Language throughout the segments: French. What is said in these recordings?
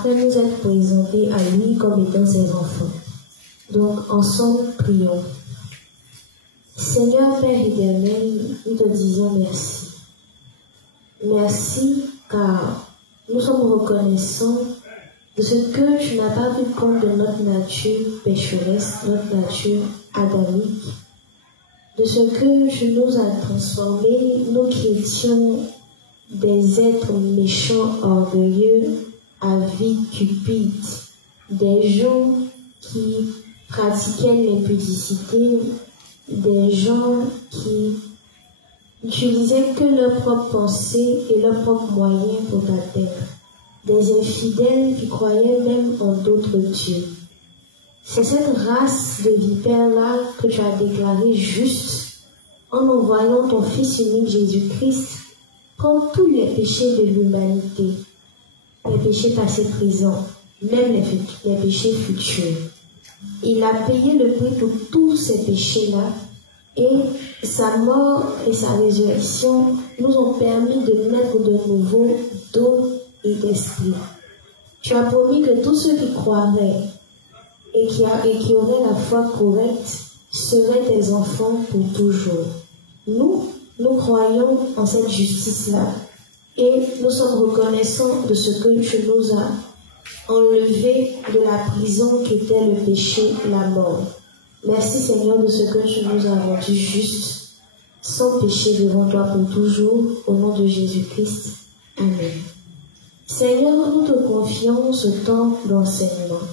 afin de nous être présentés à lui comme étant ses enfants. Donc, ensemble, prions. Seigneur Père éternel, nous te disons merci. Merci car nous sommes reconnaissants de ce que tu n'as pas pris compte de notre nature pécheresse, notre nature adamique, de ce que tu nous as transformés, nous qui étions des êtres méchants, orgueilleux, avides, cupides, des gens qui pratiquaient l'impudicité, des gens qui n'utilisaient que leurs propres pensées et leurs propres moyens pour t'atteindre, des infidèles qui croyaient même en d'autres dieux. C'est cette race de vipères-là que tu as déclarée juste en envoyant ton Fils unique Jésus-Christ prendre tous les péchés de l'humanité, les péchés passés présents, même les péchés futurs. Il a payé le prix pour tous ces péchés-là et sa mort et sa résurrection nous ont permis de naître de nouveau d'eau et d'esprit. Tu as promis que tous ceux qui croiraient et qui auraient la foi correcte seraient tes enfants pour toujours. Nous croyons en cette justice-là et nous sommes reconnaissants de ce que tu nous as enlevé de la prison qui était le péché, la mort. Merci Seigneur de ce que tu nous as rendu justes, sans péché devant toi pour toujours, au nom de Jésus-Christ. Amen. Seigneur, nous te confions ce temps d'enseignement.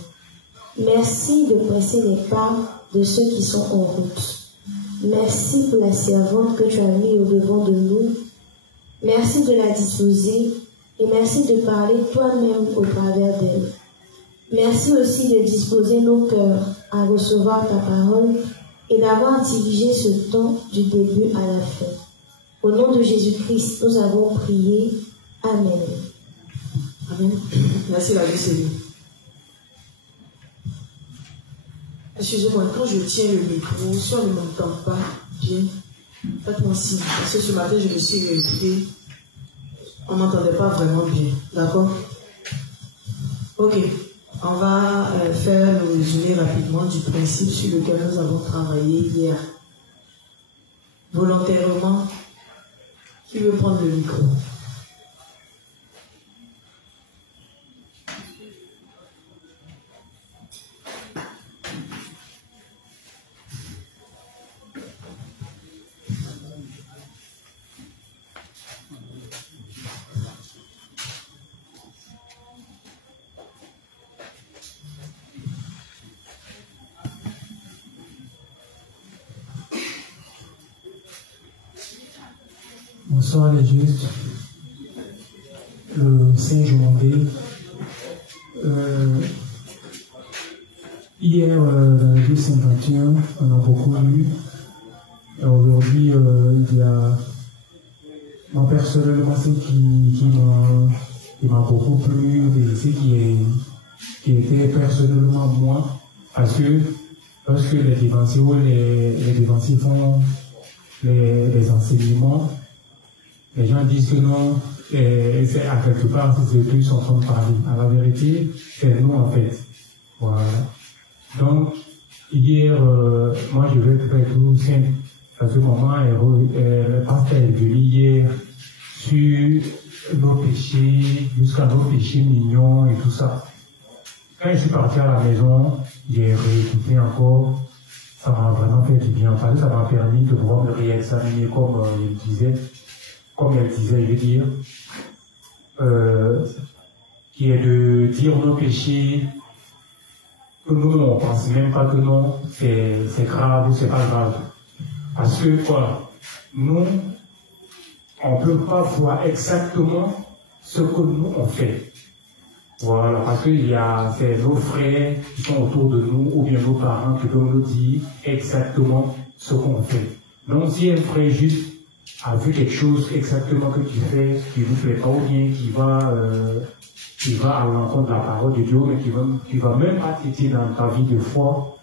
Merci de presser les pas de ceux qui sont en route. Merci pour la servante que tu as mis au devant de nous. Merci de la disposer et merci de parler toi-même au travers d'elle. Merci aussi de disposer nos cœurs à recevoir ta parole et d'avoir dirigé ce temps du début à la fin. Au nom de Jésus-Christ, nous avons prié. Amen. Amen. Merci la vie Seigneur. Excusez-moi, quand je tiens le micro, si on ne m'entend pas bien, faites-moi signe. Parce que ce matin, je me suis réécouté. On n'entendait pas vraiment bien. D'accord? Ok. On va faire le résumé rapidement du principe sur lequel nous avons travaillé hier. Volontairement, qui veut prendre le micro? Bonsoir les justes, le Saint Journée. Hier, dans le 251, on a beaucoup lu. Et aujourd'hui, il y a moi personnellement ce qui m'a beaucoup plu, et ce qui était personnellement moi, parce que lorsque les dévanciers font les enseignements, les gens disent que non, c'est à quelque part, c'est eux qui sont en train de parler. À la vérité, c'est nous en fait. Voilà. Donc, hier, moi je vais faire tout simple. À ce moment, le pasteur est venu hier sur nos péchés, jusqu'à nos péchés mignons et tout ça. Quand je suis parti à la maison, j'ai réécouté encore. Ça m'a vraiment fait du bien. Parce que ça m'a permis de pouvoir me réexaminer comme elle disait, je veux dire, qui est de dire nos péchés, que nous, on pense même pas que non, c'est grave ou c'est pas grave. Parce que, quoi, nous, on peut pas voir exactement ce que nous, on fait. Voilà, parce que c'est nos frères qui sont autour de nous, ou bien nos parents qui peuvent nous dire exactement ce qu'on fait. Donc, si un frère juste a vu quelque chose exactement que tu fais, qui ne vous plaît pas, ou bien qui va à l'encontre de la parole de Dieu, mais qui va même pas t'aider dans ta vie de foi,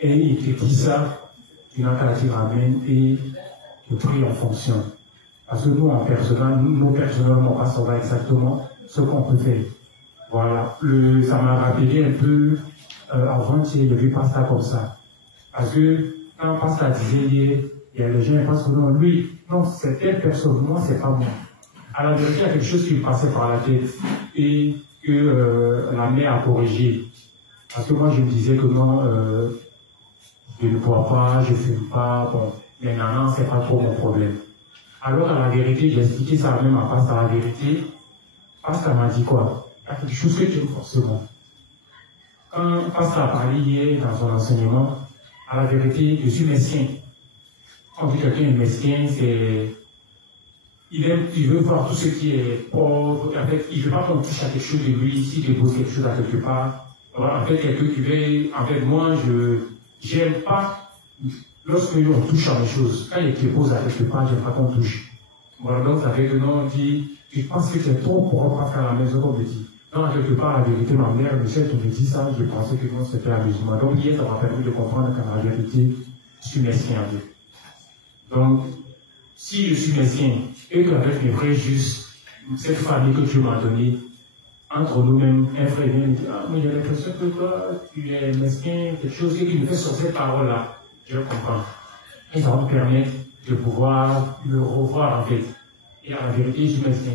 et il te dit ça, tu n'as qu'à dire amen et tu pries en fonction. Parce que nous, personnellement, on va savoir exactement ce qu'on peut faire. Voilà, ça m'a rappelé un peu, avant-hier, je ne vis pas ça comme ça. Parce que quand Pasteur disait hier, il y a les gens qui pensent que non, lui, non, c'est telle personne, moi, c'est pas moi. À la vérité, il y a quelque chose qui me passait par la tête et que la mère a corrigé. Parce que moi, je me disais que non, je ne bois pas, je ne fume pas, bon, mais non, c'est pas trop mon problème. Alors, à la vérité, j'ai expliqué ça même à Pasteur. À la vérité, Pasteur m'a dit quoi? Il y a quelque chose que tu veux forcément. Quand Pasteur a parlé hier dans son enseignement, à la vérité, je suis mesquin. Quand on dit quelqu'un est mesquin, c'est... Il veut voir tout ce qui est pauvre. En fait, il ne veut pas qu'on touche à quelque chose de lui, s'il dépose quelque chose à quelque part. Voilà, en fait, quelqu'un qui veut... En fait, moi, je n'aime pas lorsque on touche à mes choses. Quand il dépose à quelque part, je n'aime pas qu'on touche. Voilà, donc ça fait que non, on dit, je pense que c'est trop propre à faire à la maison, comme je dis. Non, quelque part, la vérité, ma mère, le seul qui me dit ça, je pensais que non, c'était l'amusement. Donc hier, ça m'a permis de comprendre qu'en la vérité, je suis mesquin à Dieu. Donc, si je suis mesquin, et qu'avec mes frères justes, cette famille que Dieu m'a donnée, entre nous-mêmes, un frère vient me dire, ah, mais j'ai l'impression que toi, tu es mesquin, quelque chose qui me fait sur cette parole-là. Je comprends. Et ça va me permettre de pouvoir le revoir, en fait. Et à la vérité, je suis mesquin.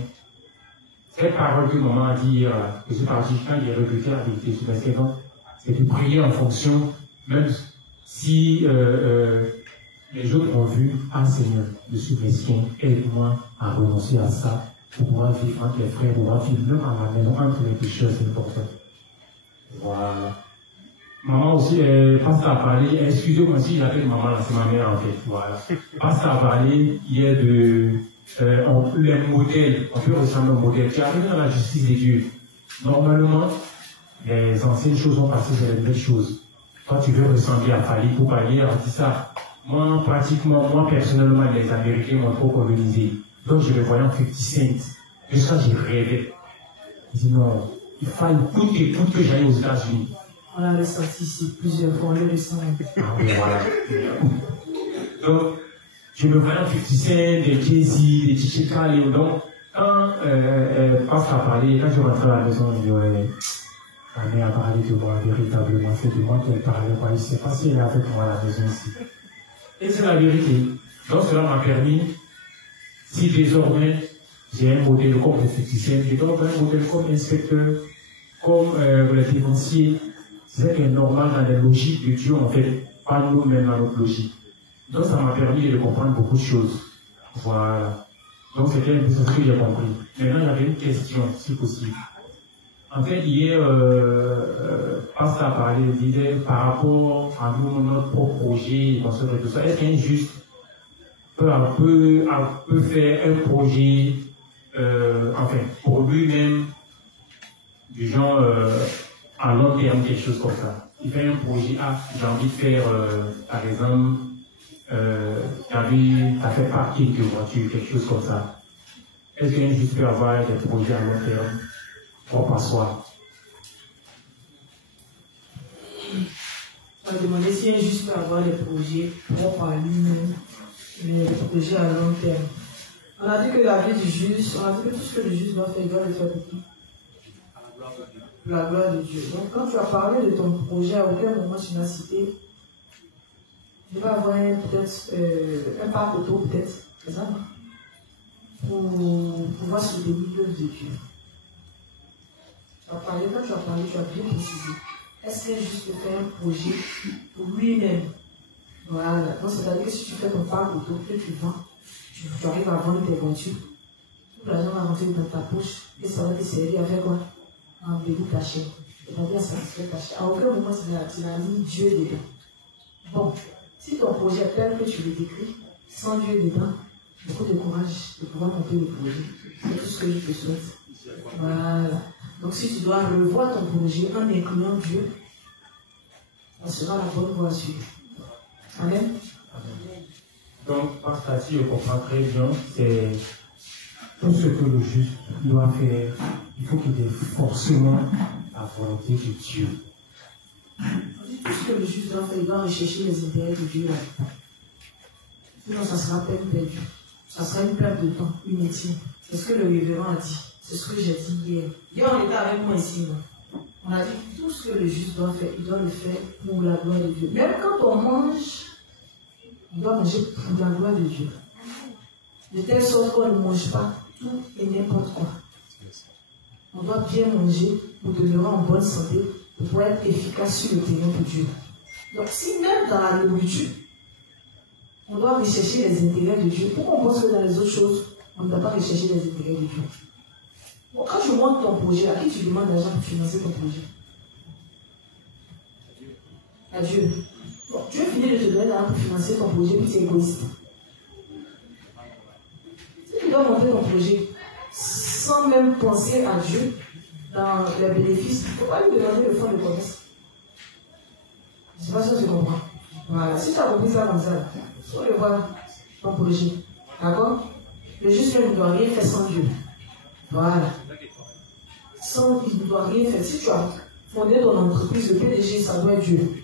Cette parole que maman a dit hier, que je suis parti quand j'ai regretté la vérité, je suis mesquin. C'est de prier en fonction, même si les autres ont vu, ah Seigneur, je suis mesquin, aide-moi à renoncer à ça, pour pouvoir vivre entre les frères, pour pouvoir vivre même à la maison, entre les pécheurs, c'est important. Voilà. Maman aussi, Pasteur a parlé, excusez-moi si j'appelle maman, là, c'est ma mère en fait, voilà. Pasteur a parlé hier de les modèles, on peut ressembler au modèle qui arrive dans la justice des dieux. Normalement, les anciennes choses ont passé sur les nouvelles choses. Toi, tu veux ressembler à Fali pour parler, on dit ça. Moi, pratiquement, moi, personnellement, les Américains m'ont trop colonisé. Donc, je le voyais en 50 cents. Et ça, j'ai rêvé. Je dis non, il fallait coûte et coûte que j'aille aux États-Unis. On l'a ressenti ici plusieurs fois, on le ressent. Ah oui, voilà. Donc, je me voyais en 50 cents, des Jay-Z, des Chichika, Léo. Donc, quand Pasteur a parlé, quand je rentrais à la maison, je dis ouais, ma mère a parlé de moi véritablement, c'est de moi qu'elle parlait. Je ne sais pas si elle est avec moi à la maison ici. Et c'est la vérité. Donc cela m'a permis, si désormais j'ai un modèle comme le physicien, j'ai donc un modèle comme inspecteur, comme le dénoncier, c'est que normal dans la logique de Dieu, en fait, pas nous-mêmes dans notre logique. Donc ça m'a permis de comprendre beaucoup de choses. Voilà. Donc c'était un peu ce que j'ai compris. Maintenant, j'avais une question, si possible. En fait, hier, Pasteur a parlé, il disait, par rapport à nous, notre propre projet, tout ça, est-ce qu'un juste peut faire un projet, enfin, pour lui-même, du genre, à long terme, quelque chose comme ça. Il fait un projet, j'ai envie de faire, par exemple, t'as fait parking de voiture, quelque chose comme ça. Est-ce qu'un juste peut avoir des projets à long terme? Propre à soi. On va demander si un juste peut avoir des projets propres à lui-même, mais des projets à long terme. On a dit que la vie du juste, on a dit que tout ce que le juste doit faire, il doit le faire pour qui? Pour la gloire de Dieu. Donc quand tu as parlé de ton projet, à aucun moment tu n'as cité, tu vas avoir peut-être un parc auto, peut-être, c'est ça? Pour pouvoir se dérouler l'œuvre de Dieu. Quand tu as parlé, tu as bien précisé. Est-ce qu'il est juste de faire un projet pour lui-même? Voilà. Donc, c'est-à-dire que si tu fais ton parc auto, que tu vends, tu arrives à vendre tes voitures, tout l'argent va rentrer dans ta poche, et ça va te servir avec quoi? Un bébé caché. C'est-à-dire à satisfaire ta chair. À aucun moment, tu n'as mis Dieu dedans. Bon, si ton projet est tel que tu le décris, sans Dieu dedans, beaucoup de courage de pouvoir monter le projet. C'est tout ce que je te souhaite. Voilà. Donc si tu dois revoir ton projet en incluant Dieu, ça sera la bonne voie à suivre. Amen. Donc, par ça, si je comprends très bien, c'est tout ce que le juste doit faire. Il faut qu'il ait forcément la volonté de Dieu. Tout ce que le juste doit faire, il doit rechercher les intérêts de Dieu. Sinon, ça sera peine perdue. Ça sera une perte de temps, inutile. C'est ce que le révérend a dit. C'est ce que j'ai dit hier. Hier, on était avec moi ici. On a dit tout ce que le juste doit faire, il doit le faire pour la gloire de Dieu. Même quand on mange, on doit manger pour la gloire de Dieu. De telle sorte qu'on ne mange pas tout et n'importe quoi. On doit bien manger pour demeurer en bonne santé, pour pouvoir être efficace sur le terrain de Dieu. Donc, si même dans la nourriture, on doit rechercher les intérêts de Dieu, pourquoi on pense que dans les autres choses, on ne doit pas rechercher les intérêts de Dieu? Bon, quand tu montes ton projet, à qui tu demandes l'argent pour financer ton projet? À Dieu. Bon, Dieu finit de te donner l'argent pour financer ton projet, puis c'est égoïste. Si tu dois monter ton projet sans même penser à Dieu dans les bénéfices, il ne faut pas lui demander le fonds de commerce. Je ne sais pas si tu comprends. Voilà. Si tu as compris ça comme ça, il faut le voir ton projet. D'accord? Le juste ne doit rien faire sans Dieu. Voilà. Il ne doit rien faire. Si tu as fondé ton entreprise, le PDG, ça doit être Dieu.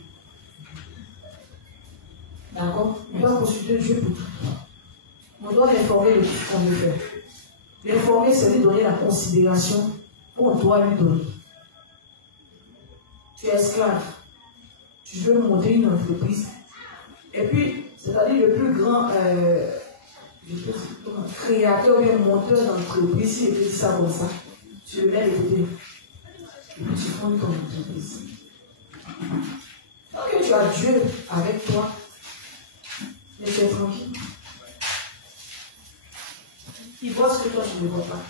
D'accord? On doit consulter Dieu pour tout. On doit l'informer de tout ce qu'on veut faire. L'informer, c'est lui donner la considération qu'on doit lui donner. Tu es esclave. Tu veux monter une entreprise. Et puis, c'est-à-dire le plus grand créateur et monteur d'entreprise, s'il dit ça comme ça, tu le mets de côté. Et puis tu fondes ton entreprise. Tant que tu as Dieu avec toi, mais tu es tranquille. Il voit ce que toi tu ne vois pas.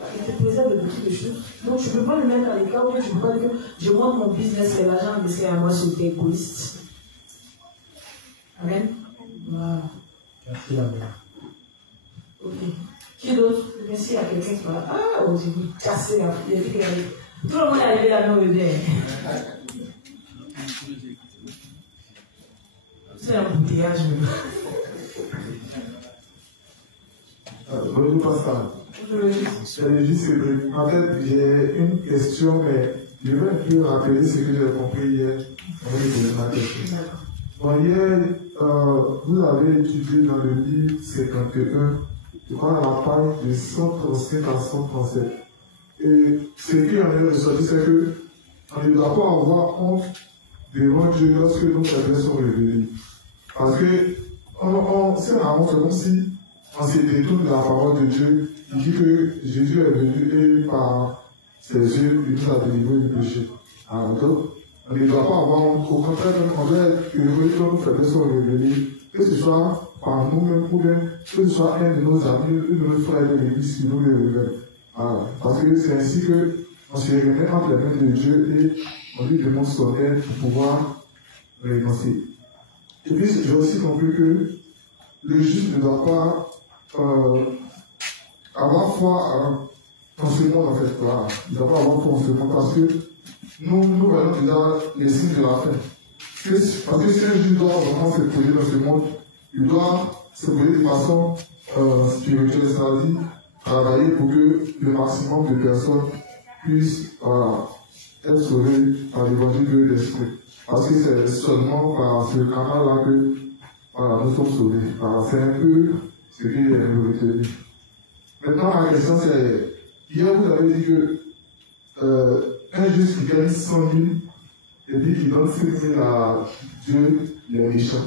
Il te préserve de beaucoup de choses. Donc tu ne peux pas le mettre à l'écart, ou tu ne peux pas dire que je monte mon business, c'est l'argent, mais c'est à moi, c'est égoïste. Amen. Voilà. Merci la mère. Ok. Qui d'autre? Merci à quelqu'un qui parle. Ah, oh, j'ai vu casser la fille. Tout le monde est arrivé là, non, bébé. C'est un bouteillage, même. Bonjour Pascal. C'est juste Cédric. En fait, j'ai une question, mais je vais un peu rappeler ce que j'ai compris hier. Bon, hier, vous avez étudié dans le livre 51, je crois, la page de 135 à 137. Et ce qui en est ressorti, c'est que on ne doit pas avoir honte devant Dieu lorsque nos faiblesses sont révélées. Parce que c'est comme si on se détourne de la parole de Dieu. Il dit que Jésus est venu et par ses yeux, il nous a délivré du péché. Alors, donc, on ne doit pas avoir honte. Au contraire, on doit être heureux quand nos faiblesses sont révélées. Que ce soit par nous-mêmes ou bien que ce soit un de nos amis, un de nos frères de l'église qui nous le révèle. Voilà. Parce que c'est ainsi qu'on se remet entre les mains de Dieu et on lui demande son aide pour pouvoir renoncer. Et puis, j'ai aussi compris que le juste ne doit pas avoir foi en ce monde, en fait. Voilà. Il ne doit pas avoir foi en ce monde parce que nous voyons déjà les signes de la fin. Parce que si un juge doit vraiment se poser dans ce monde, il doit se poser de façon spirituelle, c'est-à-dire travailler pour que le maximum de personnes puissent être sauvées par l'évangile de l'esprit. Parce que c'est seulement par ce canal-là que nous sommes sauvés. C'est un peu ce qui est retenu. Maintenant, ma question c'est, hier vous avez dit que un juste qui gagne 100 000 et puis qui donne 5 000 à Dieu, il est méchant.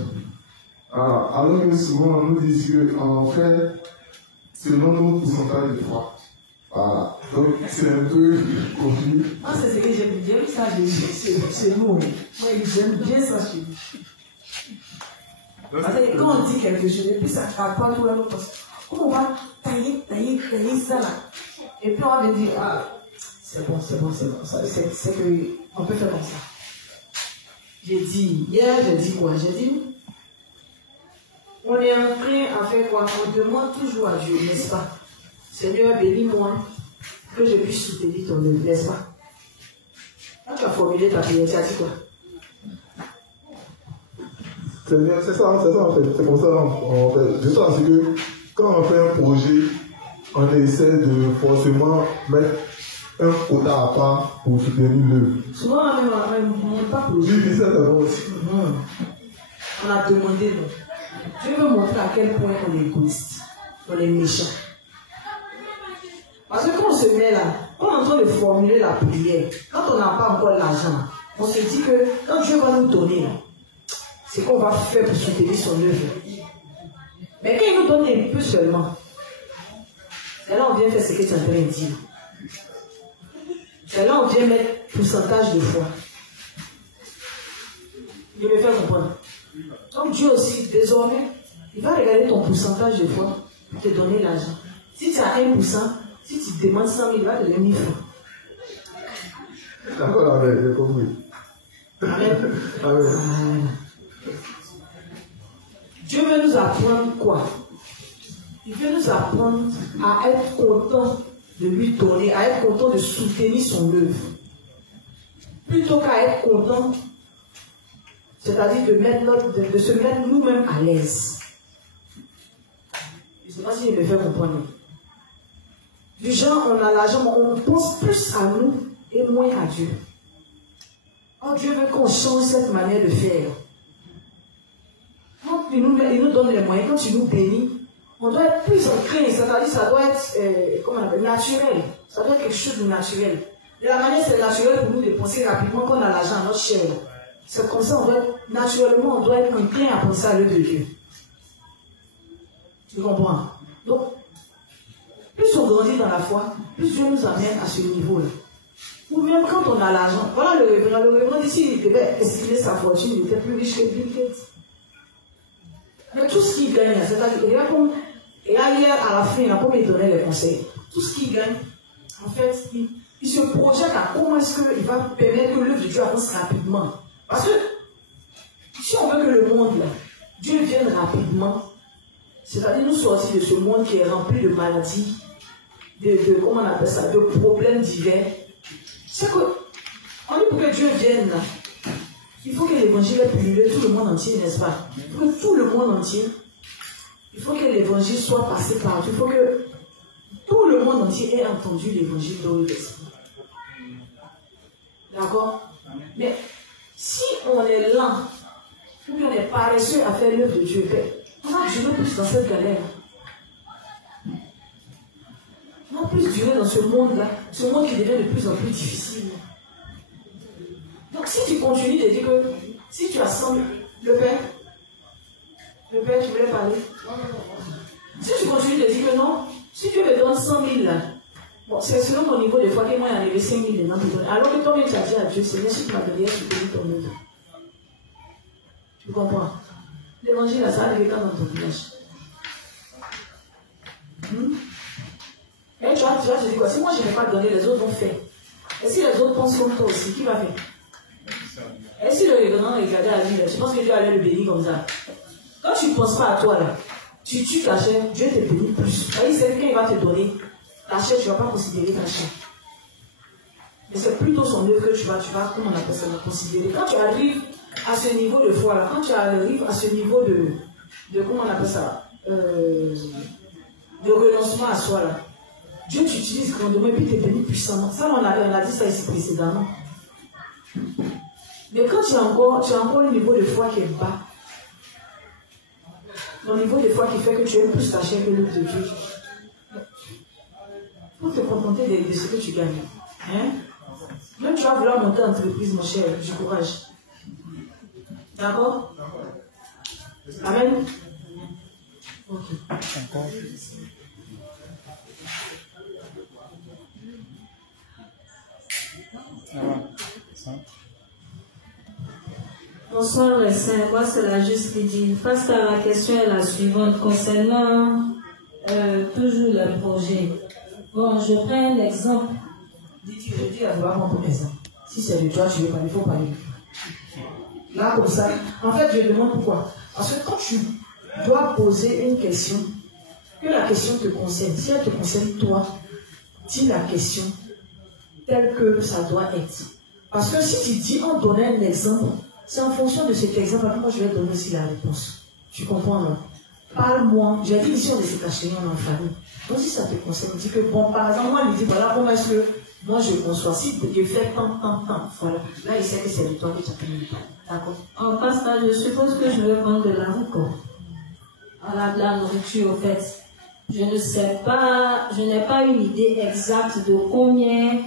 Alors que souvent on nous dit qu'on fait selon nos pourcentages de foi. Voilà. Donc c'est un peu confus. Ah, c'est ce que j'aime bien, ça, chez nous. Moi, j'aime bien ça chez nous. Parce que quand on dit quelque chose, et puis ça ne parle pas tout le monde. Comment on va tailler ça là? Et puis on va dire, ah, c'est bon. C'est qu'on peut faire comme ça. Hier, j'ai dit quoi? J'ai dit, on est en train à faire quoi? On demande toujours à Dieu, n'est-ce pas? Seigneur, bénis-moi, que je puisse soutenir ton œuvre, n'est-ce pas? Quand tu as formulé ta prière, tu as dit quoi? C'est ça en fait. C'est pour ça en fait. Je sens que quand on fait un projet, on essaie de forcément mettre un quota à part pour soutenir l'œuvre. Souvent, on ne pas projet. Oui, ça c'est bon aussi. On a demandé, non. Dieu veut montrer à quel point on est égoïste, on est méchant. Parce que quand on se met là, quand on est en train de formuler la prière, quand on n'a pas encore l'argent, on se dit que quand Dieu va nous donner, c'est qu'on va faire pour soutenir son œuvre. Mais quand il nous donne un peu seulement, et là on vient faire ce que tu es en train de dire. Et là on vient mettre pourcentage de foi. Je me fais comprendre. Donc Dieu aussi, désormais, il va regarder ton pourcentage de foi pour te donner l'argent. Si tu as 1%, si tu demandes 100 000, il va te donner 1000 francs. D'accord, j'ai compris. Amen. Amen. Dieu veut nous apprendre quoi? Il veut nous apprendre à être content de lui donner, à être content de soutenir son œuvre. Plutôt qu'à être content, c'est-à-dire de se mettre nous-mêmes à l'aise. Je ne sais pas si je me fais comprendre. Du genre, on a l'argent, mais on pense plus à nous et moins à Dieu. Oh, Dieu veut qu'on change cette manière de faire. Quand il nous donne les moyens, quand il nous bénit, on doit être plus ancré, c'est-à-dire ça doit être comment on appelle, naturel. Ça doit être quelque chose de naturel. De la manière, c'est naturel pour nous de penser rapidement qu'on a l'argent à notre chair. C'est comme ça, naturellement, on doit être enclin à penser à l'œuvre de Dieu. Tu comprends? Donc, plus on grandit dans la foi, plus Dieu nous amène à ce niveau-là. Ou même quand on a l'argent. Voilà le révérend ici, il devait estimer sa fortune, il était plus riche que Bill Gates. Mais tout ce qu'il gagne, c'est-à-dire, et hier, à la fin, il n'a pas me donner les conseils. Tout ce qu'il gagne, en fait, il se projette à comment est-ce qu'il va permettre que l'œuvre de Dieu avance rapidement. Parce que, si on veut que le monde, là, Dieu vienne rapidement, c'est-à-dire nous sortir de ce monde qui est rempli de maladies, comment on appelle ça, de problèmes divers, c'est que, on dit pour que Dieu vienne là, il faut que l'évangile ait pullulé tout le monde entier, n'est-ce pas? Il faut que tout le monde entier, il faut que l'évangile soit passé partout, il faut que tout le monde entier ait entendu l'évangile d'eau et d'esprit. D'accord? Mais si on est lent, ou bien on est paresseux à faire l'œuvre de Dieu, on va durer plus dans cette galère. On va plus durer dans ce monde-là, ce monde qui devient de plus en plus difficile. Donc si tu continues de dire que, si tu as 100 000, le père, tu voulais parler? Si tu continues de dire que non, si Dieu me donne 100 000 là, bon, c'est selon mon niveau de foi que moi il y a enlevé 5 000 dedans pour donner. Alors que toi-même tu as dit à Dieu, Seigneur, si tu m'as donné, tu peux dire ton œuvre. Tu comprends? L'évangile là, ça arrive quand dans ton village. Et tu vois, je dis quoi? Si moi je n'ai pas donné, les autres vont faire. Et si les autres pensent comme toi aussi, qui va faire? Et si le revenant regardait à lui, tu penses que Dieu allait le bénir comme ça? Quand tu ne penses pas à toi là, tu tues ta chair, Dieu te bénit plus. Il sait qu'il va te donner ta chair, tu ne vas pas considérer ta chair. Mais c'est plutôt son œuvre que tu vas, comment on appelle ça, considérer. Quand tu arrives à ce niveau de foi là, quand tu arrives à ce niveau de comment on appelle ça, de renoncement à soi là, Dieu t'utilise grandement et puis te bénit puissamment. Ça, on a dit ça ici précédemment. Mais quand tu as encore un niveau de foi qui est bas, un niveau de foi qui fait que tu aimes plus ta chair que l'œuvre de Dieu, il faut te contenter de ce que tu gagnes. Hein? Même tu vas vouloir monter en entreprise, mon cher, du courage. D'accord? Amen. Ok. Bonsoir les saints, moi c'est la juste qui dit. Parce que la question est la suivante concernant toujours le projet. Bon, je prends l'exemple. Je dis à vouloir mon exemple. Si c'est de toi, tu veux parler, il faut parler. Là, comme ça. En fait, je demande pourquoi. Parce que quand tu dois poser une question, que la question te concerne, si elle te concerne toi, dis la question telle que ça doit être. Parce que si tu dis en donnant un exemple, c'est en fonction de cet exemple, après moi je vais donner aussi la réponse. Tu comprends, non? Parle-moi. J'ai dit ici, on est acheté en famille. Donc si ça te concerne, dis que, bon, par exemple, moi, il me dit, voilà, comment est-ce que moi je conçois. Si je fais tant, voilà. Là, il sait que c'est de toi que tu as pris le temps. D'accord? En passant, je suppose que je vais prendre de la route, quoi. De la nourriture, au fait. je ne sais pas, je n'ai pas une idée exacte de combien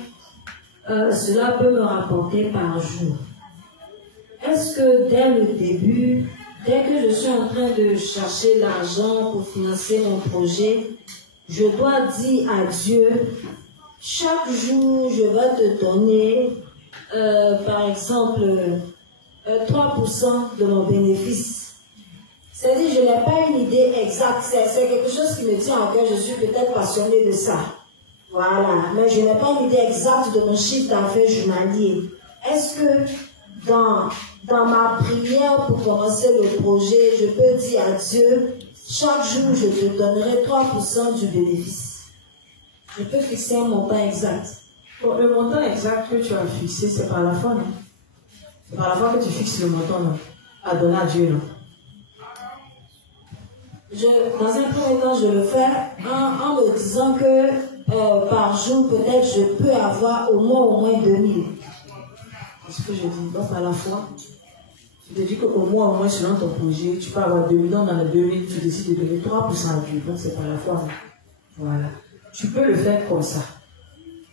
cela peut me rapporter par jour. Est-ce que dès le début, dès que je suis en train de chercher l'argent pour financer mon projet, je dois dire à Dieu, chaque jour je vais te donner, par exemple, 3% de mon bénéfice. C'est-à-dire, je n'ai pas une idée exacte, c'est quelque chose qui me tient à cœur, je suis peut-être passionnée de ça. Voilà, mais je n'ai pas une idée exacte de mon chiffre d'affaires journalier. Est-ce que dans ma prière pour commencer le projet, je peux dire à Dieu, chaque jour je te donnerai 3% du bénéfice? Je peux fixer un montant exact. Bon, le montant exact que tu as fixé, c'est par la foi, non? C'est par la foi que tu fixes le montant, non? À donner à Dieu, non? Dans un premier temps, je le fais en me disant que par jour, peut-être, je peux avoir au moins 2000. C'est ce que je dis. Donc, à la fois, je te dis qu'au moins, selon ton projet, tu peux avoir 2000. Dans les 2000, tu décides de donner 3% à Dieu. Donc, c'est par la foi. Voilà. Tu peux le faire comme ça.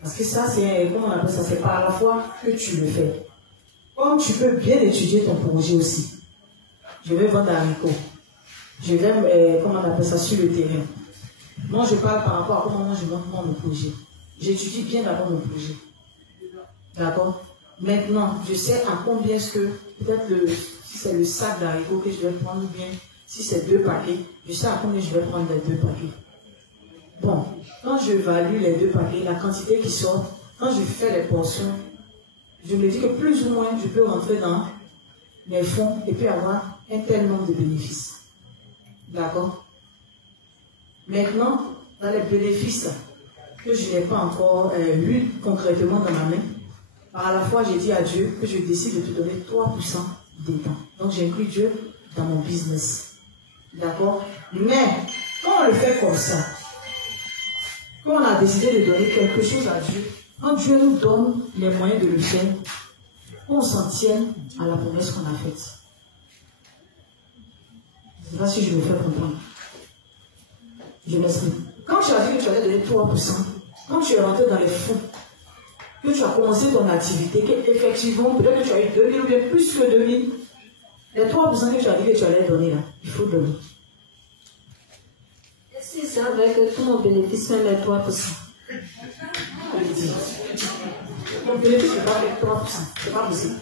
Parce que ça, c'est, comment on appelle ça? C'est par la foi que tu le fais. Comme tu peux bien étudier ton projet aussi. Je vais vendre haricots. Je vais, comment on appelle ça, sur le terrain. Moi, je parle par rapport à comment je monte mon projet. J'étudie bien d'abord mon projet. D'accord? Maintenant, je sais à combien est-ce que, peut-être si c'est le sac d'haricots que je vais prendre, ou bien si c'est 2 paquets, je sais à combien je vais prendre les 2 paquets. Bon, quand je value les 2 paquets, la quantité qui sort, quand je fais les portions, je me dis que plus ou moins, je peux rentrer dans mes fonds et puis avoir un tel nombre de bénéfices. D'accord? Maintenant, dans les bénéfices que je n'ai pas encore lu concrètement dans ma main, par la fois, j'ai dit à Dieu que je décide de te donner 3% des temps. Donc, j'inclus Dieu dans mon business. D'accord? Mais, quand on le fait comme ça, quand on a décidé de donner quelque chose à Dieu, quand Dieu nous donne les moyens de le faire, on s'en tient à la promesse qu'on a faite. Je ne sais pas si je me fais comprendre. Je m'explique. Quand tu as dit que tu allais donner 3%, quand tu es rentré dans les fonds, que tu as commencé ton activité, qu'effectivement, peut-être que tu as eu 2000 ou bien plus que 2000, les 3% que tu as dit que tu allais donner là, il faut donner. Et si c'est vrai que tout mon bénéfice fait les 3%? Ton bénéfice ne peut pas faire 3%, c'est pas possible.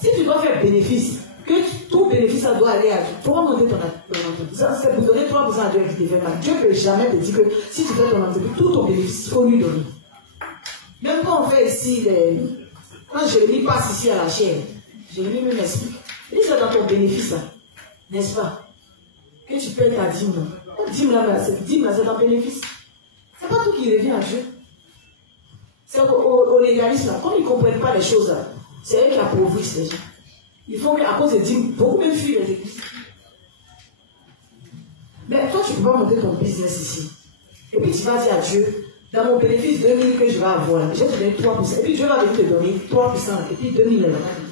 Si tu dois faire bénéfice, que tout bénéfice ça doit aller à Dieu. Pourquoi monter ton entreprise? C'est pour donner 3% à Dieu qui te fait mal. Dieu ne peut jamais te dire que si tu fais ton entreprise, tout ton bénéfice, il faut lui donner. Même quand on fait ici, quand Jérémie passe ici à la chaîne, Jérémie me m'explique. Il dit c'est dans ton bénéfice, n'est-ce pas? Que tu payes ta dîme. Ta dîme là, c'est ton bénéfice. C'est pas tout qui revient à Dieu. C'est au légalisme, comme ils ne comprennent pas les choses, c'est eux qui appauvrissent les gens. Il faut qu'à cause des dîmes, beaucoup même fuient les églises. Mais toi, tu ne peux pas monter ton business ici. Et puis tu vas dire à Dieu, dans mon bénéfice 2000 que je vais avoir, je vais te donner 3%. Et puis Dieu va venir te donner 3%. Et puis 2000 là.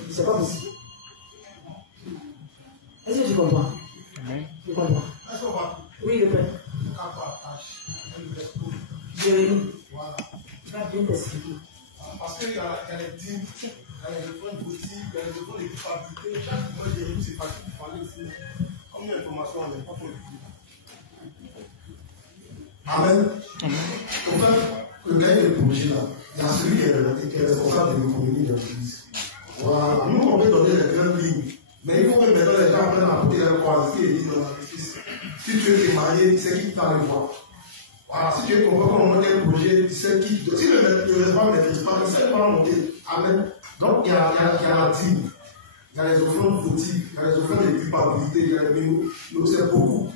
C'est pas possible. Est-ce que tu comprends? Tu comprends? Oui, le Père. Jérémie. Il va bien t'expliquer. Parce qu'il y a les dîmes, il y a les offrandes boutiques, il y a les offrandes d'équipabilité. Chaque mois, Jérémie, c'est facile pour parler aussi. Comme une information, on n'est pas pour l'écouter. Amen. En fait, le gars est le projet là. Il y a celui qui est responsable de l'économie de l'église. Voilà. Nous, on peut donner les grandes lignes. Mais il faut que maintenant les gens apprennent à porter leur qualité et dire dans l'église. Si tu es marié, c'est qui t'a le voir. Voilà. Si tu es convaincu comment monter un projet, c'est qui. Si le réservoir ne maîtrise pas, c'est pas monter. Amen. Donc, il y a la dîme. Il y a les offrandes boutiques, il y a les offrandes d'équipabilité, il y a les menus. Donc, c'est beaucoup.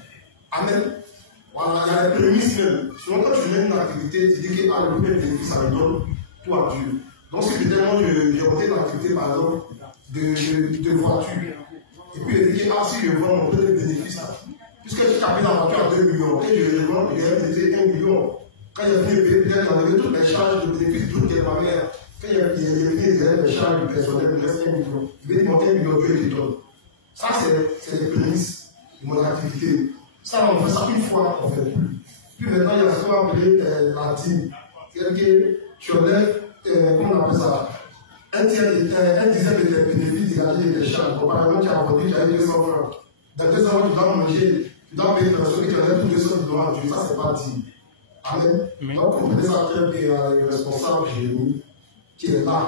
Amen. Voilà, il y a les prémices même. Souvent, quand tu mets une activité, tu dis que le premier bénéfice, ça me donne tout à Dieu. Donc, si moi, j'ai monté une activité, par exemple, de voiture. Et puis, il dit que si je vends mon premier bénéfice, puisque tu as pris la voiture à 2 millions, et je revends, je vais payer 1 million. Quand il y a venu payer, peut-être j'enlève toutes les charges de bénéfice, toutes les manières. Quand il y a venu les charges du personnel, il reste 1 million. Je vais monter 1 million, je te donne. Ça, c'est les prémices de mon activité. Ça, on fait ça une fois, on ne fait plus. Puis maintenant, il y a ce qu'on va appeler la dîme. C'est-à-dire que tu enlèves, comment on appelle ça, un dixième de tes bénéfices dégagés de tes charges. Par exemple, tu as vendu, tu as 200 francs. Dans 200 francs, tu dois manger, tu dois payer une personne qui enlève tous 200 dollars à Dieu. Ça, c'est pas dîme. Amen. Donc, comprenez ça très bien, le responsable Jérémie, qui est là.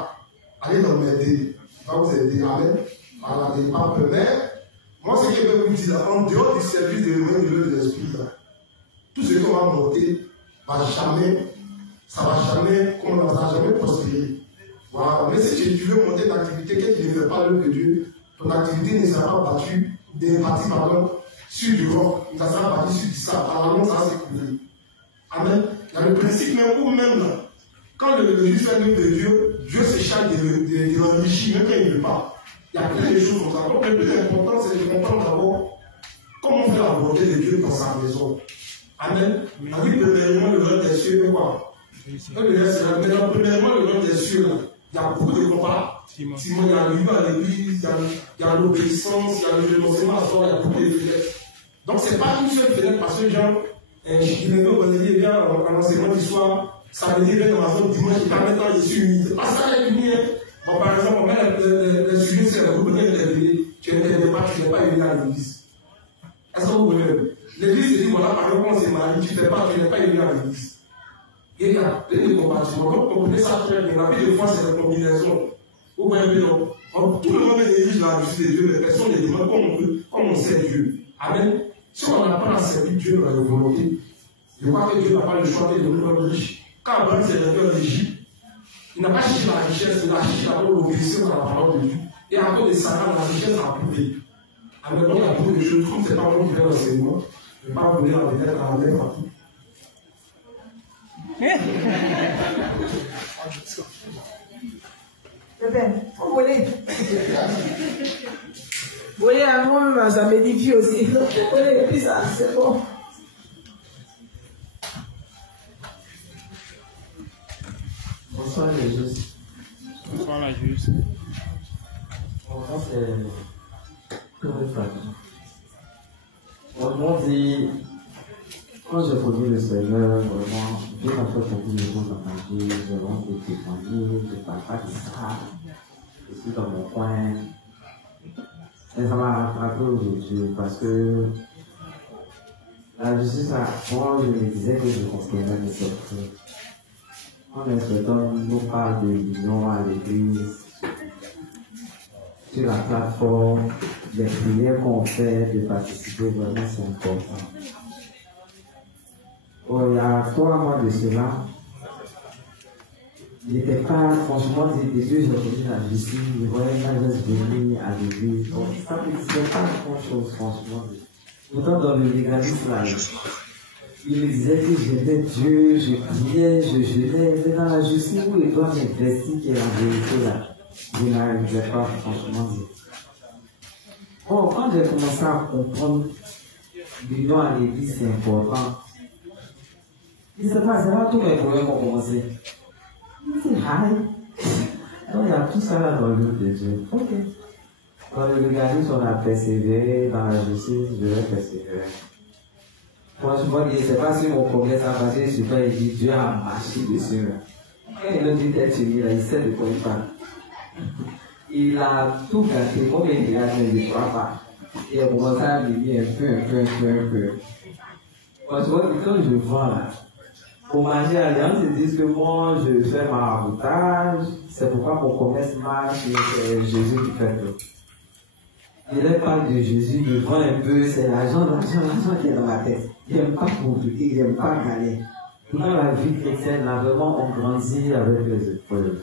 Allez donc m'aider. Il va vous aider. Amen. Voilà, il pas peur. Mais, moi, ce que je veux vous dire, en dehors du service de l'humain de l'esprit, tout ce qu'on va monter, ça va jamais prospérer. Voilà. Mais si tu veux monter une activité qui ne fait pas l'œuvre de Dieu, ton activité ne sera pas bâtie sur du roc, ça sera bâti sur du sable. Alors, ça va s'écouler. Amen. Il y a le principe même où même là, quand le juste fait l'œuvre de Dieu, Dieu se charge de l'enrichir, même quand il ne veut pas. Il y a plein de choses comme ça. Donc le plus important, c'est de comprendre d'abord comment faire la volonté de Dieu dans sa maison. Amen. La vie, premièrement, le règne des cieux, et quoi? Maintenant, premièrement, le règne des cieux, là, il y a beaucoup de combats. Il y a l'union à l'église, il y a l'obéissance, il y a le renoncement à soi, il y a beaucoup de fenêtres. Donc, ce n'est pas une seule fenêtre parce que, genre, je viens à l'enseignement du soir, samedi, viens dans ma zone dimanche, et par maintenant, je suis humide. Pas ça, les lumières. Bon, par exemple, on met le sujet sur la groupe, tu n'es pas élevé à l'église. Est-ce que vous voulez? L'église se dit, voilà, par exemple, on s'est marié, tu n'es pas élevé à l'église. Et il y a plein de combattiments. Donc, comprenez ça très bien. La vie de foi, c'est la combinaison. Vous voyez bien, tout le monde est l'église dans la justice de Dieu, mais personne ne demande comme on sait Dieu. Amen. Si on n'a pas la servir Dieu dans la volonté, je crois que Dieu n'a pas le choix de devenir l'homme riche. Quand Abraham s'est rendu en Égypte, il n'a pas cherché la richesse, il a cherché d'abord l'obéissance à la parole de Dieu. Et à cause de ça, la richesse a prouvé. Amen. Donc, il y a beaucoup de choses, comme c'est pas moi qui fais l'enseignement, je ne vais pas vous donner la vedette à la main partout. Vous voulez? Vous voyez, moi, ça m'édifie aussi. Donc, je connais plus ça, c'est bon. Bonsoir les justes. Bonsoir la juste. Bonsoir, c'est tout le famille. On dit, quand j'ai connu le Seigneur, vraiment, Dieu m'a fait beaucoup de choses dans ma vie, j'ai vraiment été témoigné, je ne parle pas de ça, je suis dans mon coin. Et ça m'a rattrapé aujourd'hui parce que la justice, moi je me disais que je comprenais mes secrets. Quand les chrétiens nous parlent de l'union à l'église, sur la plateforme, les prières qu'on fait, de participer, vraiment c'est important. Bon, il y a 3 mois de cela, il n'était pas, franchement, des yeux, j'ai connu la justice, je voyais ma jeunesse venir à l'église, donc ça ne disait pas grand-chose, franchement. Pourtant, dans le légalisme, là, il me disait que j'aimais Dieu, je priais, je jeûnais, mais dans la justice où il doit m'investir, qui est la vérité, là, je n'arrivais pas, franchement. Bon, quand j'ai commencé à comprendre l'union à l'église, c'est important. Il ne s'est pas, c'est là tous mes problèmes ont commencé. C'est high. Donc il y a tout ça là dans l'œuvre de Dieu. Ok. Dans le légalisme, on a persévéré, dans la justice, je vais persévérer. Franchement, je ne sais pas si mon problème ça va passer, je ne sais pas, il dit Dieu a marché dessus. Quand il a dit d'être unis, il sait de quoi il parle. Il a tout gâté, comme il a dit, il ne croit pas. Il a commencé à venir un peu. Franchement, quand je vois là, pour manger Alliance, ils disent que moi, je fais maraboutage, c'est pourquoi mon commerce marche, c'est Jésus qui fait tout. Il leur parle de Jésus, il vend un peu, c'est l'argent qui est dans la tête. Il n'aime pas compliquer, il n'aime pas galer. Dans la vie chrétienne, là, vraiment, on grandit avec les épreuves.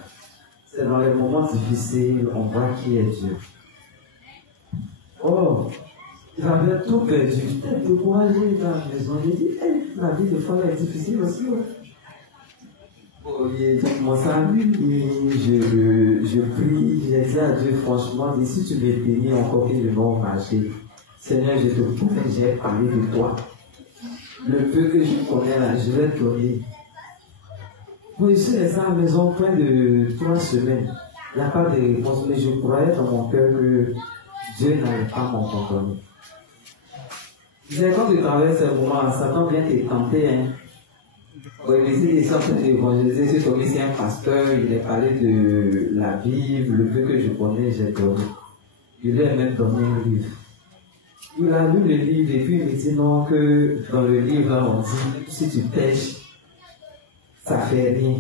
C'est dans les moments difficiles, on voit qui est Dieu. Oh, j'avais tout perdu, j'étais découragé dans la maison. J'ai dit, la vie de foi est difficile aussi. Oh, j'ai commencé à je prie, j'ai dit à Dieu franchement, si tu me bénis encore que je vais au marché, Seigneur, je te prouve que j'ai parlé de toi. Le peu que je connais là, je vais te donner. Bon, je suis resté à la maison près de 3 semaines. Il n'y a pas de réponse, mais je croyais dans mon cœur que Dieu n'allait pas m'abandonner. C'est quand tu traverses ce moment, Satan vient te tenter. Hein. Oui, mais c'est des sortes d'évangéliser. C'est comme ici un pasteur, il a parlé de la Bible, le peu que je connais, j'ai donné. Il lui a même donné un livre. Il a lu le livre et puis il me dit non, que dans le livre, là, on dit si tu pêches, ça fait rien.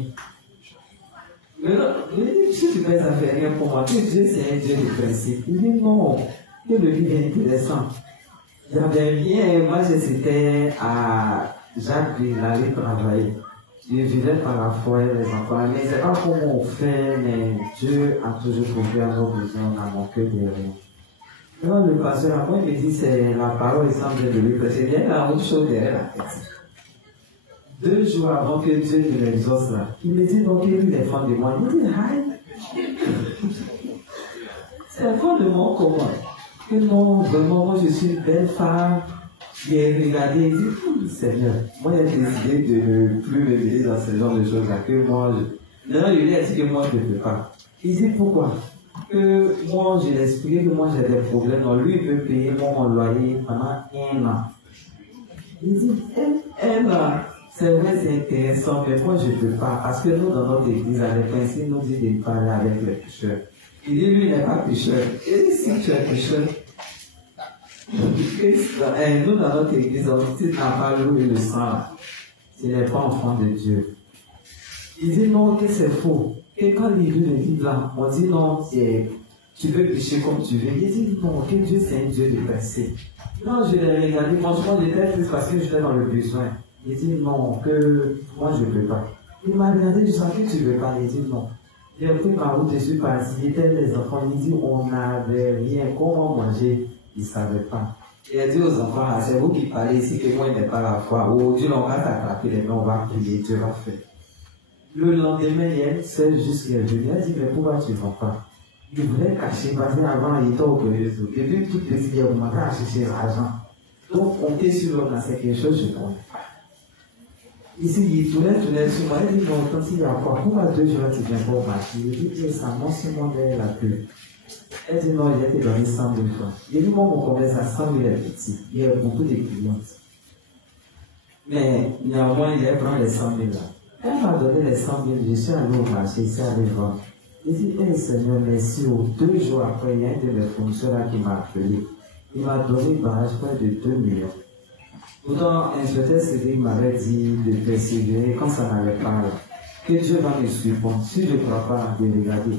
Mais non, si tu pêches, ça fait rien pour moi. Que Dieu, c'est un Dieu de principe. Il dit non, que le livre est intéressant. J'avais rien, moi j'étais à Jacques, il allait travailler. Je vivais par la foi et les enfants. Mais c'est pas comment on fait, mais Dieu a toujours trouvé à nos besoins, on a manqué de rien. Alors le pasteur, après, il me dit, c'est la parole, il semble de lui, parce qu'il y a la autre chose derrière la tête. 2 jours avant que Dieu ne l'exauce là, il me dit, donc il est des femmes de moi. Il me dit, hi. C'est un fond de mon comment. Que non, vraiment, moi je suis une belle femme. Il a regardé et dit, Seigneur, moi j'ai décidé de ne plus me mêler dans ce genre de choses-là, que moi, non, il a dit que moi je ne peux pas. Il dit, pourquoi? Que moi, je l'ai expliqué que moi j'ai des problèmes. Donc lui, il peut payer mon loyer pendant 1 an. Il dit, 1 an, c'est vrai, c'est intéressant, mais moi je ne peux pas. Parce que nous, dans notre église, à l'époque, nous dit de ne pas aller avec les pécheurs. Il dit, lui, il n'est pas pécheur. Il dit, si tu es pécheur, nous, dans notre église, on dit, tu n'as pas l'eau et le sang. Tu n'es pas enfant de Dieu. Il dit, non, que c'est faux. Et quand il lit le livre là, on dit non, tu peux pécher comme tu veux. Il dit non, que Dieu c'est un Dieu de passé. Non, je l'ai regardé, franchement j'étais triste parce que j'étais dans le besoin. Il dit non, que moi je ne peux pas. Il m'a regardé, je sens que tu ne veux pas. Il dit non. J'ai pris ma route, je suis parti, il était les enfants, il dit on n'avait rien, comment manger, il ne savait pas. Il a dit aux enfants, c'est vous qui parlez ici que moi il n'est pas la foi. Oh Dieu, on va t'attraper les mains, on va prier, Dieu va faire. Le lendemain, il y a une seule juste qui est venue. Elle a dit, mais pourquoi tu ne vas pas? Il voulait cacher, parce qu'avant, il était au Pérez. Depuis toute petite, il a commencé à chercher l'argent. Donc, compter sur l'homme, c'est quelque chose, je ne connais pas. Ici, il tournait sur moi. Il dit, non, quand il y a quoi? Pourquoi 2 jours, tu ne viens pas au marché? Il dit, ça, non, c'est moi, la queue. Elle dit, non, il a été donné 100 000 francs. Il dit, moi, mon commerce à 100 000 est petit. Il y a beaucoup de clients. Mais, néanmoins, il a pris les 100 000 là. Elle m'a donné les 100 000, je suis allé au marché, ici à les vendre. Il dit, Seigneur, merci. 2 jours après, il y a un de mes fournisseurs là qui m'a appelé. Il m'a donné une barrage près de 2 millions. Pourtant, inspecteur Cédric m'avait dit de persévérer quand ça n'allait pas là. Que Dieu va me suivre. Si je ne crois pas, de regarder.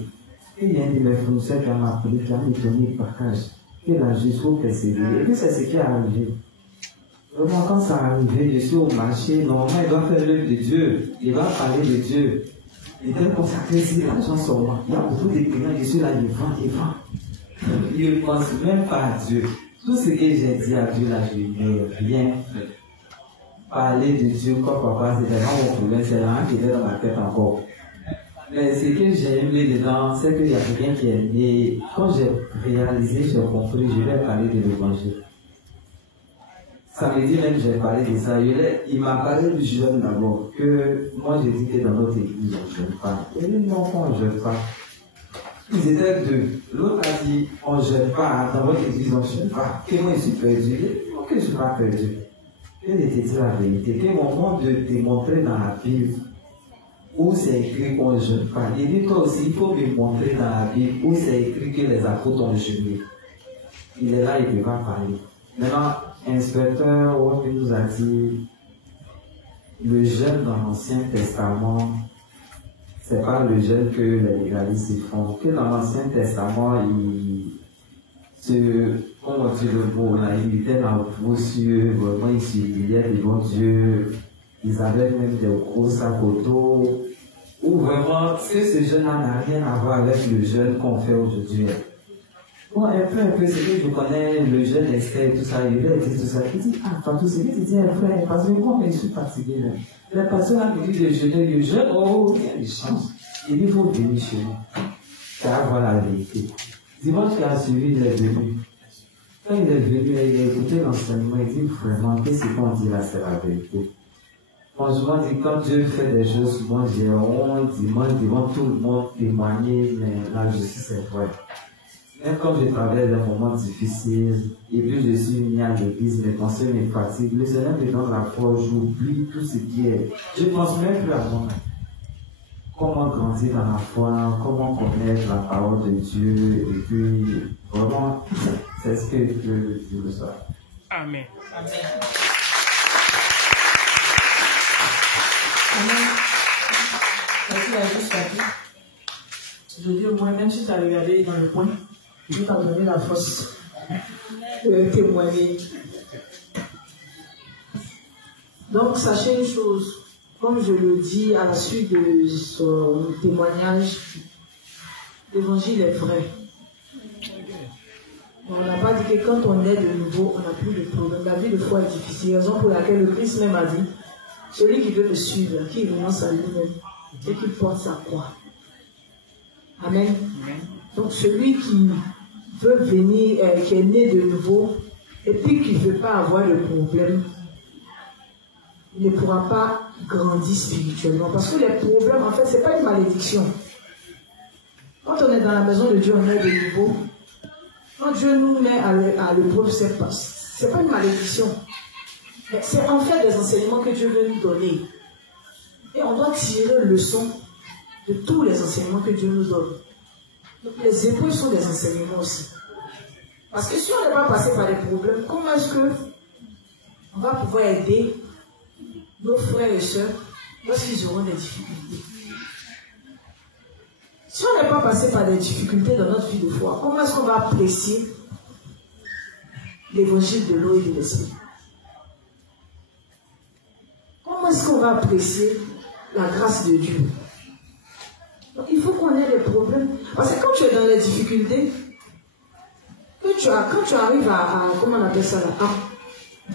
Il y a un de mes fournisseurs qui m'a appelé, qui a me donné le package. Et là, je suis persévérer. Et puis c'est ce qui est arrivé. Vraiment, quand ça arrivé, je suis au marché, normalement, il doit faire l'œuvre de Dieu. Il va parler de Dieu. Il doit consacrer si l'argent sur moi. Il y a beaucoup de clients, je suis là, il vend. Il ne pense même pas à Dieu. Tout ce que j'ai dit à Dieu, là, je n'ai rien fait. Parler de Dieu comme papa, c'était vraiment mon problème, c'est rien qui était dans ma tête encore. Mais ce que j'ai aimé dedans, c'est qu'il y a quelqu'un qui est né. Quand j'ai réalisé, j'ai compris, je vais parler de l'évangile. Samedi même, j'ai parlé de ça. Il m'a parlé du jeûne d'abord. Que moi, j'ai dit que dans notre église, on ne jeûne pas. Il dit non, on ne jeûne pas. Ils étaient 2. L'autre a dit on ne jeûne pas. Dans votre église, on ne jeûne pas. Que moi, je suis perdu. Il dit non, que je ne suis pas perdu. Il était dit la vérité. Que au moment de te montrer dans la Bible où c'est écrit qu'on ne jeûne pas. Il dit toi aussi, il faut me montrer dans la Bible où c'est écrit que les apôtres ont jeûné. Il est là, il ne peut pas parler. Maintenant, inspecteur Wong nous a dit le jeûne dans l'Ancien Testament, c'est pas le jeûne que les légalistes font. Que dans l'Ancien Testament, comment dire le mot là, ils étaient dans vos cieux, vraiment ils s'humiliaient devant Dieu, ils avaient même des gros sacs au dos, ou vraiment, ce jeûne-là n'a rien à voir avec le jeûne qu'on fait aujourd'hui. Bon, un peu, c'est que je connais le jeune Esther et tout ça, il a dit tout ça. Il dit, ah, Fatou, c'est que tu dis, frère, parce que moi, je suis fatigué là. Le pasteur a me dit de jeûner, le jeûne, oh, il y a des chances. Il dit, il faut venir chez nous. Car voilà la vérité. Dimanche qui a suivi, il est venu. Quand il est venu, il a écouté l'enseignement, il dit, vraiment, qu'est-ce qu'on dit là, c'est la vérité. Franchement, quand Dieu fait des choses, moi, j'ai honte, moi, devant tout le monde témoigner, mais la justice est vraie. Même quand je traverse des moments difficiles, et plus je suis uni à l'église, mes pensées me fatiguent, le Seigneur me donne la foi, j'oublie tout ce qui est. Je ne pense même plus à moi-même. Comment grandir dans la foi, comment connaître la parole de Dieu, et puis vraiment, c'est ce que je veux dire le soir. Amen. Amen. Amen. Vas-y, la juste je dis au moins, même si tu as regardé dans le coin, Dieu t'a donné la force de témoigner. Donc, sachez une chose, comme je le dis à la suite de son témoignage, l'évangile est vrai. On n'a pas dit que quand on est de nouveau, on n'a plus de problème. La vie de foi est difficile, raison pour laquelle le Christ même a dit, celui qui veut me suivre, qui renonce à lui-même, et qui porte sa croix. Amen. Donc celui qui veut venir, qui est né de nouveau, et puis qui ne veut pas avoir de problème, il ne pourra pas grandir spirituellement. Parce que les problèmes, en fait, ce n'est pas une malédiction. Quand on est dans la maison de Dieu, on est de nouveau. Quand Dieu nous met à l'épreuve, ce n'est pas une malédiction. C'est en fait des enseignements que Dieu veut nous donner. Et on doit tirer leçon de tous les enseignements que Dieu nous donne. Donc les épreuves sont des enseignements aussi. Parce que si on n'est pas passé par des problèmes, comment est-ce qu'on va pouvoir aider nos frères et sœurs lorsqu'ils auront des difficultés? Si on n'est pas passé par des difficultés dans notre vie de foi, comment est-ce qu'on va apprécier l'évangile de l'eau et de l'esprit? Comment est-ce qu'on va apprécier la grâce de Dieu? Donc, il faut qu'on ait des problèmes. Parce que quand tu es dans les difficultés, quand tu arrives à comment on appelle ça là, à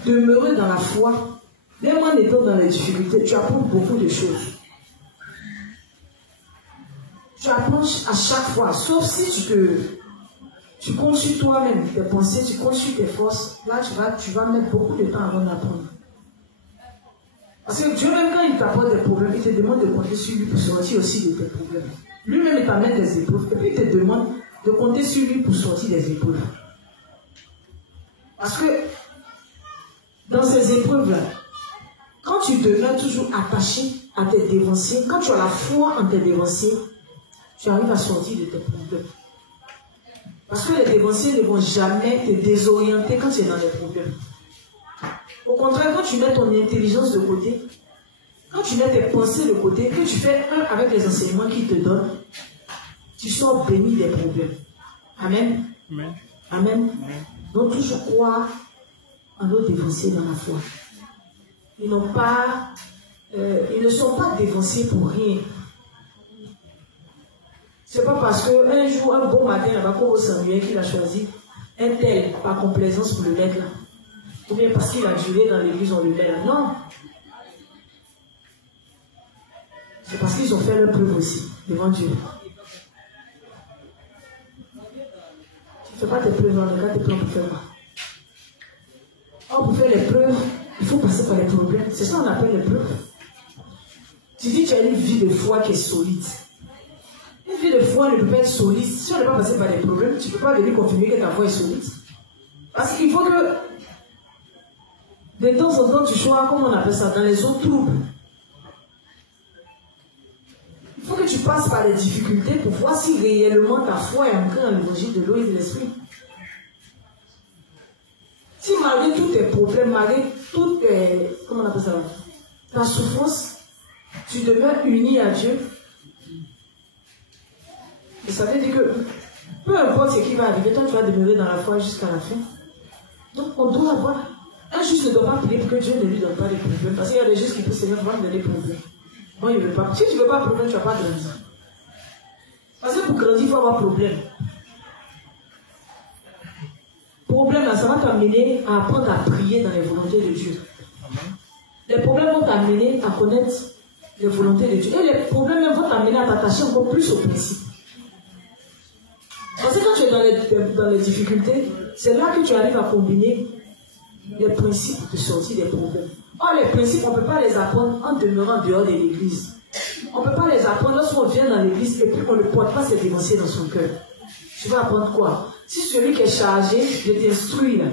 demeurer dans la foi, même en étant dans les difficultés, tu apprends beaucoup de choses. Tu apprends à chaque fois, sauf si tu conçus toi-même tes pensées, tu conçus tes forces, là tu vas mettre beaucoup de temps avant d'apprendre. Parce que Dieu, même quand il t'apporte des problèmes, il te demande de compter sur lui pour sortir aussi de tes problèmes. Lui-même, il t'amène des épreuves, et puis il te demande de compter sur lui pour sortir des épreuves. Parce que dans ces épreuves-là, quand tu demeures toujours attaché à tes dévanciers, quand tu as la foi en tes dévanciers, tu arrives à sortir de tes problèmes. Parce que les dévanciers ne vont jamais te désorienter quand tu es dans les problèmes. Au contraire, quand tu mets ton intelligence de côté, quand tu mets tes pensées de côté, que tu fais un avec les enseignements qu'il te donne, tu sors béni des problèmes. Amen. Amen. Amen. Donc toujours croire en nos dévanciers dans la foi. Ils ne sont pas dévanciers pour rien. C'est pas parce qu'un jour, un bon matin, là-bas, comme au Samuel qu'il a choisi un tel par complaisance pour le mettre là. Ou bien parce qu'il a duré dans l'église, on le met là. Non. C'est parce qu'ils ont fait leur preuve aussi, devant Dieu. Tu ne fais pas tes preuves dans le cas, tes preuves pour faire quoi? Or, pour faire les preuves, il faut passer par les problèmes. C'est ça qu'on appelle les preuves. Tu dis que tu as une vie de foi qui est solide. Une vie de foi ne peut pas être solide. Si on n'est pas passé par des problèmes, tu ne peux pas venir confirmer que ta foi est solide. Parce qu'il faut que de temps en temps tu sois, comment on appelle ça, dans les eaux troubles. Il faut que tu passes par les difficultés pour voir si réellement ta foi est ancrée dans l'évangile de l'eau et de l'esprit. Si malgré tous tes problèmes, malgré toutes tes, comment on appelle ça, ta souffrance, tu demeures uni à Dieu, et ça veut dire que peu importe ce qui va arriver, toi tu vas demeurer dans la foi jusqu'à la fin. Donc on doit avoir, un juste ne doit pas prier pour que Dieu ne lui donne pas des problèmes, parce qu'il y a des justes qui peuvent se dire, va me donner des problèmes. Moi il ne veut pas. Si tu ne veux pas de problème, tu ne vas pas grandir. Parce que pour grandir, il faut avoir problème. Problème là, ça va t'amener à apprendre à prier dans les volontés de Dieu. Les problèmes vont t'amener à connaître les volontés de Dieu. Et les problèmes vont t'amener à t'attacher encore plus aux principes. Parce que quand tu es dans les difficultés, c'est là que tu arrives à combiner les principes de sortie des problèmes. Or, les principes, on ne peut pas les apprendre en demeurant dehors de l'église. On ne peut pas les apprendre lorsqu'on vient dans l'église et puis on ne porte pas ses dévanciers dans son cœur. tu vas apprendre quoi? Si celui qui est chargé de t'instruire,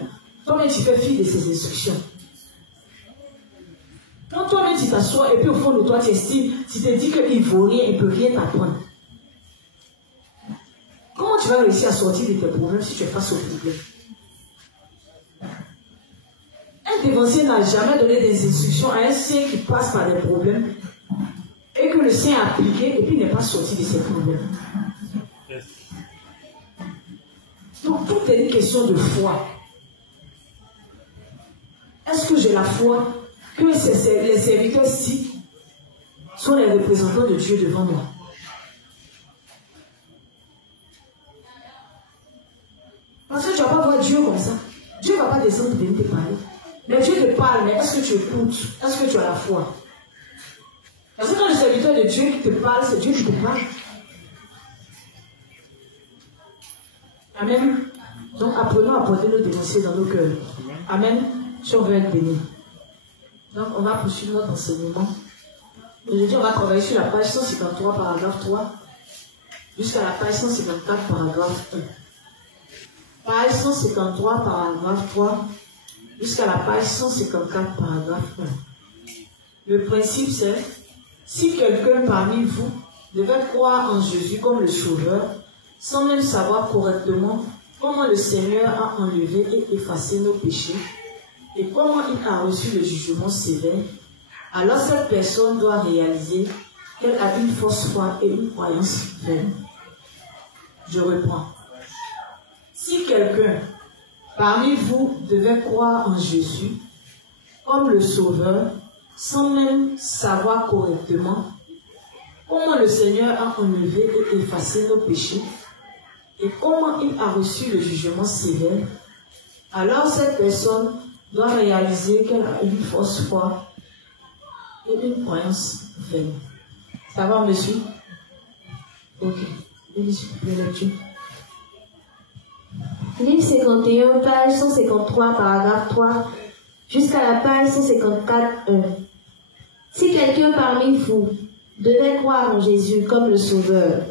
toi-même tu fais fi de ses instructions. Quand toi-même tu t'assois et puis au fond de toi tu estimes, tu te dis qu'il ne vaut rien, il ne peut rien t'apprendre. Comment tu vas réussir à sortir de tes problèmes si tu es face aux problèmes? Un dévancier n'a jamais donné des instructions à un saint qui passe par des problèmes et que le saint a appliqué et puis n'est pas sorti de ces problèmes. Donc tout est une question de foi. Est-ce que j'ai la foi que les serviteurs-ci sont les représentants de Dieu devant moi? Parce que tu ne vas pas voir Dieu comme ça. Dieu ne va pas descendre venir te parler. Mais Dieu te parle, mais est-ce que tu écoutes? Est-ce que tu as la foi? Parce que quand le serviteur de Dieu qui te parle, c'est Dieu qui te parle. Amen. Donc apprenons à porter nos dénonciers dans nos cœurs. Amen. Si on veut être béni. Donc on va poursuivre notre enseignement. Aujourd'hui, on va travailler sur la page 153, paragraphe 3, jusqu'à la page 154, paragraphe 1. Page 153, paragraphe 3, jusqu'à la page 154, paragraphe 1. Le principe c'est, si quelqu'un parmi vous devait croire en Jésus comme le Sauveur, sans même savoir correctement comment le Seigneur a enlevé et effacé nos péchés, et comment il a reçu le jugement sévère, alors cette personne doit réaliser qu'elle a une fausse foi et une croyance vaine. Je reprends. Si quelqu'un parmi vous devait croire en Jésus comme le Sauveur, sans même savoir correctement comment le Seigneur a enlevé et effacé nos péchés, et comment il a reçu le jugement sévère, alors cette personne doit réaliser qu'elle a une fausse foi et une croyance vaine. Ça va, monsieur? Ok. Lecture. Livre 51, page 153, paragraphe 3, jusqu'à la page 154, 1. Si quelqu'un parmi vous devait croire en Jésus comme le Sauveur,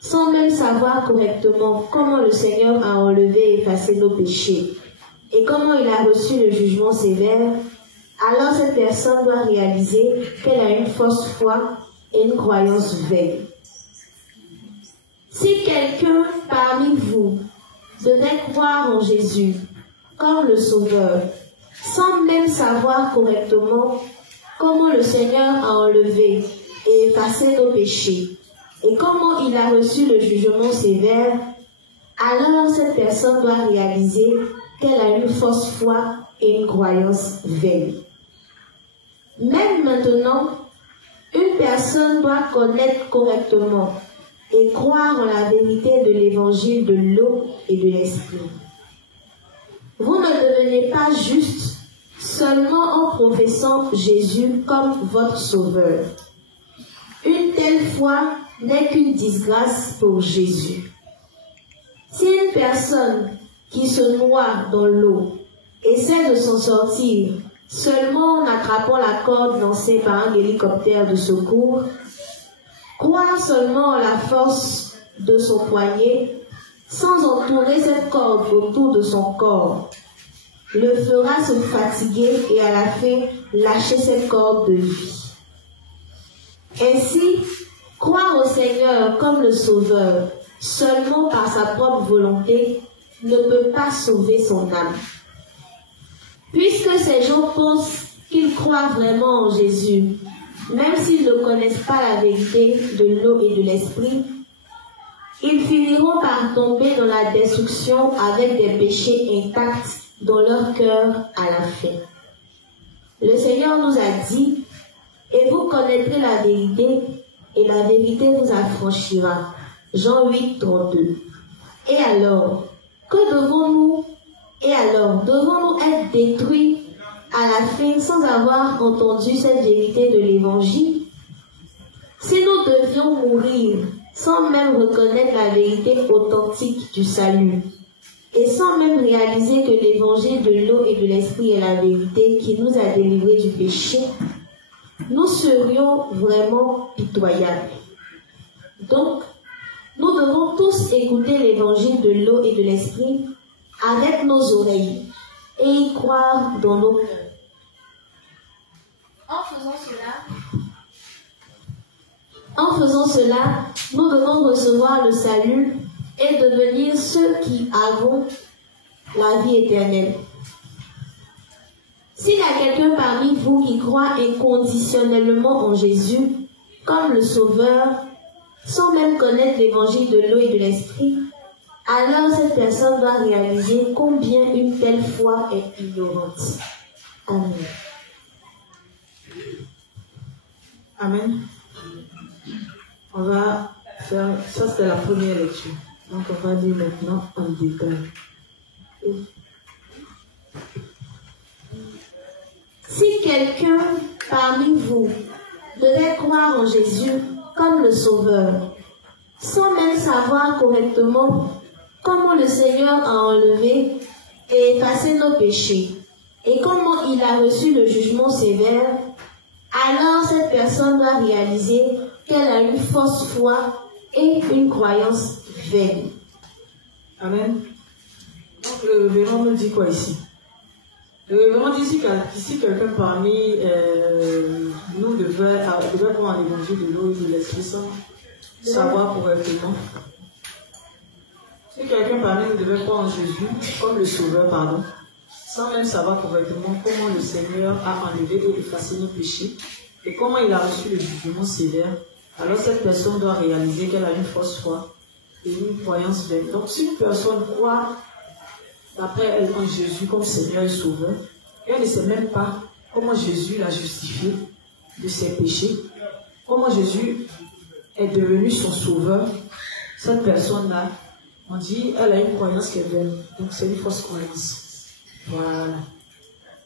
sans même savoir correctement comment le Seigneur a enlevé et effacé nos péchés, et comment il a reçu le jugement sévère, alors cette personne doit réaliser qu'elle a une fausse foi et une croyance vaine. Si quelqu'un parmi vous devait croire en Jésus comme le Sauveur, sans même savoir correctement comment le Seigneur a enlevé et effacé nos péchés, et comment il a reçu le jugement sévère, alors cette personne doit réaliser qu'elle a une fausse foi et une croyance vaine. Même maintenant, une personne doit connaître correctement et croire en la vérité de l'évangile de l'eau et de l'esprit. Vous ne devenez pas juste seulement en professant Jésus comme votre sauveur. Une telle foi n'est qu'une disgrâce pour Jésus. Si une personne qui se noie dans l'eau essaie de s'en sortir seulement en attrapant la corde lancée par un hélicoptère de secours, croire seulement en la force de son poignet, sans entourer cette corde autour de son corps, le fera se fatiguer et à la fin lâcher cette corde de vie. Ainsi, croire au Seigneur comme le Sauveur, seulement par sa propre volonté, ne peut pas sauver son âme. Puisque ces gens pensent qu'ils croient vraiment en Jésus, même s'ils ne connaissent pas la vérité de l'eau et de l'esprit, ils finiront par tomber dans la destruction avec des péchés intacts dans leur cœur à la fin. Le Seigneur nous a dit, « Et vous connaîtrez la vérité, et la vérité vous affranchira. » Jean 8, 32. Et alors, devons-nous être détruits à la fin sans avoir entendu cette vérité de l'Évangile? Si nous devions mourir sans même reconnaître la vérité authentique du salut, et sans même réaliser que l'Évangile de l'eau et de l'Esprit est la vérité qui nous a délivrés du péché, nous serions vraiment pitoyables. Donc, nous devons tous écouter l'évangile de l'eau et de l'esprit avec nos oreilles et y croire dans nos cœurs. En faisant cela, nous devons recevoir le salut et devenir ceux qui avons la vie éternelle. S'il y a quelqu'un parmi vous qui croit inconditionnellement en Jésus comme le Sauveur, sans même connaître l'évangile de l'eau et de l'esprit, alors cette personne doit réaliser combien une telle foi est ignorante. Amen. Amen. On va faire, ça c'était la première lecture. Donc on va lire maintenant en détail. Si quelqu'un parmi vous devait croire en Jésus comme le Sauveur, sans même savoir correctement comment le Seigneur a enlevé et effacé nos péchés, et comment il a reçu le jugement sévère, alors cette personne doit réaliser qu'elle a une fausse foi et une croyance vaine. Amen. Donc le révérend nous dit quoi ici? Le révérend dit ici qu'ici quelqu'un parmi nous devait prendre l'évangile de l'eau et de l'esprit sans savoir correctement. Si quelqu'un parmi nous devait croire en Jésus comme le Sauveur, pardon, sans même savoir correctement comment le Seigneur a enlevé et effacé nos péchés et comment il a reçu le jugement sévère, alors cette personne doit réaliser qu'elle a une fausse foi et une croyance vaine. Donc si une personne croit d'après elle en Jésus comme Seigneur et Sauveur, elle ne sait même pas comment Jésus l'a justifié de ses péchés, comment Jésus est devenu son Sauveur, cette personne-là, on dit, elle a une croyance qui est vaine. Donc c'est une fausse croyance. Voilà.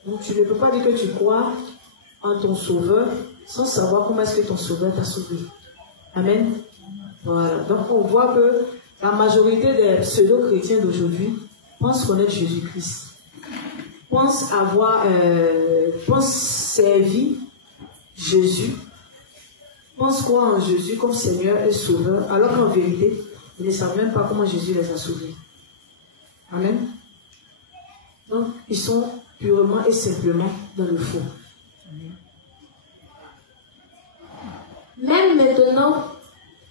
Donc tu ne peux pas dire que tu crois en ton Sauveur sans savoir comment est-ce que ton Sauveur t'a sauvé. Amen. Voilà. Donc on voit que la majorité des pseudo-chrétiens d'aujourd'hui pensent connaître Jésus-Christ, pensent servir Jésus, pensent croire en Jésus comme Seigneur et Sauveur, alors qu'en vérité, ils ne savent même pas comment Jésus les a sauvés. Amen. Donc, ils sont purement et simplement dans le faux. Même maintenant,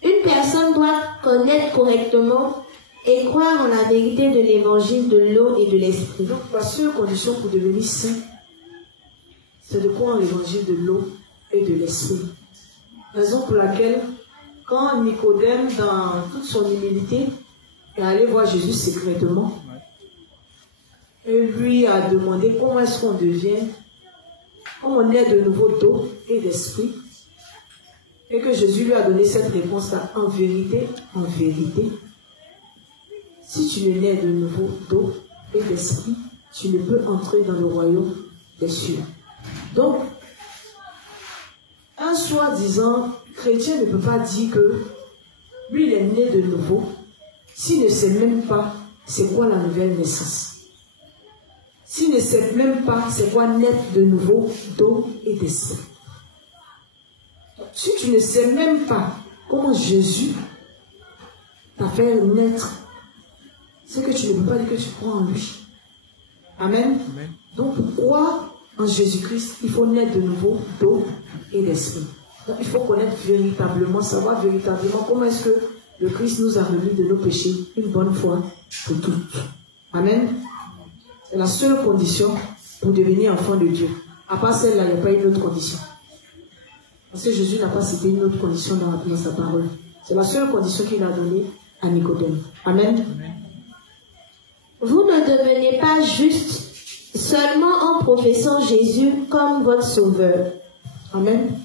une personne doit connaître correctement et croire en la vérité de l'évangile de l'eau et de l'esprit. Donc, la seule condition pour devenir saint, c'est de croire en l'évangile de l'eau et de l'esprit. Raison pour laquelle, quand Nicodème, dans toute son humilité, est allé voir Jésus secrètement, et lui a demandé comment est-ce qu'on devient, comment on est de nouveau d'eau et d'esprit, et que Jésus lui a donné cette réponse-là, en vérité, si tu ne nais de nouveau d'eau et d'esprit, tu ne peux entrer dans le royaume des cieux. Donc, un soi-disant chrétien ne peut pas dire que lui, il est né de nouveau s'il ne sait même pas c'est quoi la nouvelle naissance. S'il ne sait même pas c'est quoi naître de nouveau d'eau et d'esprit. Si tu ne sais même pas comment Jésus t'a fait naître, c'est que tu ne peux pas dire que tu crois en lui. Amen. Amen. Donc pour croire en Jésus-Christ, il faut naître de nouveau d'eau et d'esprit. Donc il faut connaître véritablement, savoir véritablement comment est-ce que le Christ nous a remis de nos péchés une bonne fois pour toutes. Amen. C'est la seule condition pour devenir enfant de Dieu. À part celle-là, il n'y a pas une autre condition. Parce que Jésus n'a pas cité une autre condition dans sa parole. C'est la seule condition qu'il a donnée à Nicodème. Amen. Vous ne devenez pas juste seulement en professant Jésus comme votre sauveur. Amen.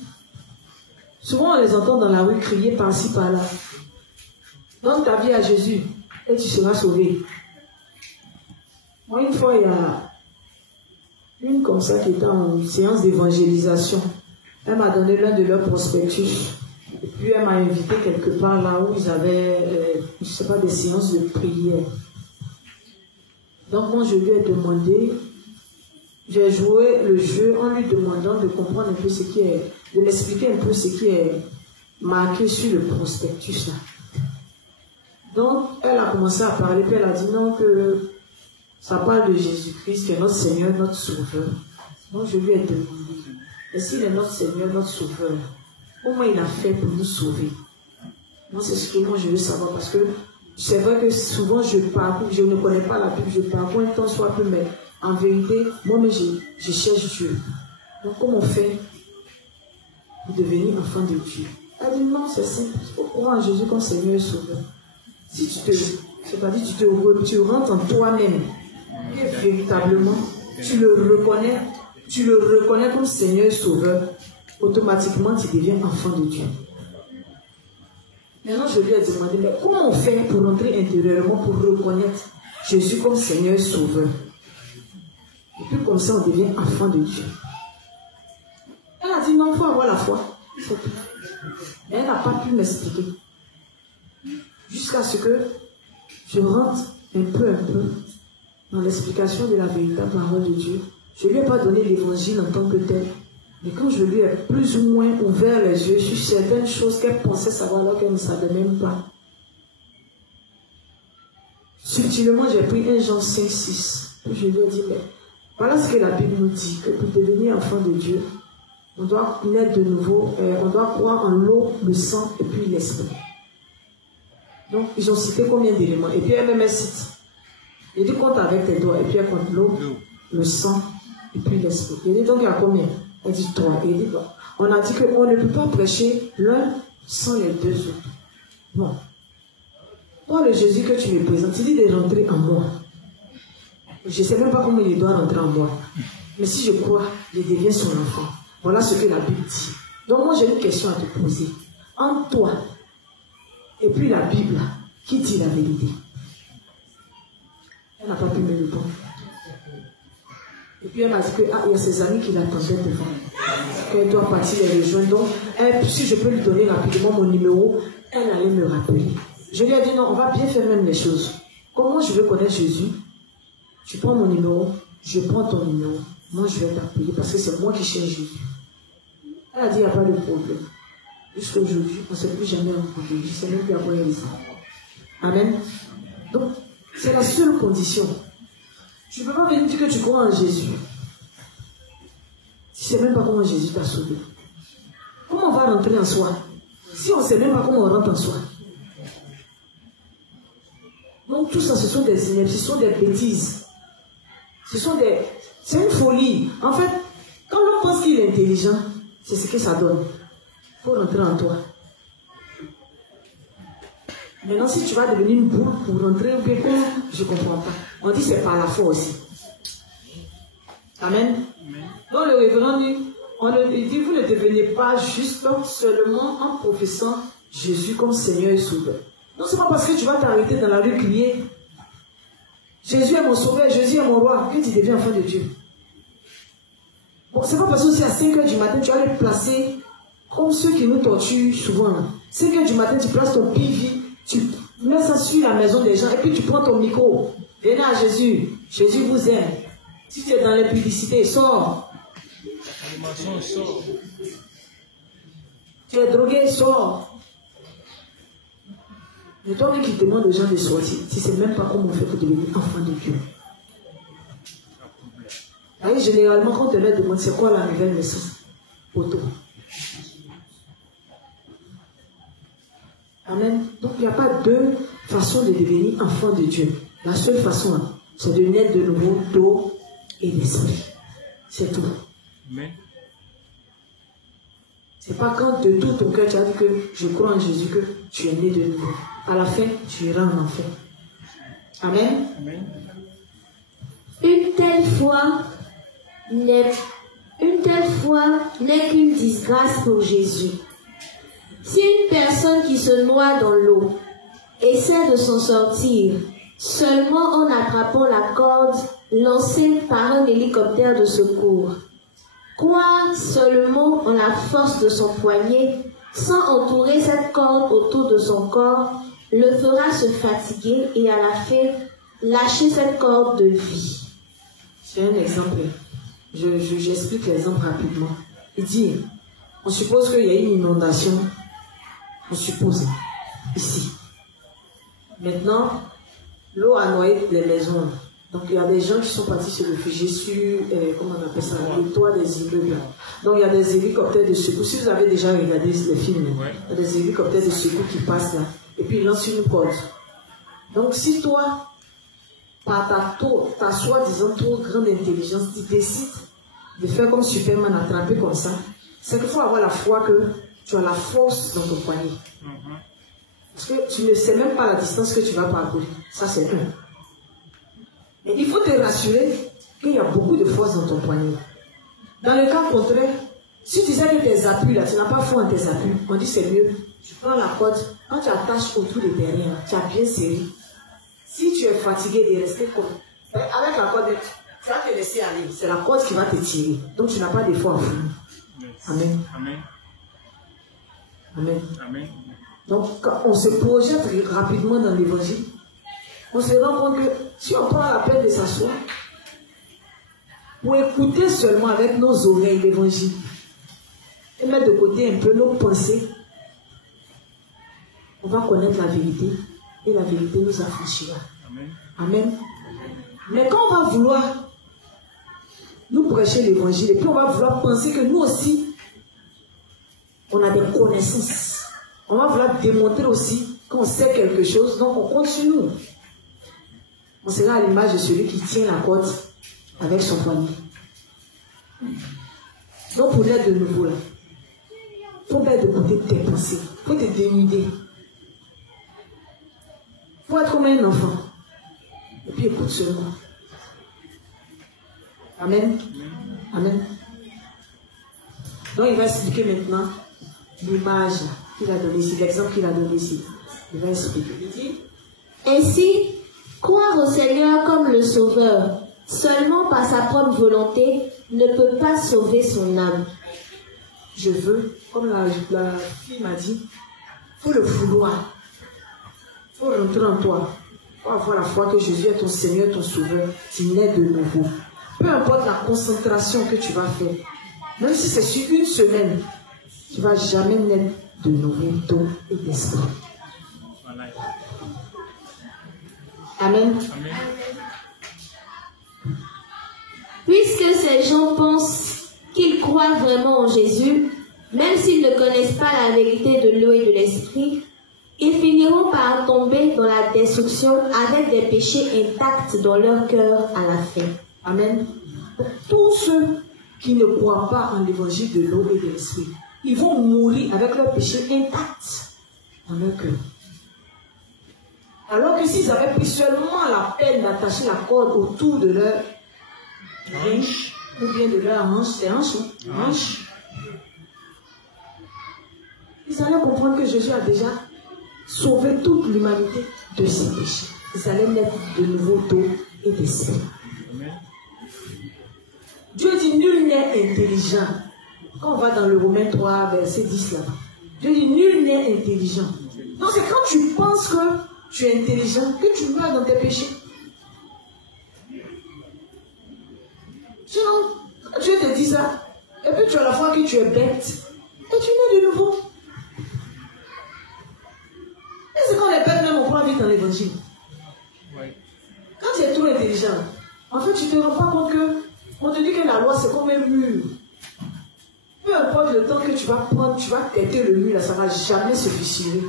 Souvent on les entend dans la rue crier par-ci par-là. Donne ta vie à Jésus et tu seras sauvé. Moi une fois il y a une comme ça qui était en séance d'évangélisation. Elle m'a donné l'un de leurs prospectus. Et puis elle m'a invité quelque part là où ils avaient, je sais pas, des séances de prière. Donc moi je lui ai demandé, j'ai joué le jeu en lui demandant de comprendre un peu ce qui est, de m'expliquer un peu ce qui est marqué sur le prospectus là. Donc, elle a commencé à parler, puis elle a dit non, que ça parle de Jésus-Christ, qui est notre Seigneur, notre Sauveur. Donc, je lui ai demandé, et s'il est notre Seigneur, notre Sauveur, comment il a fait pour nous sauver? Moi, c'est ce que moi je veux savoir, parce que c'est vrai que souvent je parcours, je ne connais pas la Bible, je parcours un temps soit peu, mais en vérité, moi-même je cherche Dieu. Donc, comment on fait pour devenir enfant de Dieu? Elle dit non, c'est simple, il faut croire en Jésus comme Seigneur et Sauveur. Si c'est-à-dire tu rentres en toi-même, et véritablement, tu le reconnais comme Seigneur et Sauveur, automatiquement tu deviens enfant de Dieu. Maintenant, je lui ai demandé, mais comment on fait pour entrer intérieurement, pour reconnaître Jésus comme Seigneur et Sauveur? Et puis comme ça, on devient enfant de Dieu. Elle a dit non, il faut avoir la foi. Mais elle n'a pas pu m'expliquer. Jusqu'à ce que je rentre un peu dans l'explication de la véritable parole de Dieu. Je ne lui ai pas donné l'évangile en tant que tel. Mais quand je lui ai plus ou moins ouvert les yeux sur certaines choses qu'elle pensait savoir alors qu'elle ne savait même pas. Subtilement, j'ai pris 1 Jean 5, 6. Je lui ai dit, mais voilà ce que la Bible nous dit, que pour devenir enfant de Dieu, on doit naître de nouveau, on doit croire en l'eau, le sang et puis l'esprit. Donc, ils ont cité combien d'éléments? Et puis elle cite. Il dit compte avec tes doigts, et puis elle compte l'eau, le sang et puis l'esprit. Il dit donc il y a combien? Elle dit 3. Il dit bon. On a dit qu'on ne peut pas prêcher l'un sans les deux autres. Bon. Toi, le Jésus que tu me présentes, il dit de rentrer en moi. Je ne sais même pas comment il doit rentrer en moi. Mais si je crois, je deviens son enfant. Voilà ce que la Bible dit. Donc moi, j'ai une question à te poser. En toi, et puis la Bible, qui dit la vérité? Elle n'a pas pu me répondre. Et puis elle m'a dit qu'il y a ses amis qui l'attendaient devant. Qu'elle doit partir les rejoindre. Donc, si je peux lui donner rapidement mon numéro, elle allait me rappeler. Je lui ai dit non, on va bien faire même les choses. Comment je veux connaître Jésus? Tu prends mon numéro, je prends ton numéro. Moi, je vais t'appeler parce que c'est moi qui cherche Jésus. Elle a dit il n'y a pas de problème. Jusqu'à aujourd'hui, on ne s'est plus jamais rencontré. Je ne sais même plus à quoi il est. Amen. Donc, c'est la seule condition. Tu ne peux pas venir dire que tu crois en Jésus. Tu ne sais même pas comment Jésus t'a sauvé. Comment on va rentrer en soi si on ne sait même pas comment on rentre en soi? Donc tout ça, ce sont des inepties, ce sont des bêtises. C'est une folie. En fait, quand on pense qu'il est intelligent, c'est ce que ça donne. Il faut rentrer en toi. Maintenant, si tu vas devenir une boule pour rentrer au béton, je ne comprends pas. On dit c'est par la foi aussi. Amen. Donc le révérend dit, il dit, vous ne devenez pas juste seulement en professant Jésus comme Seigneur et Sauveur. Non, c'est pas parce que tu vas t'arrêter dans la rue crier Jésus est mon Sauveur, Jésus est mon Roi, que tu deviens enfant de Dieu. Bon, c'est pas parce que c'est à 5 h du matin, tu vas le placer comme ceux qui nous torturent souvent. 5 h du matin, tu places ton pied, tu mets ça sur la maison des gens et puis tu prends ton micro. Venez à Jésus. Jésus vous aime. Si tu es dans les publicités, sors. Sors. Tu es drogué, sors. Mais toi-même qui demande aux gens de sortir, tu ne sais même pas comment on fait pour devenir enfant de Dieu. Et généralement, quand on te leur demande c'est quoi la nouvelle naissance, auto. Amen. Donc il n'y a pas deux façons de devenir enfant de Dieu. La seule façon, c'est de naître de nouveau d'eau et d'esprit. C'est tout. Amen. C'est pas quand de tout ton cœur tu as dit que je crois en Jésus que tu es né de nouveau. À la fin, tu iras en enfer. Amen. Amen. Une telle foi n'est qu'une disgrâce pour Jésus. Si une personne qui se noie dans l'eau essaie de s'en sortir seulement en attrapant la corde lancée par un hélicoptère de secours, croire seulement en la force de son poignet sans entourer cette corde autour de son corps le fera se fatiguer et à la fin lâcher cette corde de vie. C'est un exemple. J'explique l'exemple rapidement. Il dit, on suppose qu'il y a une inondation. On suppose, ici. Maintenant, l'eau a noyé les maisons. Donc il y a des gens qui sont partis se réfugier sur, comment on appelle ça, les toits des immeubles. Donc il y a des hélicoptères de secours. Si vous avez déjà regardé les films, il y a des hélicoptères de secours qui passent là. Et puis ils lancent une corde. Donc si toi, par ta soi-disant trop grande intelligence, tu décides de faire comme Superman, attraper comme ça, c'est qu'il faut avoir la foi que tu as la force dans ton poignet. Parce que tu ne sais même pas la distance que tu vas parcourir. Ça, c'est un. Mais il faut te rassurer qu'il y a beaucoup de force dans ton poignet. Dans le cas contraire, si tu sais que tes appuis, là, tu n'as pas foi en tes appuis, on dit c'est mieux. Tu prends la corde, quand tu attaches autour de tes reins, tu as bien serré. Si tu es fatigué de rester comme... Avec la corde, tu vas te laisser aller. C'est la corde qui va te tirer. Donc tu n'as pas de foi en foi. Amen. Amen. Amen. Amen. Donc, quand on se projette rapidement dans l'évangile, on se rend compte que si on prend la peine de s'asseoir, pour écouter seulement avec nos oreilles l'évangile, et mettre de côté un peu nos pensées, on va connaître la vérité, et la vérité nous affranchira. Amen. Amen. Mais quand on va vouloir nous prêcher l'évangile, et puis on va vouloir penser que nous aussi, on a des connaissances. On va vouloir démontrer aussi qu'on sait quelque chose, donc on compte sur nous. On sera à l'image de celui qui tient la corde avec son poignet. Donc pour l'être de nouveau là, il faut mettre de côté tes pensées, il faut te dénuder. Il faut être comme un enfant. Et puis écoute seulement. Amen. Amen. Donc il va expliquer maintenant l'image qu'il a donnée ici, l'exemple qu'il a donné ici. Il va expliquer. Il dit, ainsi, croire au Seigneur comme le Sauveur, seulement par sa propre volonté, ne peut pas sauver son âme. Je veux, comme la fille m'a dit, il faut le vouloir. Il faut rentrer en toi. Il faut avoir la foi que Jésus est ton Seigneur, ton Sauveur. Tu nais de nouveau. Peu importe la concentration que tu vas faire, même si c'est sur une semaine, tu ne vas jamais naître de nouveau d'eau et d'esprit. Amen. Amen. Puisque ces gens pensent qu'ils croient vraiment en Jésus, même s'ils ne connaissent pas la vérité de l'eau et de l'esprit, ils finiront par tomber dans la destruction avec des péchés intacts dans leur cœur à la fin. Amen. Tous ceux qui ne croient pas en l'évangile de l'eau et de l'esprit, ils vont mourir avec leurs péchés intacts dans leur cœur. Alors que s'ils avaient pris seulement la peine d'attacher la corde autour de leur hanche, ou bien de leur hanche, c'est hanche, ils allaient comprendre que Jésus a déjà sauvé toute l'humanité de ses péchés. Ils allaient naître de nouveau d'eau et d'esprit. Dieu dit nul n'est intelligent. Quand on va dans le Romains 3, verset 10 là, Dieu dit nul n'est intelligent. Donc c'est quand tu penses que tu es intelligent que tu meurs dans tes péchés. Sinon, quand Dieu te dit ça, et puis tu as la foi que tu es bête, et tu nais de nouveau. Et c'est quand les bêtes même on prend vite dans l'évangile. Quand tu es trop intelligent, en fait tu ne te rends pas compte que on te dit que la loi c'est comme un mur. Peu importe le temps que tu vas prendre, tu vas têter le mur, là, ça ne va jamais se fissurer.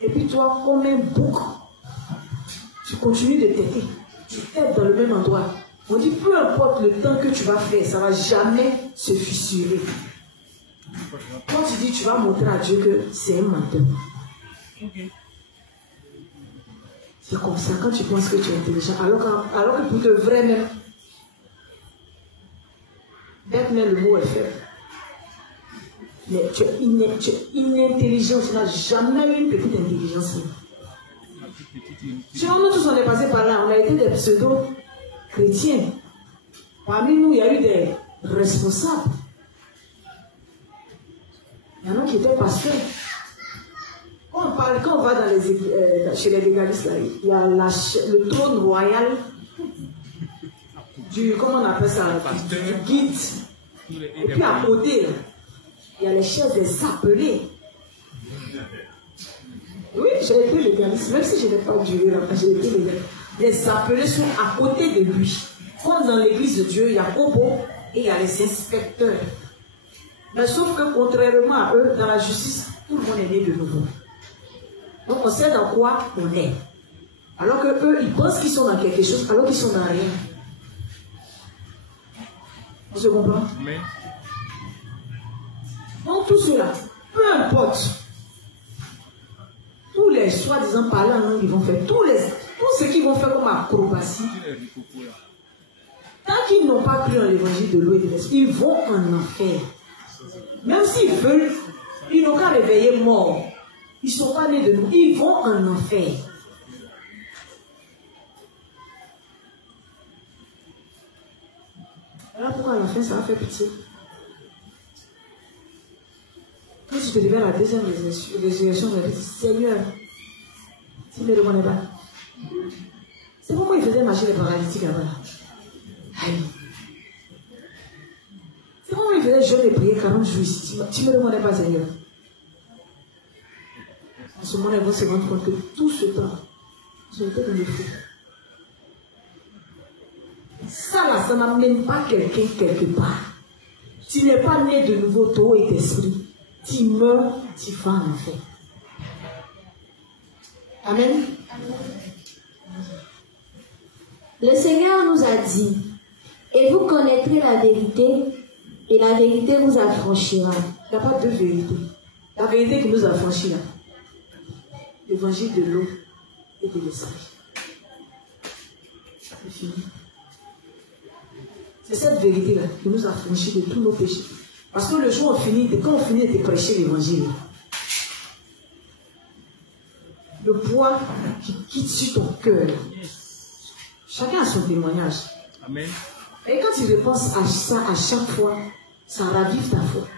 Et puis toi, comme un bouc, tu continues de têter. Tu têtes dans le même endroit. On dit peu importe le temps que tu vas faire, ça ne va jamais se fissurer. Quand tu dis tu vas montrer à Dieu que c'est un menteur. C'est comme ça quand tu penses que tu es intelligent. Alors que pour de vrai même, bête mais le mot est faible. Mais tu es inintelligent, tu n'as jamais eu une petite intelligence. Sinon, nous tous on est passés par là, on a été des pseudo-chrétiens. Parmi nous, il y a eu des responsables. Il y en a qui étaient pasteurs. Quand on va dans chez les légalistes, là, il y a le trône royal du, comment on appelle ça, du guide. Et puis à côté, il y a les chaises des appelés. Oui, j'ai été légaliste, même si je n'ai pas duré là-bas, j'ai été légaliste. Les appelés sont à côté de lui. Comme dans l'église de Dieu, il y a Kobo et il y a les inspecteurs. Mais sauf que contrairement à eux, dans la justice, tout le monde est né de nouveau. Donc on sait dans quoi on est. Alors que eux, ils pensent qu'ils sont dans quelque chose, alors qu'ils sont dans rien. On se comprend? Mais... Donc tout cela, peu importe, tous les soi-disant parlants en langue qu'ils vont faire, tout ce qu'ils vont faire comme acrobatie, tant qu'ils n'ont pas cru en l'évangile de l'eau et de l'esprit, ils vont en enfer. Même s'ils veulent, ils n'ont qu'à réveiller mort. Ils ne sont pas nés de nous, ils vont en enfer. Alors pourquoi à la fin ça va faire pitié? Quand je te devais à la deuxième résurrection, je me dis, Seigneur, tu ne me reconnais pas. C'est pourquoi il faisait marcher les paralytiques là-bas. Aïe. C'est pourquoi il faisait jeûner et prier 40 jours ici. Tu ne me reconnais pas, Seigneur. En ce moment, ils vont se rendre compte que tout ce temps, je n'étais dans le feu. Ça là, ça n'amène pas quelqu'un quelque part. Tu n'es pas né de nouveau, toi et d'esprit. Tu meurs, tu vas en enfer. Amen. Le Seigneur nous a dit, et vous connaîtrez la vérité, et la vérité vous affranchira. Il n'y a pas deux vérités. La vérité qui nous affranchit là, l'évangile de l'eau et de l'esprit. C'est fini. C'est cette vérité-là qui nous affranchit de tous nos péchés. Parce que le jour où quand on finit de prêcher l'évangile, le poids qui quitte sur ton cœur, chacun a son témoignage. Amen. Et quand tu repenses à ça à chaque fois, ça ravive ta foi.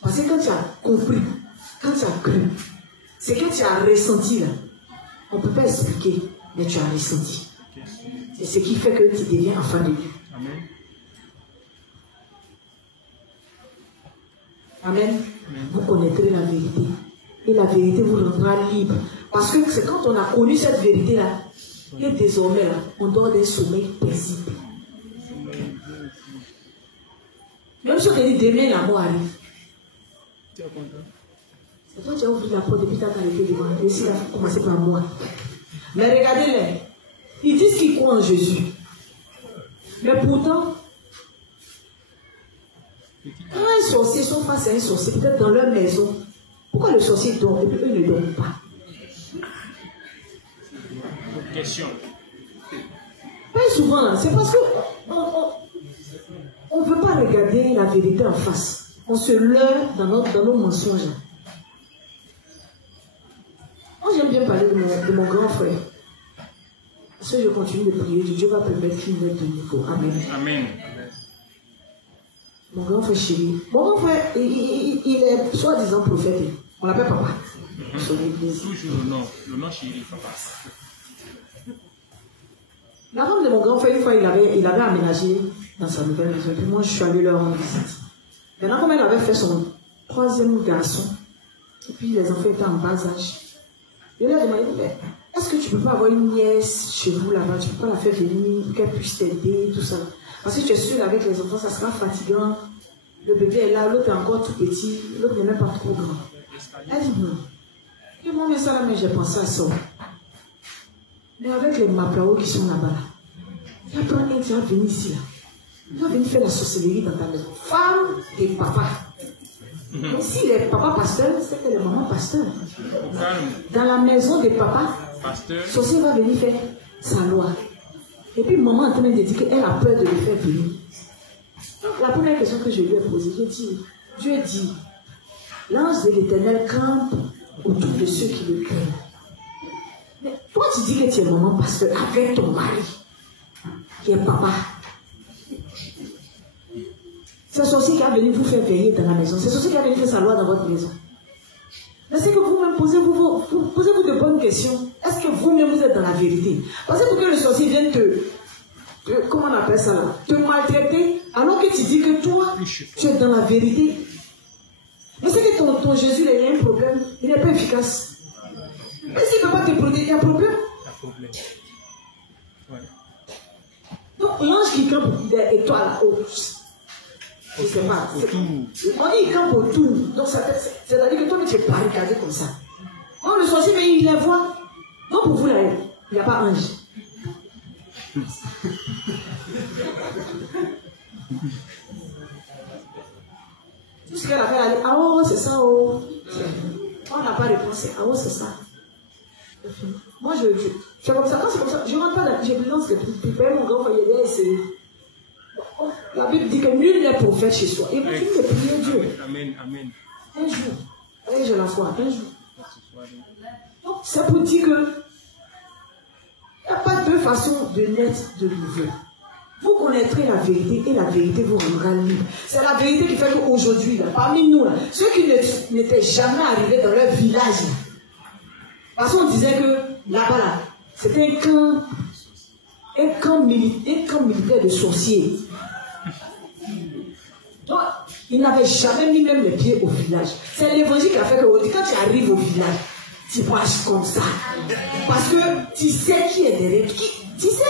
Parce que quand tu as compris, quand tu as cru, c'est que tu as ressenti là. On ne peut pas expliquer, mais tu as ressenti. C'est ce qui fait que tu deviens enfant de Dieu. Amen. Amen. Vous connaîtrez la vérité. Et la vérité vous rendra libre. Parce que c'est quand on a connu cette vérité-là, que désormais, là, on dort d'un sommeil paisible. Même si on te dit demain, la mort arrive. Tu es content? C'est toi qui as ouvert la porte depuis ta qualité devant. Et si il faut commencer par moi. Mais regardez-les. Ils disent qu'ils croient en Jésus. Mais pourtant, quand un sorcier sont face à un sorcier, peut-être dans leur maison, pourquoi le sorcier dort et puis eux ne dorment pas? Question. Pas souvent, c'est parce qu'on ne veut pas regarder la vérité en face. On se leurre dans nos mensonges. Moi, j'aime bien parler de mon grand frère. Parce que je continue de prier, Dieu va permettre qu'il mette de nouveau. Amen. Amen. Mon grand frère chéri. Mon grand frère, il est soi-disant prophète. On l'appelle papa. Son église. Toujours le nom chéri, papa. La femme de mon grand frère, une fois, il avait aménagé dans sa nouvelle maison. Puis moi, je suis allée leur rendre visite. Maintenant, comme elle avait fait son 3e garçon, et puis les enfants étaient en bas âge, je lui ai demandé, mais est-ce que tu ne peux pas avoir une nièce chez vous là-bas? Tu ne peux pas la faire venir pour qu'elle puisse t'aider, tout ça. Parce que tu es seule avec les enfants, ça sera fatigant. Le bébé est là, l'autre est encore tout petit, l'autre n'est même pas trop grand. Elle dit non. Et moi, mais ça là, mais j'ai pensé à ça. Mais avec les maplao qui sont là-bas, il y a plein de gens qui vont venir ici là. Il va venir faire la sorcellerie dans ta maison. Femme et papa. Donc si les papas pasteurs, c'est que les mamans pasteurs. Dans la maison des papas, le sorcier va venir faire sa loi. Et puis maman est en train de dire qu'elle a peur de le faire venir. Donc la première question que je lui ai posée, Dieu dit, l'ange de l'Éternel campe autour de ceux qui le craignent. Mais toi tu dis que tu es maman pasteur avec ton mari, qui est papa. C'est sorcier qui a venu vous faire veiller dans la maison. C'est sorcier qui a venu faire sa loi dans votre maison. Mais c'est que vous-même posez-vous de bonnes questions. Est-ce que vous-même vous êtes dans la vérité? Parce que pour que le sorcier vienne comment on appelle ça là, te maltraiter, alors que tu dis que toi, tu es dans la vérité. Mais c'est que ton Jésus, il y a un problème. Il n'est pas efficace. Mais s'il ne peut pas te protéger, il y a un problème. Il y a problème. Ouais. Donc, l'ange qui campe derrière toi là-haut, je ne sais pas. On dit qu'il campe autour. Donc, c'est-à-dire que toi, tu es barricadé comme ça. Non, le sorcier, mais il les voit. Donc, pour vous, là, il n'y a pas ange. Tout ce qu'elle a fait, elle a dit, ah oh, c'est ça, oh. On n'a pas réponse, ah oh, c'est ça. Moi, je fais comme ça, quand c'est comme ça, je ne rentre pas dans, je lance que mon grand foyer derrière, c'est. La Bible dit que nul n'est prophète chez soi. Et continue de prier Dieu. Amen, amen. Un jour. Allez, je la foi, un jour. Donc, c'est pour dire que il n'y a pas deux façons de naître de nouveau. Vous connaîtrez la vérité et la vérité vous rendra libre. C'est la vérité qui fait qu'aujourd'hui, là, parmi nous, là, ceux qui n'étaient jamais arrivés dans leur village, là, parce qu'on disait que là-bas, là, c'était un camp militaire de sorciers. Donc, ils n'avaient jamais mis même les pieds au village. C'est l'évangile qui a fait que quand tu arrives au village, tu marches comme ça. Parce que tu sais qui est derrière. Tu sais.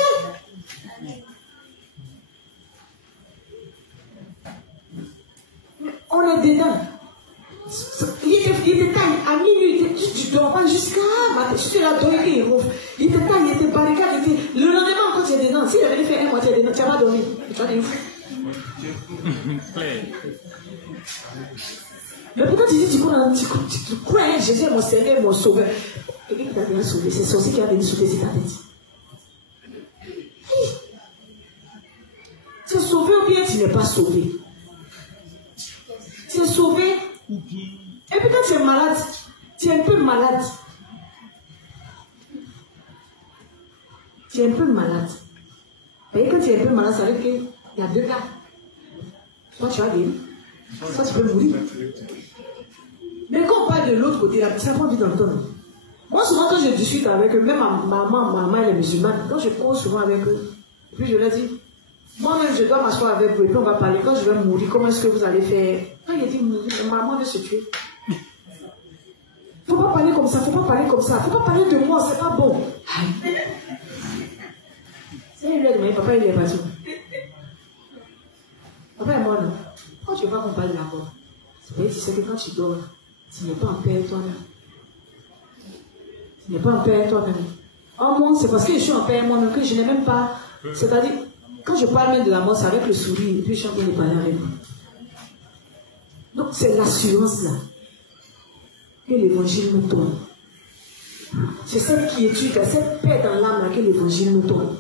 On est dedans. Il était taille. À minuit, tu ne dors pas jusqu'à matin. Tu es là, il était taille, il était barricade. Le lendemain, quand tu es dedans, s'il avait fait un moitié dedans, tu n'as pas dormi. Tu vas fou. Mais pourtant, tu dis, tu crois, hein, Jésus est mon Seigneur, mon Sauveur. Et qui t'a bien sauvé? C'est sorcier qui a venu sauver ta tête. Tu es sauvé ou bien tu n'es pas sauvé? Tu es sauvé. Et puis quand tu es malade, tu es un peu malade. Tu es un peu malade. Et quand tu es un peu malade, ça veut dire qu'il y a deux cas. Soit tu vas guérir, soit tu peux mourir. Mais quand on parle de l'autre côté, là, ça prend vite dans le temps. Moi, souvent, quand je discute avec eux, même ma maman, elle est musulmane, quand je cours souvent avec eux, puis je leur dis, moi-même, je dois m'asseoir avec vous, et puis on va parler. Quand je vais mourir, comment est-ce que vous allez faire? Quand il a dit, maman veut se tuer. Faut pas parler comme ça, faut pas parler comme ça, faut pas parler de moi, c'est pas bon. C'est une lettre, mais papa, il est parti. Papa est mort, non? Quand tu veux pas qu'on parle de la mort, c'est tu sais que quand tu dors, tu n'es pas en paix toi-même. Tu n'es pas en paix toi-même. Oh moi, c'est parce que je suis en paix moi-même que je n'ai même pas. C'est-à-dire, quand je parle même de la mort, c'est avec le sourire, et puis je suis en train de parler avec vous. Donc, c'est l'assurance là que l'évangile nous donne. C'est cette quiétude, cette paix dans l'âme là que l'évangile nous donne.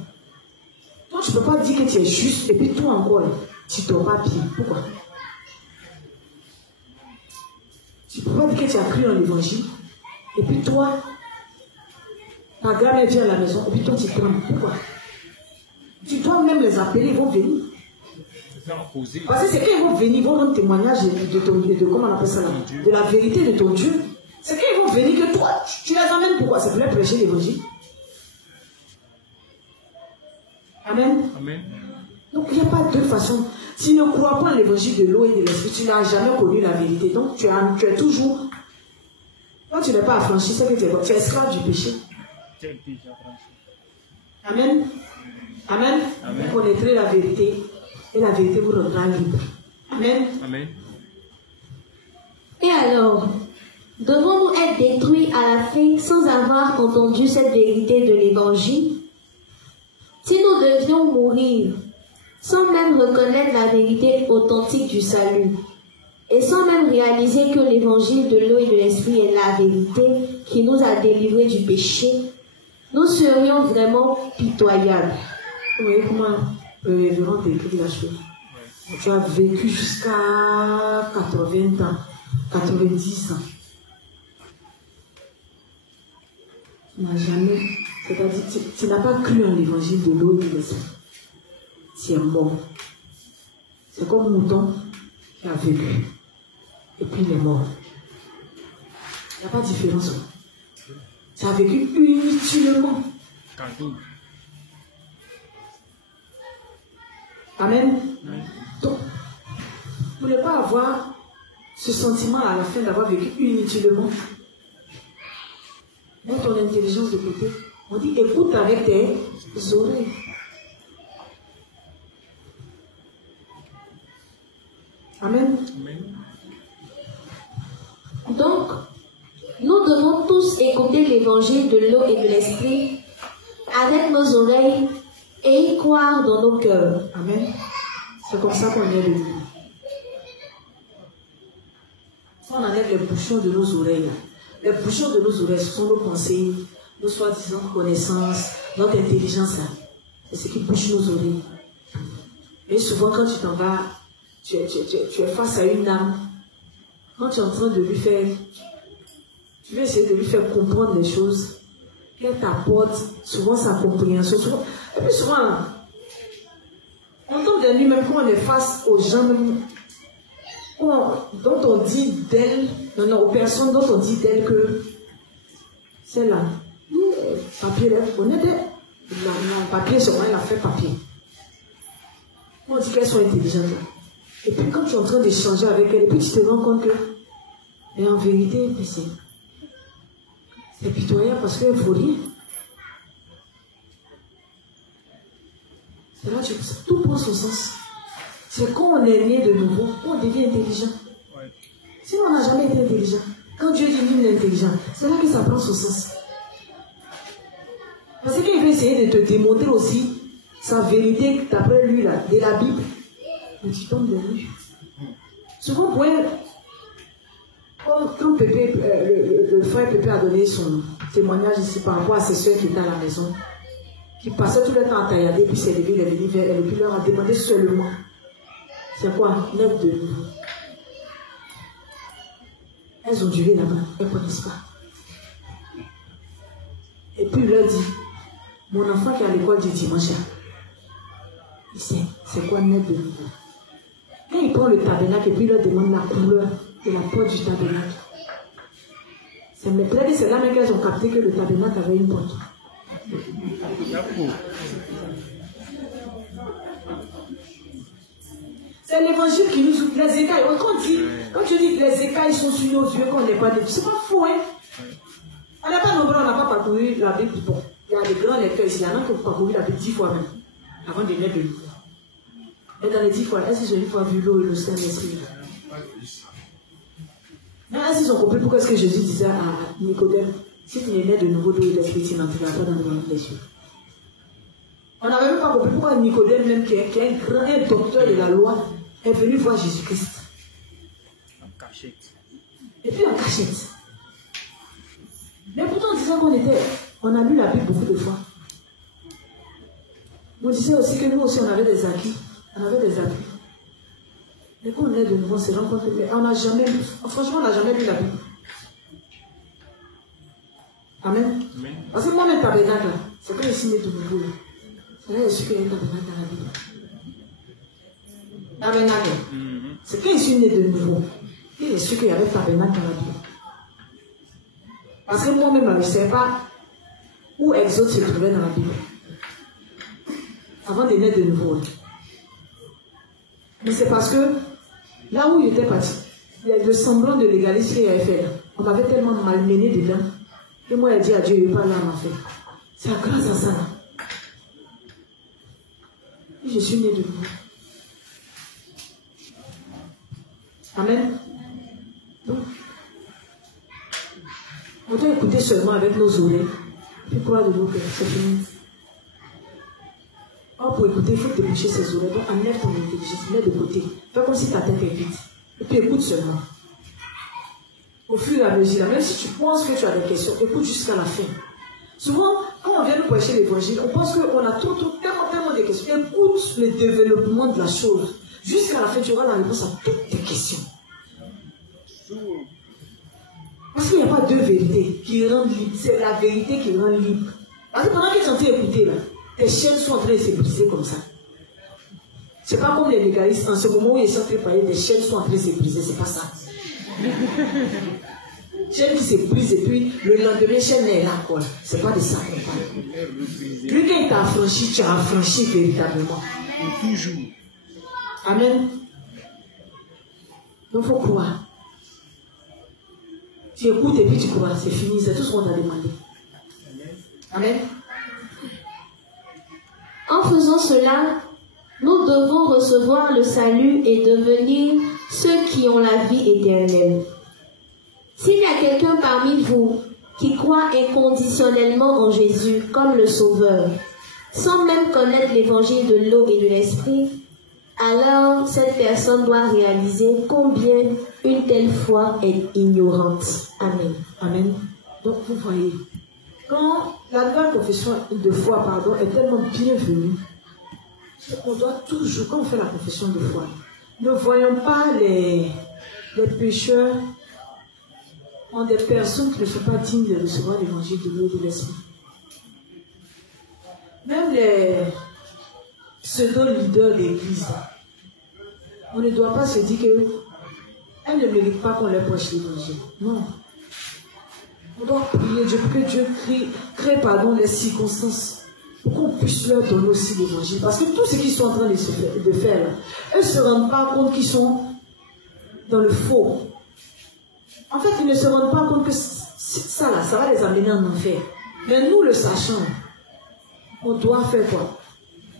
Toi, tu ne peux pas dire que tu es juste, et puis toi encore, tu ne dors pas bien. Pourquoi? Tu ne peux pas dire que tu as cru en l'évangile, et puis toi, ta grand-mère vient à la maison, et puis toi, tu trembles. Pourquoi? Tu dois même les appeler, ils vont venir. Parce que c'est qu'ils vont venir, ils vont rendre témoignage de comment on appelle ça là, de la vérité de ton Dieu. C'est qu'ils vont venir que toi, tu les amènes pourquoi? C'est pour leur prêcher l'évangile. Amen. Amen. Donc il n'y a pas deux façons. Si tu ne crois pas en l'évangile de l'eau et de l'esprit, tu n'as jamais connu la vérité. Donc tu es toujours. Quand tu n'es pas affranchi, c'est que tu es esclave du péché. Amen. Amen. Amen. Vous connaîtrez la vérité et la vérité vous rendra libre. Amen. Amen. Et alors, devons-nous être détruits à la fin sans avoir entendu cette vérité de l'évangile? Si nous devions mourir sans même reconnaître la vérité authentique du salut et sans même réaliser que l'évangile de l'eau et de l'esprit est la vérité qui nous a délivrés du péché, nous serions vraiment pitoyables. Vous voyez comment Véron décrit la chose. Tu as vécu jusqu'à 80 ans, 90 ans. Tu n'as jamais, c'est-à-dire, tu n'as pas cru en l'évangile de l'eau et de l'esprit. Tu es mort. C'est comme un mouton qui a vécu. Et puis il est mort. Il n'y a pas de différence. Tu as vécu inutilement. Amen. Donc, vous ne pouvez pas avoir ce sentiment à la fin d'avoir vécu inutilement. Mets ton intelligence de côté. On dit écoute avec tes oreilles. Amen. Donc, nous devons tous écouter l'évangile de l'eau et de l'esprit avec nos oreilles et y croire dans nos cœurs. Amen. C'est comme ça qu'on est le Dieu. Si on enlève les bouchons de nos oreilles, les bouchons de nos oreilles, ce sont nos pensées, nos soi-disant connaissances, notre intelligence. C'est ce qui bouche nos oreilles. Et souvent, quand tu t'en vas, tu es face à une âme. Quand tu es en train de lui faire, tu veux essayer de lui faire comprendre les choses, qu'elle t'apporte souvent sa compréhension. Souvent, et puis souvent, en temps de nuit, même quand on est face aux gens, même, dont on dit d'elle, non, aux personnes dont on dit d'elle que c'est là. Papier, on est non, papier, seulement elle a fait papier. On dit qu'elles sont intelligentes. Et puis quand tu es en train d'échanger avec elle, et puis tu te rends compte que, mais en vérité, c'est pitoyable parce qu'elle ne vaut rien. C'est là que tout prend son sens. C'est quand on est né de nouveau, on devient intelligent. Sinon, on n'a jamais été intelligent. Quand Dieu dit nul n'est intelligent, c'est là que ça prend son sens. Parce qu'il veut essayer de te démontrer aussi sa vérité d'après lui, là, de la Bible. Mais tu tombes de lui. Souvent, quand Pépé, le frère Pépé a donné son témoignage ici par rapport à ses soeurs qui étaient à la maison, qui passaient tout le temps à taillader, puis s'est levé, il est venu vers elle, et puis leur a demandé seulement, c'est quoi, 9 de nouveau. Elles ont duré là-bas, elles ne connaissent pas. Et puis il leur dit, mon enfant qui est à l'école du dimanche, il sait, c'est quoi 9 de nouveau. Quand il prend le tabernacle et puis il leur demande la couleur de la porte du tabernacle. C'est là même qu'elles ont capté que le tabernacle avait une porte. C'est l'évangile qui nous ouvre les écailles. Quand tu dis que les écailles sont sur nos yeux, qu'on n'est pas des... C'est pas faux, hein? On n'a pas nombreux, on n'a pas parcouru la Bible. Bon, il y a des grands lecteurs ici, il y en a qui ont parcouru la Bible 10 fois même, avant de naître de nouveau. Et dans les 10 fois, est-ce qu'ils ont une fois vu l'eau et le Saint-Esprit? Non, est-ce qu'ils ont compris pourquoi est-ce que Jésus disait à Nicodème, si tu n'es né de nouveau d'eau et d'esprit, tu n'entreras pas dans le royaume des cieux. On n'avait même pas compris pourquoi Nicodème, même qui est un grand docteur de la loi, est venu voir Jésus-Christ. En cachette. Et puis en cachette. Mais pourtant, on disait on a lu la Bible beaucoup de fois. On disait aussi que nous aussi, on avait des acquis. On avait des appuis. Mais quand on est de nouveau, on se rend compte que on n'a jamais lu. Franchement, on n'a jamais lu la Bible. Amen. Amen. Parce que moi-même, tabernacle, c'est quand je suis né de nouveau. C'est là que je suis qu'il y a un tabernacle dans la Bible. Tabernacle. C'est quand je suis né de nouveau. Et je suis qu'il y avait tabernacle dans la Bible. Parce que moi-même, je ne sais pas où Exode se trouvait dans la Bible. Avant de naître de nouveau. Mais c'est parce que là où il était parti, il y a le semblant de légalisme qu'il avait fait là. On m'avait tellement malmené dedans que moi, j'ai dit à Dieu, il n'y a pas l'âme en fait. C'est grâce à ça là. Et je suis né de nouveau. Amen. Donc, on doit écouter seulement avec nos oreilles, puis croire de nos cœurs. C'est fini. Or, pour écouter, il faut te boucher ses oreilles. Donc, enlève ton intelligence, mets de côté. Fais comme si ta tête est vide. Et puis, écoute seulement. Au fur et à mesure, même si tu penses que tu as des questions, écoute jusqu'à la fin. Souvent, quand on vient nous prêcher l'évangile, on pense qu'on a tellement de questions. Écoute le développement de la chose. Jusqu'à la fin, tu auras la réponse à toutes tes questions. Parce qu'il n'y a pas deux vérités qui rendent libre. C'est la vérité qui rend libre. Parce que pendant que tu es en train d'écouter, là, tes chaînes sont en train de se briser comme ça. C'est pas comme les légalistes, en ce moment où ils sont en train de parler, des chaînes sont en train de se briser, c'est pas ça. Chaîne qui se brise et puis le lendemain, chaîne est là, quoi. C'est pas de ça qu'on parle. Lui, quand il t'a affranchi, tu as affranchi véritablement. Toujours. Amen. Donc, il faut croire. Tu écoutes et puis tu crois, c'est fini, c'est tout ce qu'on t'a demandé. Amen. En faisant cela, nous devons recevoir le salut et devenir ceux qui ont la vie éternelle. S'il y a quelqu'un parmi vous qui croit inconditionnellement en Jésus comme le Sauveur, sans même connaître l'évangile de l'eau et de l'esprit, alors cette personne doit réaliser combien une telle foi est ignorante. Amen. Amen. Donc vous voyez, quand la nouvelle confession de foi, est tellement bienvenue, on doit toujours, quand on fait la confession de foi, ne voyons pas les pécheurs en des personnes qui ne sont pas dignes de recevoir l'évangile de l'eau et de l'esprit. Même les pseudo-leaders d'église, on ne doit pas se dire qu'elles ne méritent pas qu'on leur prêche l'évangile. Non. On doit prier Dieu pour que Dieu crée les circonstances pour qu'on puisse leur donner aussi l'évangile. Parce que tout ce qu'ils sont en train de faire, eux ne se rendent pas compte qu'ils sont dans le faux. En fait, ils ne se rendent pas compte que ça va les amener en enfer. Mais nous le sachons, on doit faire quoi?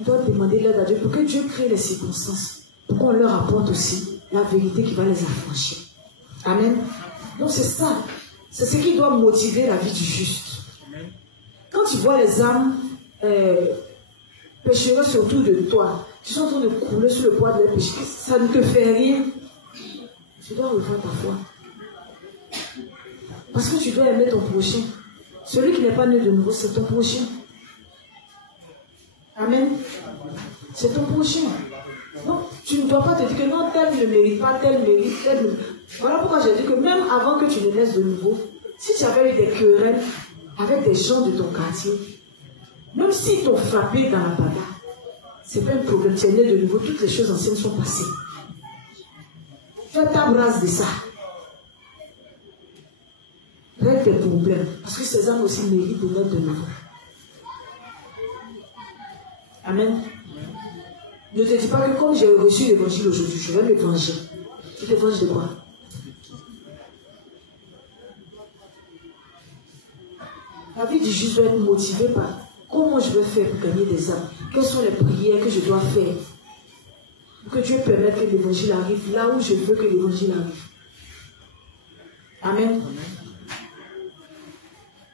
On doit demander l'aide à Dieu pour que Dieu crée les circonstances, pour qu'on leur apporte aussi la vérité qui va les affranchir. Amen. Donc c'est ça. C'est ce qui doit motiver la vie du juste. Quand tu vois les âmes péchereuses autour de toi, qui sont en train de couler sous le poids de leur péché, ça ne te fait rien. Tu dois revoir ta foi. Parce que tu dois aimer ton prochain. Celui qui n'est pas né de nouveau, c'est ton prochain. Amen. C'est ton prochain. Donc, tu ne dois pas te dire que non, tel ne mérite pas, tel mérite, tel ne... Voilà pourquoi j'ai dit que même avant que tu ne naisses de nouveau, si tu avais eu des querelles avec des gens de ton quartier, même s'ils t'ont frappé dans la bagarre, c'est pas un problème, tu es né de nouveau, toutes les choses anciennes sont passées. Fais ta brasse de ça. Règle tes problèmes, parce que ces âmes aussi méritent de naître de nouveau. Amen. Ne te dis pas que comme j'ai reçu l'évangile aujourd'hui, je vais me venger. Tu te venges de quoi? La vie du juste doit être motivée par comment je vais faire pour gagner des âmes. Quelles sont les prières que je dois faire pour que Dieu permette que l'évangile arrive là où je veux que l'évangile arrive. Amen.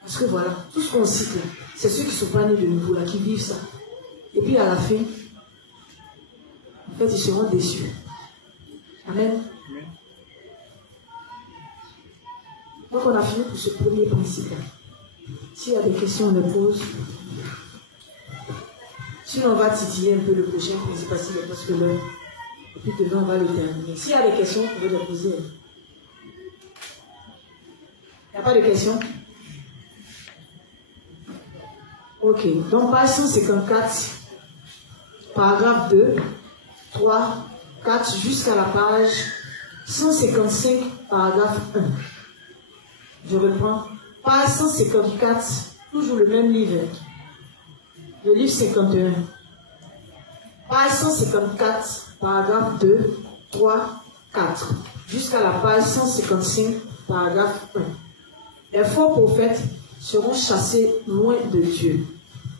Parce que voilà, tout ce qu'on cite là, c'est ceux qui ne sont pas nés de nouveau là, qui vivent ça. Et puis à la fin, en fait, ils seront déçus. Amen. Donc on a fini pour ce premier principe-là. S'il y a des questions, on les pose. Sinon, on va titiller un peu le prochain principe parce qu'il est presque l'heure. Et puis demain, on va le terminer. S'il y a des questions, vous pouvez les poser. Il n'y a pas de questions? Ok. Donc, page 154, paragraphe 2, 3, 4, jusqu'à la page 155, paragraphe 1. Je reprends. Page 154, toujours le même livre. Le livre 51. Page 154, paragraphe 2, 3, 4. Jusqu'à la page 155, paragraphe 1. Les faux prophètes seront chassés loin de Dieu.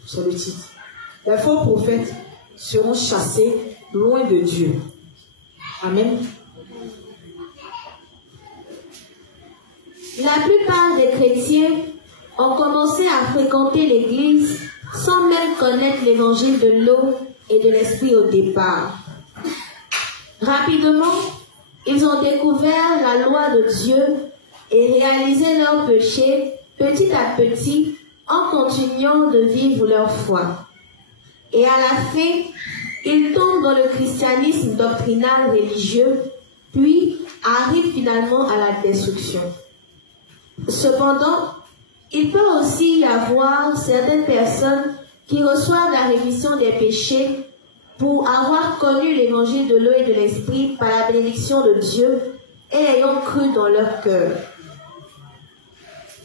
C'est le titre. Les faux prophètes seront chassés loin de Dieu. Amen. La plupart des chrétiens ont commencé à fréquenter l'église sans même connaître l'évangile de l'eau et de l'esprit au départ. Rapidement, ils ont découvert la loi de Dieu et réalisé leurs péchés petit à petit en continuant de vivre leur foi. Et à la fin, ils tombent dans le christianisme doctrinal religieux, puis arrivent finalement à la destruction. Cependant, il peut aussi y avoir certaines personnes qui reçoivent la rémission des péchés pour avoir connu l'évangile de l'eau et de l'esprit par la bénédiction de Dieu et ayant cru dans leur cœur.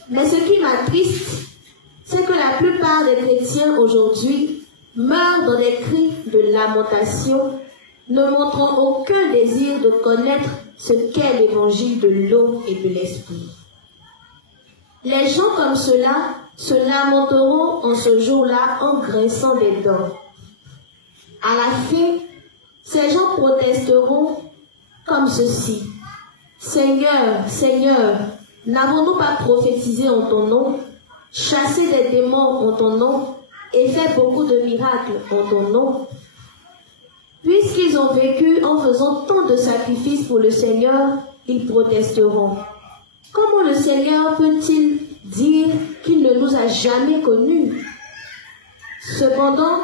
Mais ce qui m'attriste, c'est que la plupart des chrétiens aujourd'hui meurent dans des cris de lamentation, ne montrant aucun désir de connaître ce qu'est l'évangile de l'eau et de l'esprit. Les gens comme cela se lamenteront en ce jour-là en grinçant des dents. À la fin, ces gens protesteront comme ceci. Seigneur, Seigneur, n'avons-nous pas prophétisé en ton nom, chassé des démons en ton nom et fait beaucoup de miracles en ton nom? Puisqu'ils ont vécu en faisant tant de sacrifices pour le Seigneur, ils protesteront. Comment le Seigneur peut-il dire qu'il ne nous a jamais connus? Cependant,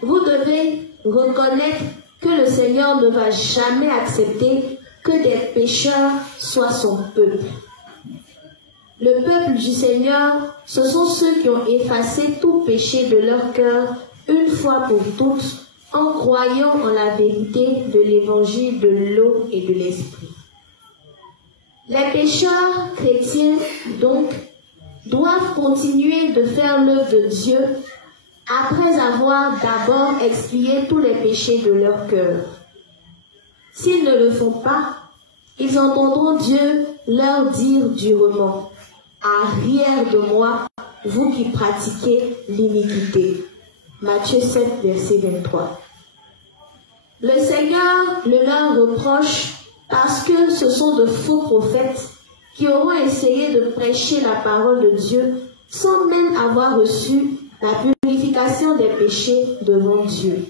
vous devez reconnaître que le Seigneur ne va jamais accepter que des pécheurs soient son peuple. Le peuple du Seigneur, ce sont ceux qui ont effacé tout péché de leur cœur une fois pour toutes, en croyant en la vérité de l'évangile de l'eau et de l'esprit. Les pécheurs chrétiens, donc, doivent continuer de faire l'œuvre de Dieu après avoir d'abord expié tous les péchés de leur cœur. S'ils ne le font pas, ils entendront Dieu leur dire durement: « Arrière de moi, vous qui pratiquez l'iniquité. » Matthieu 7, verset 23. Le Seigneur le leur reproche parce que ce sont de faux prophètes qui auront essayé de prêcher la parole de Dieu sans même avoir reçu la purification des péchés devant Dieu.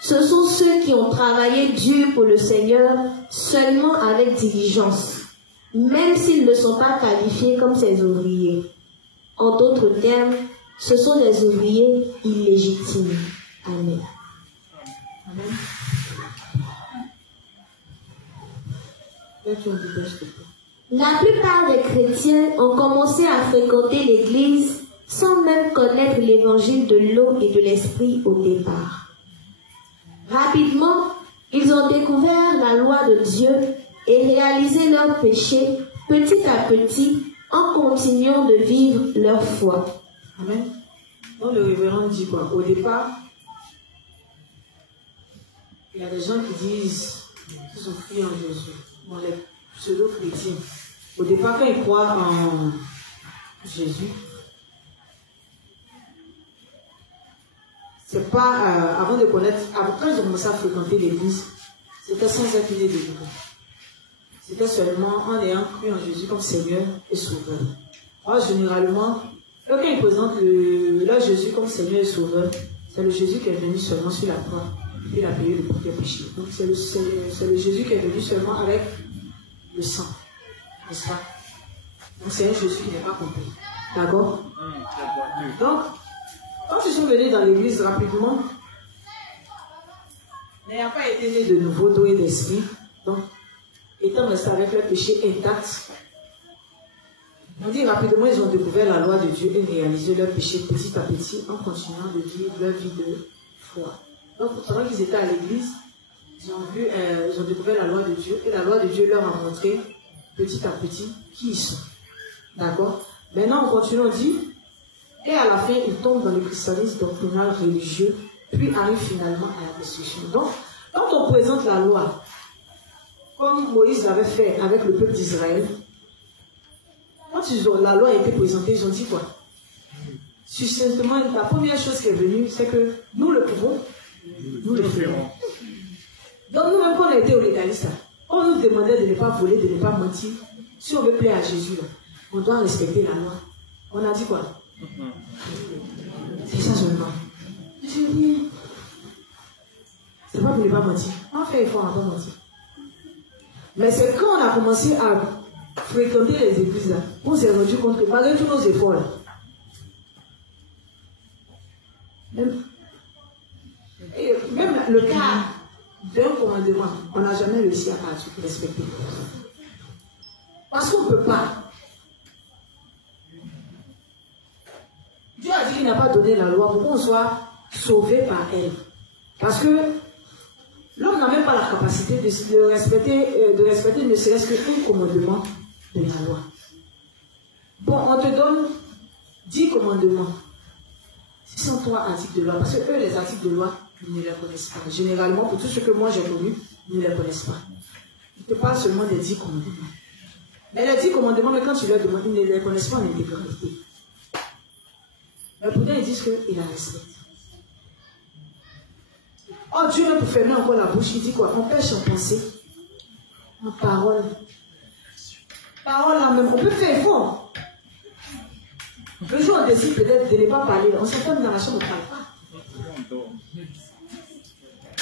Ce sont ceux qui ont travaillé dur pour le Seigneur seulement avec diligence, même s'ils ne sont pas qualifiés comme ses ouvriers. En d'autres termes, ce sont des ouvriers illégitimes. Amen. Amen. La plupart des chrétiens ont commencé à fréquenter l'Église sans même connaître l'évangile de l'eau et de l'esprit au départ. Rapidement, ils ont découvert la loi de Dieu et réalisé leurs péchés petit à petit en continuant de vivre leur foi. Amen. Donc le révérend dit quoi? Au départ, il y a des gens qui disent qu'ils ont cru en Jésus. Bon, les pseudo-chrétiens. Au départ, quand ils croient en Jésus, c'est pas avant de connaître, quand ils ont commencé à fréquenter l'église, c'était sans être né de nouveau. C'était seulement en ayant cru en Jésus comme Seigneur et Sauveur. Alors, généralement, quand ils présentent leur Jésus comme Seigneur et Sauveur, c'est le Jésus qui est venu seulement sur la croix. Il a payé le prix des péchés. Donc c'est le Jésus qui est venu seulement avec le sang. N'est-ce pas? Donc c'est un Jésus qui n'est pas compris. D'accord? Donc, quand ils sont venus dans l'église rapidement, n'ayant pas été nés de nouveau d'eau et d'esprit, donc étant restés avec leur péché intact, on dit rapidement ils ont découvert la loi de Dieu et réalisé leur péché petit à petit en continuant de vivre leur vie de foi. Donc, pendant qu'ils étaient à l'église, ils ont découvert la loi de Dieu et la loi de Dieu leur a montré petit à petit qui ils sont. D'accord? Maintenant, on continue, on dit, et à la fin, ils tombent dans le christianisme doctrinal religieux, puis arrivent finalement à la destruction. Donc, quand on présente la loi, comme Moïse l'avait fait avec le peuple d'Israël, quand la loi a été présentée, ils ont dit quoi? Succinctement, la première chose qui est venue, c'est que nous le pouvons. Nous le ferons. Donc nous-mêmes, quand on a été au légaliste, on nous demandait de ne pas voler, de ne pas mentir. Si on veut plaire à Jésus, là, on doit respecter la loi. On a dit quoi? C'est ça seulement. J'ai dit, c'est pas pour ne pas mentir. On fait effort à ne pas mentir. Mais c'est quand on a commencé à fréquenter les églises, là, on s'est rendu compte que malgré tous nos efforts, là, même le cas d'un commandement, on n'a jamais réussi à respecter. Parce qu'on ne peut pas. Dieu a dit qu'il n'a pas donné la loi pour qu'on soit sauvé par elle. Parce que l'homme n'a même pas la capacité de respecter ne serait-ce qu'un commandement de la loi. Bon, on te donne 10 commandements. 603 articles de loi. Parce que eux, les articles de loi, ils ne les connaissent pas. Généralement, pour tout ce que moi j'ai connu, ils ne les connaissent pas. Ils te parlent seulement des 10 commandements. Mais les 10 commandements, mais quand tu leur demandes, ils ne les connaissent pas en intégralité. Mais pourtant, ils disent qu'il la respecte. Oh, Dieu, même pour fermer encore la bouche, il dit quoi? On pêche en pensée, en parole. Parole là même, on peut faire effort. Le jour où on décide peut-être de ne pas parler, on s'enferme dans la chambre, on ne parle pas.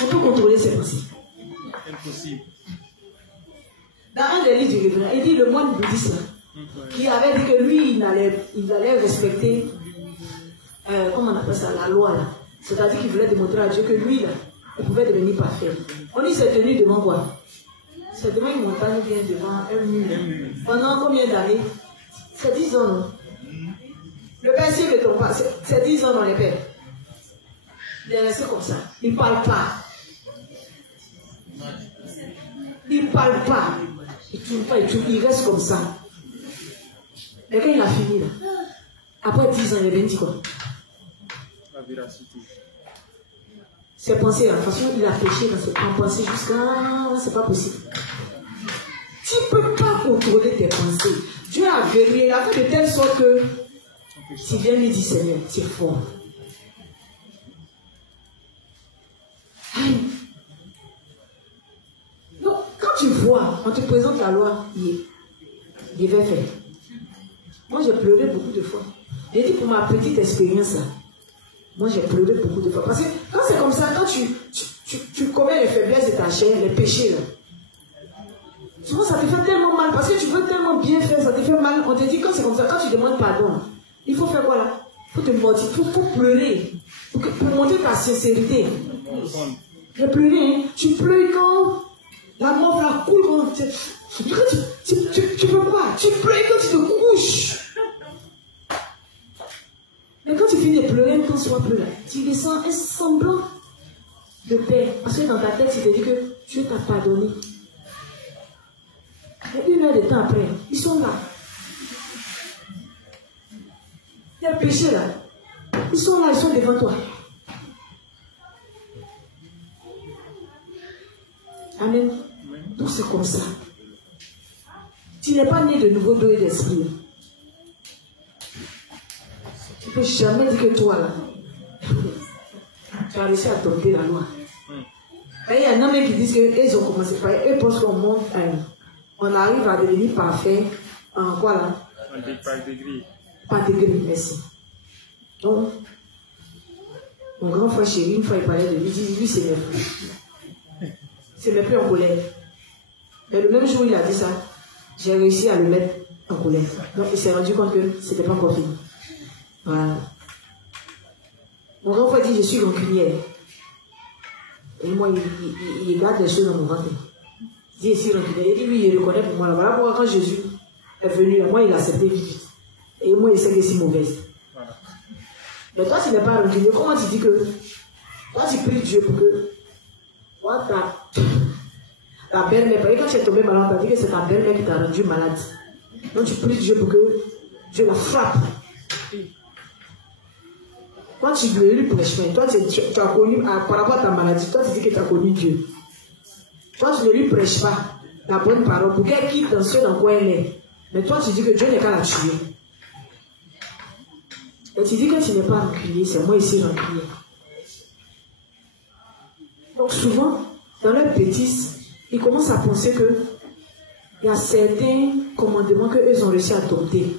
On peut contrôler ses pensées. Impossible. Dans un des livres du révérend, il dit le moine bouddhiste qui avait dit que lui, il allait respecter, comment on appelle ça, la loi là. C'est-à-dire qu'il voulait démontrer à Dieu que lui là, il pouvait devenir parfait. On dit s'est tenu devant quoi? C'est devant une montagne ou bien devant un mur. Pendant combien d'années? C'est 10 ans, non? Le père, s'il ne tombe pas, c'est 10 ans dans les pères. Il est resté comme ça. Il ne parle pas. Il ne parle pas. Il ne tourne pas, il reste comme ça. Et quand il a fini, là, après 10 ans, il est bien dit quoi? La véracité. Ses pensées, de toute façon, il a péché dans ses pensées jusqu'à... C'est pas possible. Tu ne peux pas contrôler tes pensées. Dieu a verrouillé, il a fait de telle sorte que tu viens lui dire, Seigneur, tu es fort. Donc, quand tu vois, on te présente la loi, il va faire. Moi, j'ai pleuré beaucoup de fois. J'ai dit pour ma petite expérience là, moi j'ai pleuré beaucoup de fois. Parce que quand c'est comme ça, quand tu commets les faiblesses de ta chair, les péchés là, souvent ça te fait tellement mal, parce que tu veux tellement bien faire, ça te fait mal. On te dit quand c'est comme ça, quand tu demandes pardon, il faut faire quoi là? Il faut te mortifier, il faut pleurer, pour montrer ta sincérité. J'ai pleuré, hein? Tu pleures quand la mort la coule, quand tu peux pas, tu pleures quand tu te couches. Mais quand tu finis de pleurer, quand tu vas pleurer, tu ressens un semblant de paix. Parce que dans ta tête, tu te dis que Dieu t'a pardonné. Et 1 heure de temps après, ils sont là. Il y a le péché là. Ils sont là, ils sont devant toi. Amen. Donc c'est comme ça. Tu n'es pas né de nouveau d'eau et d'esprit. Tu ne peux jamais dire que toi là, tu as réussi à tomber la loi. Et il y en a même qui disent qu'ils ont commencé par eux pensent qu'on monte, on arrive à devenir parfait en quoi là? Par degré. Par degré, merci. Donc, mon grand frère chéri, une fois il parlait de lui, il dit lui c'est mes plus. C'est mes plus en colère. Mais le même jour il a dit ça, j'ai réussi à le mettre en colère. Donc il s'est rendu compte que c'était pas encore fini. Voilà. Mon grand frère dit je suis rancunière. Et moi il garde les choses dans mon ventre. Il dit je suis rancunière. Il dit oui il reconnaît pour moi. Voilà pourquoi quand Jésus est venu, moi il a accepté vite. Et moi il sait que c'est mauvaise. Voilà. Mais toi tu n'es pas rancunier. Comment tu dis que toi tu pries Dieu pour que toi ta belle-mère, parce que quand tu es tombé malade, tu as dit que c'est ta belle-mère qui t'a rendu malade. Donc tu pries Dieu pour que Dieu la frappe. Quand tu ne lui prêches pas, toi tu as connu, par rapport à ta maladie, toi tu dis que tu as connu Dieu. Toi tu ne lui prêches pas la bonne parole pour qu'elle quitte dans ce dans quoi elle est. Mais toi tu dis que Dieu n'est qu'à la tuer. Et tu dis que tu n'es pas rancunier, c'est moi ici rancunier. Donc souvent, dans leur bêtise, ils commencent à penser que il y a certains commandements qu'eux ont réussi à adopter.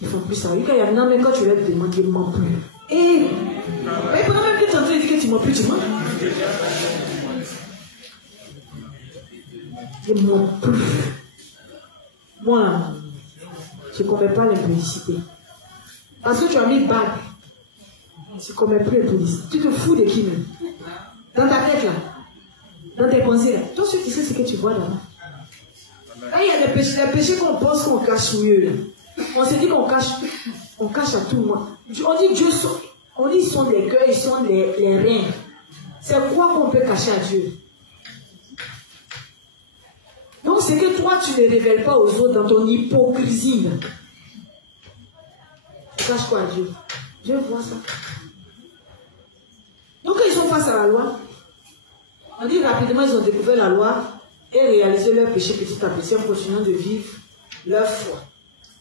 Ils font plus ça. Il y en a même quand tu leur demandes, ils ne mentent plus. Et pendant même que tu es en train de dire que tu ne mens plus, tu mens. Ils ne mentent plus. Moi, je ne commets pas l'impudicité. Parce que tu as mis bague, tu ne commets plus l'impudicité. Tu te fous de qui même? Dans ta tête là, dans tes pensées là, toi tu sais ce que tu vois là-bas. Il y a des péchés qu'on pense qu'on cache mieux là. On se dit qu'on cache à tout le monde. On dit Dieu, on dit ils sont les cœurs, ils sont les reins. C'est quoi qu'on peut cacher à Dieu? Donc c'est que toi tu ne révèles pas aux autres dans ton hypocrisie là. Tu caches quoi à Dieu? Dieu voit ça. Donc quand ils sont face à la loi, on dit rapidement ils ont découvert la loi et réalisé leur péché petit à petit en continuant de vivre leur foi.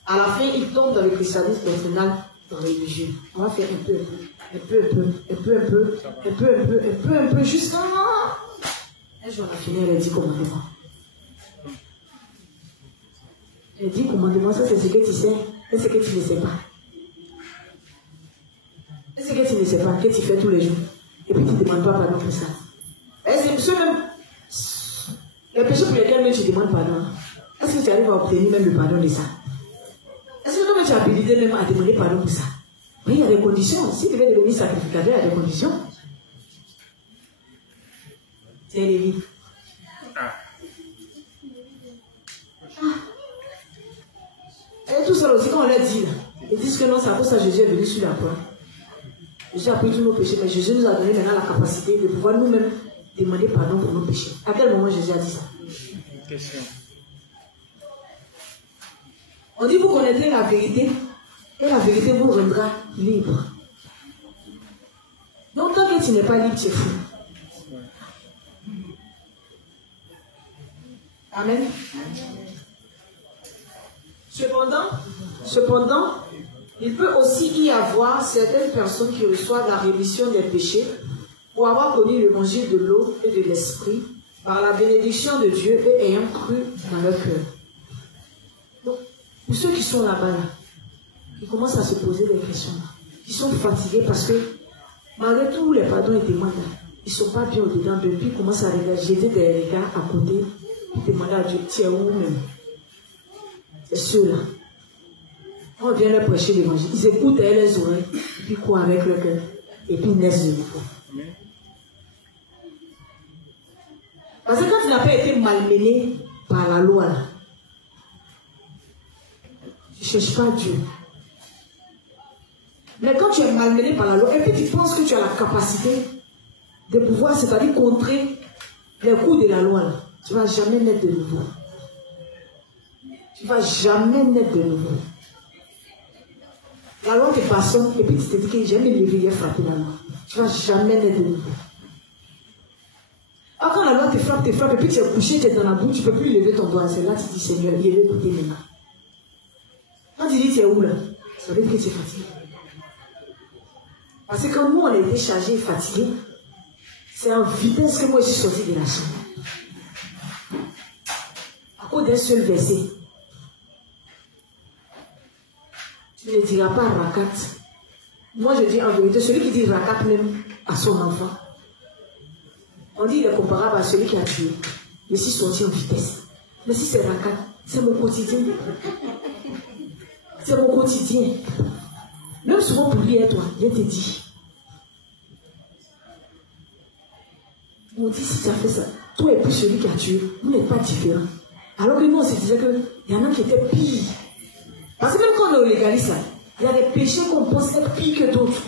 À la fin, ils tombent dans le christianisme doctrinal religieux. On va faire un peu, jusqu'à... Un jour, on a fini les 10 commandements. Les 10 commandements, ça c'est ce que tu sais et ce que tu ne sais pas. Et ce que tu ne sais pas, que tu fais tous les jours. Et puis tu ne demandes pas pardon pour ça. Et c'est ceux même... Les péchés pour lesquels même tu demandes pardon. Est-ce que tu arrives à obtenir même le pardon de ça? Est-ce que toi-même tu as habilité même à demander pardon pour ça? Mais il y a des conditions. Si tu veux devenir sacrificateur, il y a des conditions. C'est les vies. Et tout ça aussi, quand on l'a dit, là, ils disent que non, c'est à cause de ça Jésus est venu sur la croix. Jésus a pris tous nos péchés, mais Jésus nous a donné maintenant la capacité de pouvoir nous-mêmes demander pardon pour nos péchés. À quel moment Jésus a dit ça? Question. On dit vous connaîtrez la vérité et la vérité vous rendra libre. Donc tant que tu n'es pas libre, tu es fou. Amen. Cependant, il peut aussi y avoir certaines personnes qui reçoivent la rémission des péchés pour avoir connu l'évangile de l'eau et de l'esprit par la bénédiction de Dieu et ayant cru dans leur cœur. Donc, pour ceux qui sont là-bas, là, qui commencent à se poser des questions, qui sont fatigués parce que malgré tous les pardons et témoins, ils ne sont pas bien au-dedans d'eux, puis ils commencent à jeter des regards à côté, puis demander à Dieu, tiens où même. C'est ceux-là. On vient leur prêcher l'évangile. Ils écoutent avec les oreilles, puis quoi avec le cœur, et puis ils naissent de nouveau. Parce que quand tu n'as pas été malmené par la loi, là, tu ne cherches pas Dieu. Mais quand tu es malmené par la loi, et puis tu penses que tu as la capacité de pouvoir, c'est-à-dire contrer les coups de la loi, là, tu ne vas jamais naître de nouveau. Tu ne vas jamais naître de nouveau. La loi te façonne et puis tu te dis que j'ai jamais levé et frappé la loi. Tu ne vas jamais naître de nouveau. Alors quand la loi te frappe, et puis tu es couché, tu es dans la boue, tu ne peux plus lever ton doigt. C'est là que tu dis Seigneur, il est écouté maintenant. Quand tu dis tu es où là, ça veut dire que tu es fatigué. Parce que quand nous on a été chargés et fatigués, c'est en vitesse que moi je suis sorti de la chambre. À cause d'un seul verset. Tu ne diras pas racat. Moi je dis en vérité, celui qui dit racat même à son enfant, on dit il est comparable à celui qui a tué. Je suis sorti en vitesse. Mais si c'est racat, c'est mon quotidien. C'est mon quotidien. Même souvent pour lui et toi, je te dis. On dit si tu as fait ça, toi et puis celui qui a tué, vous n'êtes pas différents. Alors que nous on se disait qu'il y en a qui étaient pires. Parce que même quand on légalise ça, il y a des péchés qu'on pense être pires que d'autres.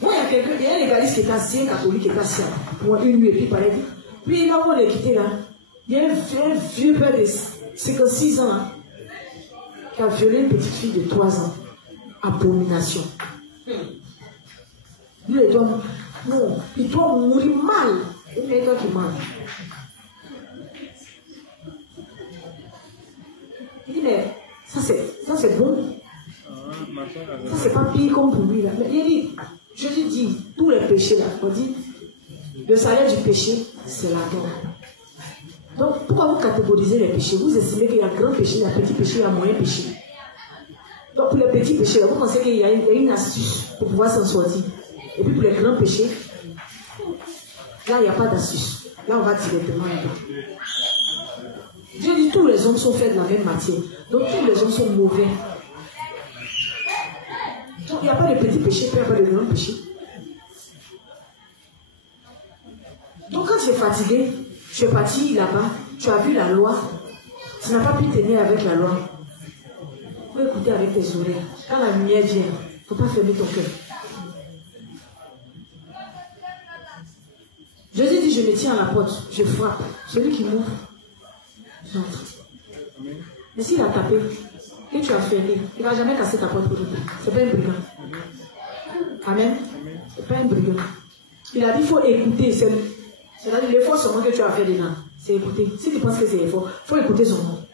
Moi, il y a un légaliste qui est assis, un catholique qui est assis pour une nuit et puis il parlait. Puis là où on est quitté là, il y a un vieux père de 56 ans hein, qui a violé une petite fille de 3 ans. Abomination. Lui, il doit mourir mal. Il y a quelqu'un qui meurt. Il dit, mais ça c'est bon. Ça c'est pas pire comme pour lui là. Mais il dit, Jésus dit, tous les péchés là, on dit, le salaire du péché, c'est la mort. Donc, pourquoi vous catégorisez les péchés? Vous estimez qu'il y a grand péché, il y a petit péché, il y a moyen péché. Donc, pour les petits péchés, là, vous pensez qu'il y a une astuce pour pouvoir s'en sortir. Et puis, pour les grands péchés, là, il n'y a pas d'astuce. Là, on va directement là-bas. Dieu dit, tous les hommes sont faits de la même matière. Donc, tous les hommes sont mauvais. Donc, il n'y a pas de petits péchés, il n'y a pas de grands péchés. Donc, quand tu es fatigué, tu es parti là-bas, tu as vu la loi, tu n'as pas pu tenir avec la loi. Il faut écouter avec tes oreilles. Quand la lumière vient, il ne faut pas fermer ton cœur. Jésus dit, je me tiens à la porte, je frappe. Celui qui m'ouvre, j'entre. Mais s'il a tapé, et tu as fermé, il ne va jamais casser ta porte pour toi. Ce n'est pas un brigand. Amen. Ce n'est pas un brigand. Il a dit, il faut écouter. C'est-à-dire, l'effort seulement que tu as fait dedans, C'est écouter. Si tu penses que c'est fort, il faut écouter son nom.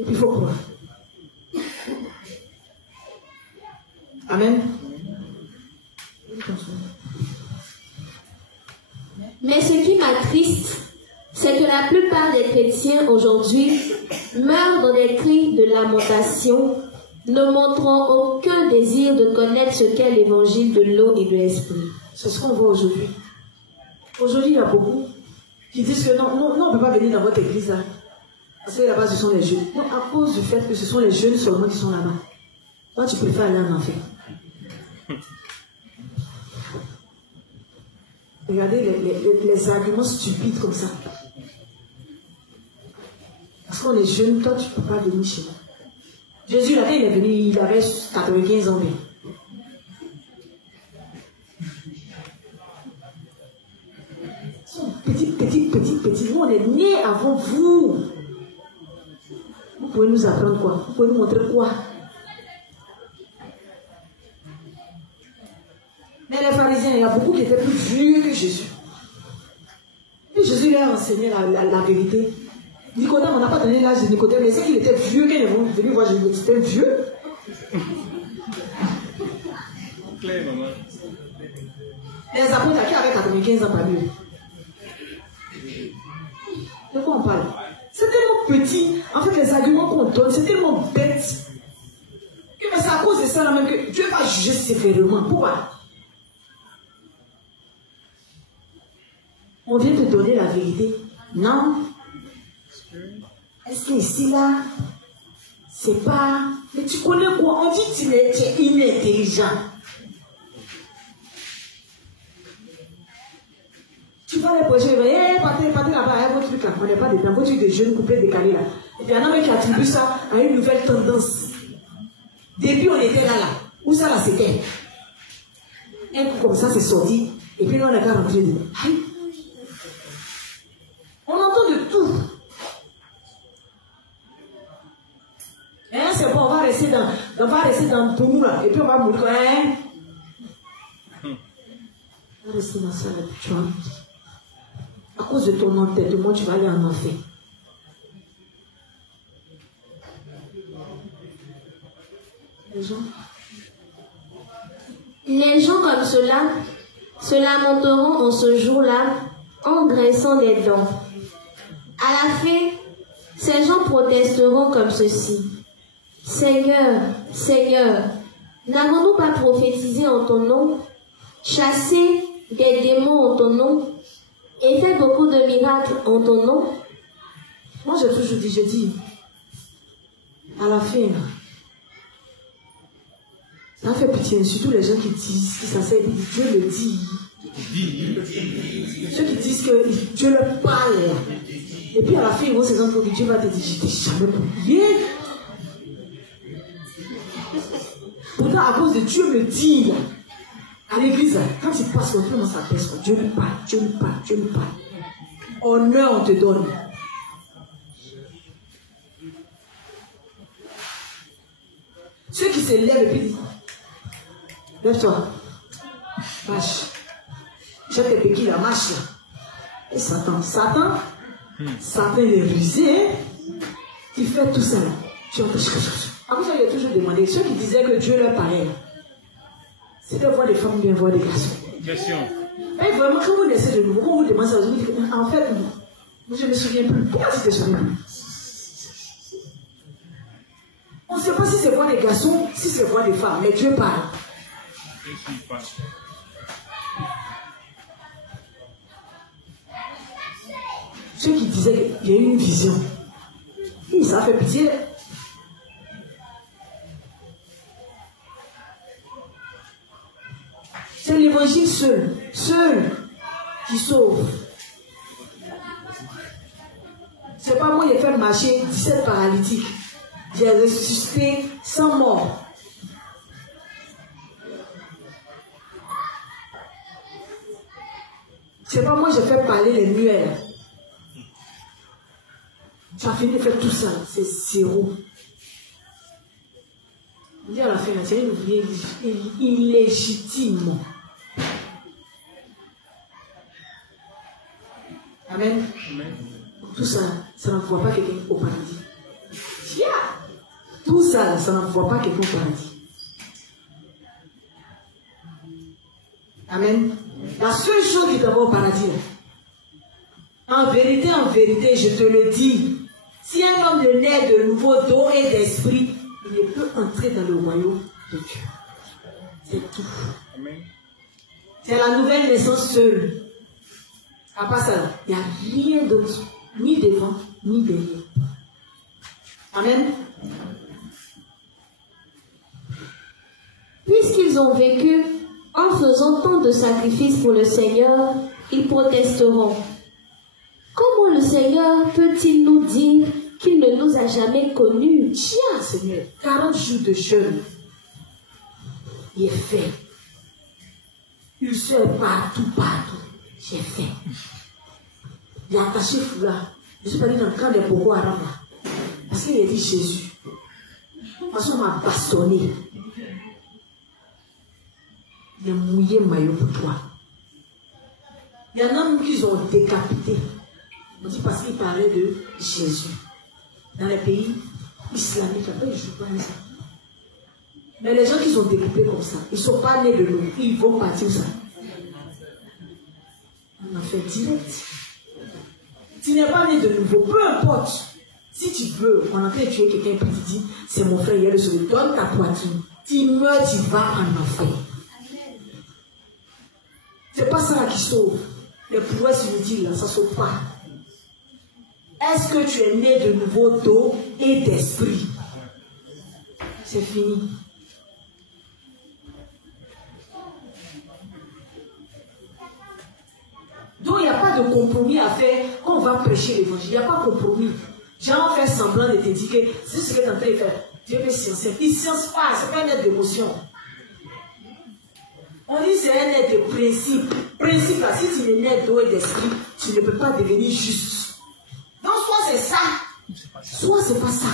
Et puis il faut croire. Amen. Mais ce qui m'attriste, c'est que la plupart des chrétiens aujourd'hui meurent dans des cris de lamentation, ne montrant aucun désir de connaître ce qu'est l'évangile de l'eau et de l'esprit. C'est ce qu'on voit aujourd'hui. Aujourd'hui, il y a beaucoup qui disent que non, on ne peut pas venir dans votre église là. Parce que là-bas, ce sont les jeunes. Non, à cause du fait que ce sont les jeunes seulement qui sont là-bas. Toi, tu préfères aller en enfer. Regardez les arguments stupides comme ça. Parce qu'on est jeune, toi, tu ne peux pas venir chez moi. Jésus, là, il est venu, il avait 95 ans. Petit. Nous, on est nés avant vous. Vous pouvez nous apprendre quoi? Vous pouvez nous montrer quoi? Mais les pharisiens, il y a beaucoup qui étaient plus vieux que Jésus. Et Jésus leur a enseigné la vérité. Nicodème, on n'a pas donné l'âge de Nicodème, mais c'est qu'il était vieux quand ils vont venir voir Jésus. C'était vieux. Claire, maman. Les apôtres qui avaient 95 ans parmi eux. De quoi on parle? C'est tellement petit. En fait, les arguments qu'on donne, c'est tellement bête. Mais c'est à cause de ça là même que Dieu va juger sévèrement. Pourquoi? On vient te donner la vérité. Non. Est-ce que ici là, c'est pas... Mais tu connais quoi? On dit que tu es inintelligent. Tu vas les proches, partez là-bas, votre truc là, on n'est pas dedans, votre truc de jeunes couplés décalés là. Et puis il y en a même qui attribuent ça à une nouvelle tendance. Depuis on était là. Où ça là c'était? Un coup comme ça c'est sorti, et puis là on a qu'à rentrer dedans. Aïe. On entend de tout. Hein, c'est bon, on va rester dans tout nous là, et puis on va mourir. Hein? On va rester dans ça là, tu vois. À cause de ton entêtement, tu vas aller en enfer. Les gens comme cela se lamenteront en ce jour-là en graissant des dents. À la fin, ces gens protesteront comme ceci. Seigneur, Seigneur, n'avons-nous pas prophétisé en ton nom, chassé des démons en ton nom, et fait beaucoup de miracles en ton nom? Moi j'ai toujours dit, à la fin, ça fait pitié, surtout les gens qui disent, qui s'asseyent, Dieu le dit. Ceux qui disent que Dieu leur parle. Et puis à la fin, ils vont se rendre compte que Dieu va te dire, je t'ai jamais prié. Pourtant, à cause de Dieu le dit, à l'église, quand il passe, on commence à pèse, Dieu lui parle, Dieu lui parle, Dieu lui parle. Honneur, on te donne. Ceux qui se lèvent et puis disent, lève-toi, marche. J'ai tes béquilles là, marche là. Et Satan, il est rusé, hein? Il fait tout ça là. Après ça, il a toujours demandé, ceux qui disaient que Dieu leur parlait, c'était voir des femmes ou bien voir des garçons. Question. Et vraiment, quand vous laissez de nouveau, quand vous demandez ça, vous dites, en fait, je ne me souviens plus. Pourquoi tu te souviens plus? On ne sait pas si c'est voir des garçons, si c'est voir des femmes, mais Dieu parle. Ceux qui disaient qu'il y a eu une vision, ça fait pitié. C'est l'évangile seul qui sauve. C'est pas moi qui ai fait marcher 17 paralytiques. J'ai ressuscité sans mort. C'est pas moi qui ai fait parler les muets. Tu as fini de faire tout ça, c'est zéro. On dit à la fin, c'est une vie illégitime. Amen. tout ça, ça n'envoie pas quelqu'un au paradis. Tout ça, ça n'envoie pas quelqu'un au paradis. Amen. La seule chose qui t'envoie au paradis, en vérité, je te le dis, si un homme ne naît de nouveau d'eau et d'esprit, il ne peut entrer dans le royaume de Dieu. C'est tout. C'est la nouvelle naissance seule. À part ça, il n'y a rien d'autre, ni devant, ni derrière. Amen. Puisqu'ils ont vécu en faisant tant de sacrifices pour le Seigneur, ils protesteront. Comment le Seigneur peut-il nous dire qu'il ne nous a jamais connus? Tiens, Seigneur, 40 jours de jeûne, il est fait. Il sort partout. J'ai fait. Il a attaché foulard. Je suis allé dans le camp des Boko Haram là. Parce qu'il a dit Jésus. De toute façon, on m'a bastonné. Il a mouillé maillot pour toi. Il y en a qui ont décapité. On dit parce qu'il parlait de Jésus. Dans les pays islamiques, après, ils ne jouent pas ça. Mais les gens qui sont découpés comme ça, ils ne sont pas nés de l'eau. Ils vont partir ça. On a fait direct. Tu n'es pas né de nouveau, peu importe. Si tu veux, on a fait tuer quelqu'un et tu dis, c'est mon frère, il y a le soleil, donne ta poitrine. Tu meurs, tu vas en enfer. C'est pas ça qui sauve. Les prouesses inutiles, là, ça ne sauve pas. Est-ce que tu es né de nouveau d'eau et d'esprit? C'est fini. Donc il n'y a pas de compromis à faire quand on va prêcher l'évangile. Il n'y a pas de compromis. Jean fait semblant de te dire que c'est ce que tu es en train de faire. Dieu veut sciencer. Il ne science pas, ce n'est pas un être d'émotion. On dit c'est un être de principe. Principe là, si tu es né d'eau et d'esprit, tu ne peux pas devenir juste. Donc soit c'est ça, soit c'est pas ça.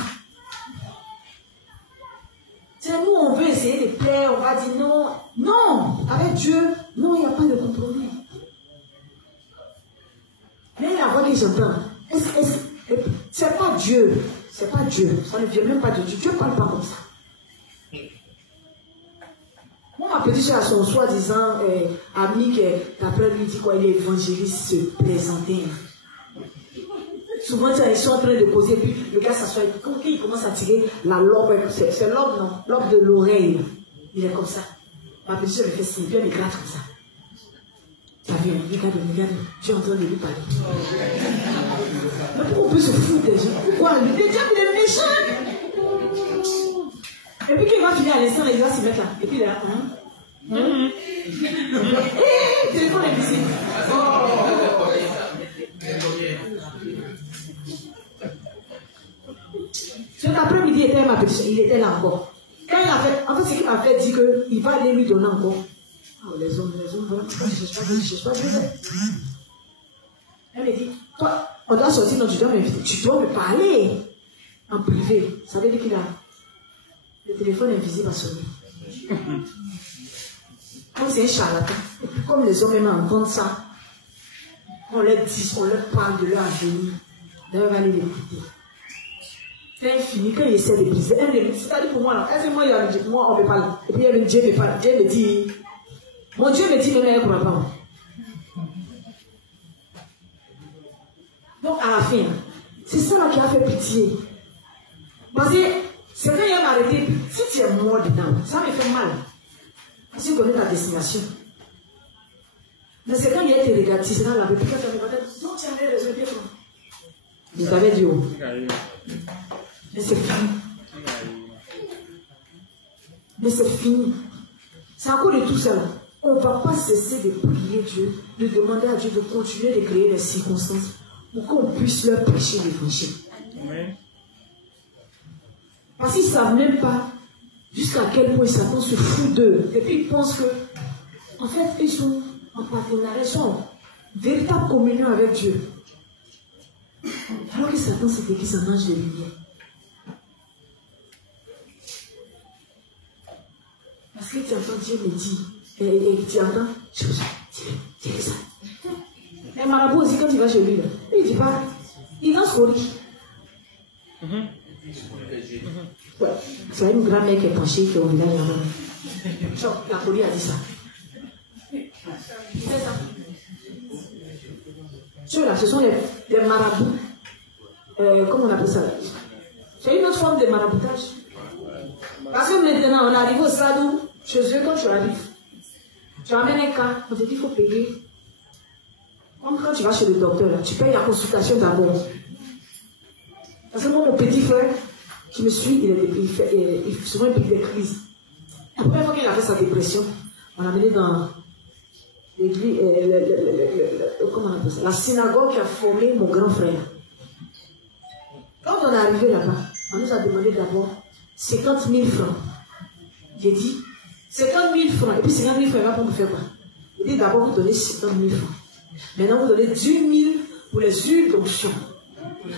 C'est nous, on veut essayer de plaire, on va dire non. Non, avec Dieu, non, il n'y a pas de compromis. Mais la voix que j'entends, c'est pas Dieu. C'est pas Dieu. Ça ne vient même pas de Dieu. Dieu ne parle pas comme ça. Moi, ma petite soeur a son soi-disant ami qui, d'après lui, dit quoi, il est évangéliste, se présenter. Souvent, ils sont en train de poser, puis le gars s'assoit, quand il commence à tirer la lobe, c'est lobe, non? Lobe de l'oreille. Il est comme ça. Ma petite soeur me fait signe, puis elle me gratte comme ça. Ça vient, regarde, tu es en train de lui parler. Mais pourquoi on peut se foutre des gens? Pourquoi? Le diable, il est méchant. Et puis qu'il va finir à l'instant, il va se mettre là. Et puis il est là, téléphone est visible. Cet après-midi, il était là encore. Quand il a fait, en fait, ce qu'il m'a fait dire qu'il va aller lui donner encore. Oh, les hommes, je cherche pas. Elle me dit, toi, on doit sortir, non, tu dois m'inviter. Tu dois me parler en privé. Ça veut dire qu'il a. Le téléphone invisible a sonné. Comme c'est un charlatan. Et puis comme les hommes même entendent ça, on leur dit, on leur parle de leur avenir. D'ailleurs, on va aller l'écouter. C'est infini. Quand il essaie de briser, c'est-à-dire pour moi, là, est-ce que moi, on me parle. Et puis Dieu me parle. Dieu me dit, mon Dieu me dit que elle ne comprend pas. Donc à la fin, c'est ça qui a fait pitié. Parce que c'est quand il m'a arrêté, si tu es mort dedans, ça me fait mal. Parce que tu connais ta destination. Mais c'est quand il a été regardé, c'est dans la réplique, tu me dit, non, tu avais raison, bien. Je t'avais dit, oh. Mais c'est fini. Mais c'est fini. C'est à cause de tout ça. On ne va pas cesser de prier Dieu, de demander à Dieu de continuer de créer les circonstances pour qu'on puisse leur prêcher l'évangile. Parce qu'ils ne savent même pas jusqu'à quel point Satan se fout d'eux. Et puis ils pensent que, en fait, ils sont en partenariat, ils sont en véritable communion avec Dieu. Alors que Satan, c'était qui s'en mange de lumière. Parce que tu entends Dieu me dit, et tu entends, c'est ça. Et Marabout aussi, quand il va chez lui, là, il ne dit pas, il Ascori. Ouais. C'est une grand-mère qui est penchée, qui est au village là-bas. La Cori a dit ça. C'est ça. Ceux-là, ce sont les marabouts. Comment on appelle ça? C'est une autre forme de maraboutage. Parce que maintenant, on arrive au stade où, chez eux, quand tu arrives, tu amènes un cas, on te dit qu'il faut payer. Comme quand tu vas chez le docteur, là, tu payes la consultation d'abord. Parce que moi, mon petit frère, qui me suit, il fait souvent il pique des crises. La première fois qu'il a fait sa dépression, on l'a amené dans l'église, comment on appelle ça, la synagogue qui a formé mon grand frère. Quand on est arrivé là-bas, on nous a demandé d'abord 50 000 francs. J'ai dit, 50 000 francs. Et puis 50 000 francs, là, pour me faire quoi? Il dit d'abord, vous donnez 50 000 francs. Maintenant, vous donnez 10 000 pour les huiles d'onction.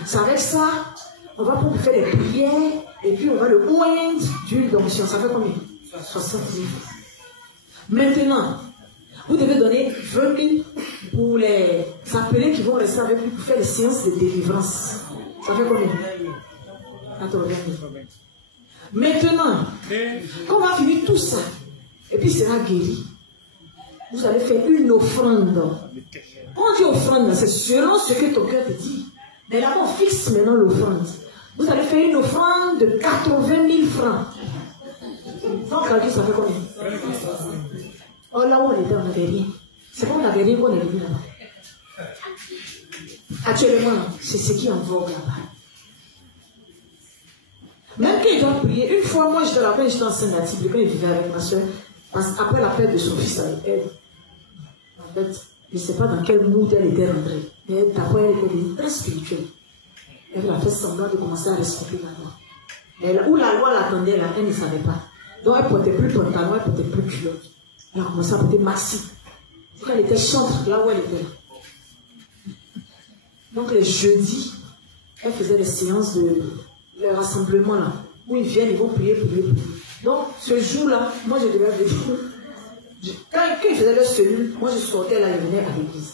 C'est avec ça, on va pour faire des prières, et puis on va le oint d'huile d'onction. Ça fait combien? 60 000 francs. Maintenant, vous devez donner 20 000 pour les appelés qui vont rester avec lui pour faire les séances de délivrance. Ça fait combien? 80 000. Maintenant, quand on va finir tout ça, et puis il sera guéri, vous allez faire une offrande. Quand on dit offrande, c'est selon ce que ton cœur te dit. Mais là, on fixe maintenant l'offrande. Vous allez faire une offrande de 80 000 francs. Donc, ça fait combien? Oh, là où on était, on n'avait rien. C'est pas on n'avait rien qu'on est venu là-bas. Actuellement, c'est ce qui est en vogue là-bas. Même quand ils doivent prier, une fois, moi, j'étais en Saint-Baptiste, quand il vivait avec ma soeur, après la perte de son fils avec elle. En fait, je ne sais pas dans quel mood elle était rentrée. Mais d'abord, elle était très spirituelle. Elle a fait semblant de commencer à respecter la loi. Où la loi l'attendait, là, elle ne savait pas. Donc, elle ne portait plus pantalon, elle ne portait plus culotte. Elle a commencé à porter maxi. Quand elle était chantre, là où elle était. Donc, les jeudis, elle faisait des séances de rassemblement là, où ils viennent, ils vont prier. Donc, ce jour-là, moi, je devais venir. Quand ils faisaient leur cellule, moi, je sortais là, je venais à l'église.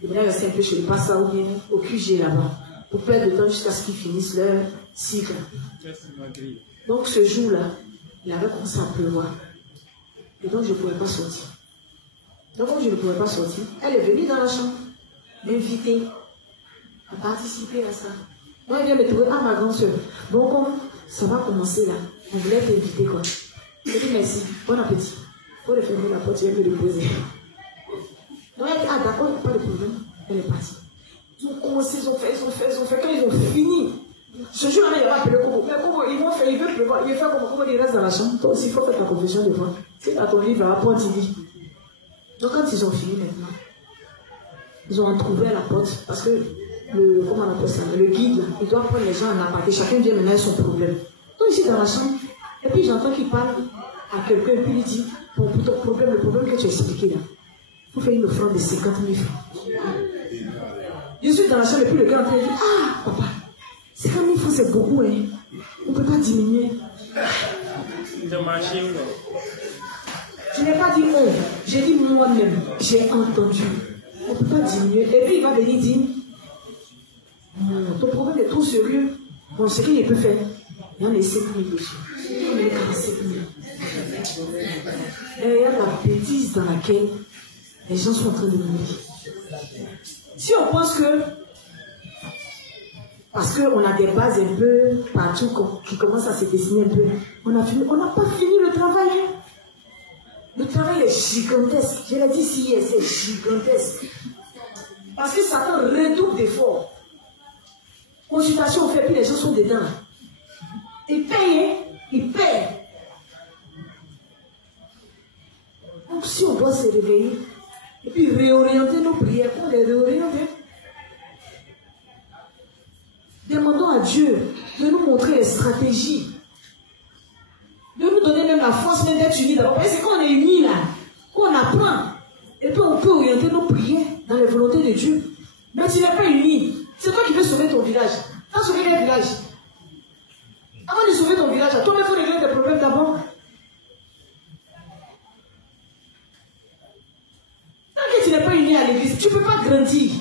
Je venais rester un peu chez le pasteur ou bien au QG là-bas, pour perdre de temps jusqu'à ce qu'ils finissent leur cycle. Donc, ce jour-là, il avait commencé à pleuvoir. Et donc, je ne pouvais pas sortir. Donc, comme je ne pouvais pas sortir, elle est venue dans la chambre, m'inviter à participer à ça. Moi, elle vient me trouver, ah, ma grande soeur, bon, comme ça va commencer là, on voulait t'inviter quoi. Je dis merci, bon appétit. Pour le fermer la porte, je vais me reposer. Donc, elle dit, ah, d'accord, pas de problème. Elle est partie. Ils ont commencé, ils ont fait. Quand ils ont fini, ce jour-là, il va appeler Kobo. Mais Kobo, il veut pleuvoir. Il veut faire comme Kobo, il reste dans la chambre. Toi aussi, il faut faire ta confession de foi. C'est dans ton livre, à la pointe, il dit. Donc, quand ils ont fini maintenant, ils ont trouvé à la porte parce que comment on appelle ça, le guide, il doit prendre les gens en aparté. Chacun vient maintenant avec son problème. Donc, ici dans la chambre, et puis j'entends qu'il parle à quelqu'un, et puis il dit, pour ton problème, le problème que tu as expliqué là, il faut faire une offrande de 50 000 francs. Je suis dans la chambre, et puis le gars en train de dire, ah, papa, 50 000 francs c'est beaucoup, hein. On ne peut pas diminuer. Je n'ai pas dit oh, j'ai dit moi-même, j'ai entendu. On ne peut pas diminuer. Et puis il va venir dire, ton problème est trop sérieux. Bon, ce qu'il peut faire, il y en a 5 000 dessus. Il y en a 45 000. Et il y a la bêtise dans laquelle les gens sont en train de mourir. Si on pense que, parce qu'on a des bases un peu partout qui commencent à se dessiner un peu, on n'a pas fini le travail. Le travail est gigantesque. Je l'ai dit ici, c'est gigantesque. Parce que Satan redouble d'efforts. Consultation, on fait, puis les gens sont dedans. Ils payent, ils payent. Donc si on doit se réveiller, et puis réorienter nos prières, on les réoriente. Demandons à Dieu de nous montrer les stratégies. De nous donner même la force même d'être unis d'abord. Parce que quand on est unis là, qu'on apprend, et puis on peut orienter nos prières dans les volontés de Dieu. Mais tu n'es pas uni. C'est toi qui veux sauver ton village. Tu as sauvé quel village? Avant de sauver ton village, toi il faut régler tes problèmes d'abord. Tant que tu n'es pas uni à l'église, tu ne peux pas grandir.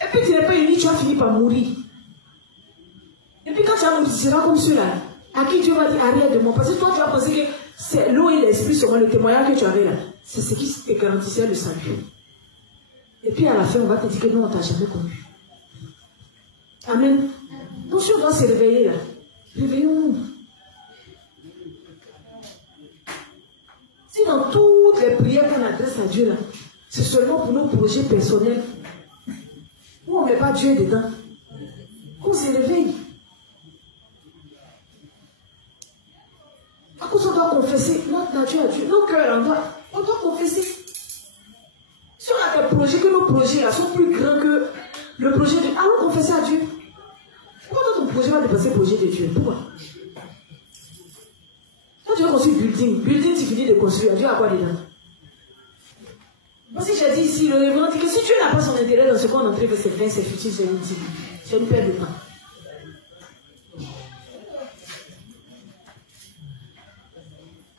Et puis tu n'es pas uni, tu vas finir finir par mourir. Et puis quand tu vas mourir, tu seras comme ceux-là, à qui Dieu va dire arrière de moi. Parce que toi, tu vas penser que c'est l'eau et l'esprit seront le témoignage que tu avais là. C'est ce qui te garantissait le salut. Et puis à la fin, on va te dire que non, on ne t'a jamais connu. Amen. Donc si on doit se réveiller là, réveillons-nous. Si dans toutes les prières qu'on adresse à Dieu là, c'est seulement pour nos projets personnels, où on ne met pas Dieu dedans, qu'on se réveille. À cause on doit confesser notre nature à Dieu, nos cœurs, on doit confesser. Si on a des projets, que nos projets là sont plus grands que le projet de Dieu, allons confesser à Dieu. Pourquoi ton projet va dépasser le projet de Dieu? Pourquoi? Quand tu veux construire building, tu finis de construire, Dieu a quoi dedans? Moi, si j'ai dit ici, le révérend dit que si Dieu n'a pas son intérêt dans ce qu'on est entré vers ses fins, c'est futile, c'est inutile. C'est une perte de temps.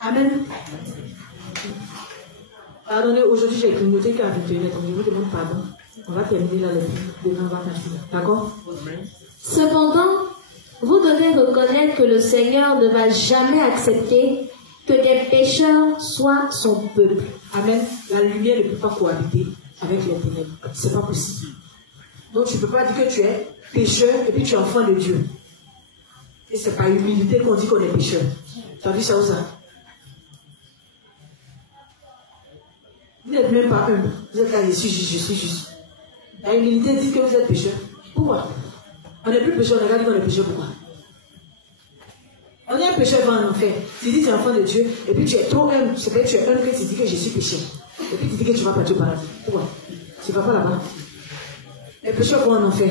Amen. Pardonnez, aujourd'hui j'ai clignoté qu'à 21h, donc je vous demande pardon. On va terminer là, demain on va continuer. D'accord? Cependant, vous devez reconnaître que le Seigneur ne va jamais accepter que des pécheurs soient son peuple. Amen. La lumière ne peut pas cohabiter avec les ténèbres. C'est pas possible. Donc tu ne peux pas dire que tu es pécheur et puis tu es enfant de Dieu. Et c'est par humilité qu'on dit qu'on est pécheur. Tu as vu ça ou ça? Vous n'êtes même pas humble. Vous êtes là, je suis juste. La humilité dit que vous êtes pécheur. Pourquoi? On n'est plus pécheur, on a regardé qu'on est pécheur. Pourquoi? On est un pécheur devant un enfer. Tu dis que tu es enfant de Dieu, et puis tu es trop humble. C'est vrai que tu es humble que tu dis que je suis pécheur. Et puis tu dis que tu vas partir au paradis. Pourquoi? Tu ne vas pas là-bas. Les pécheurs vont en enfer.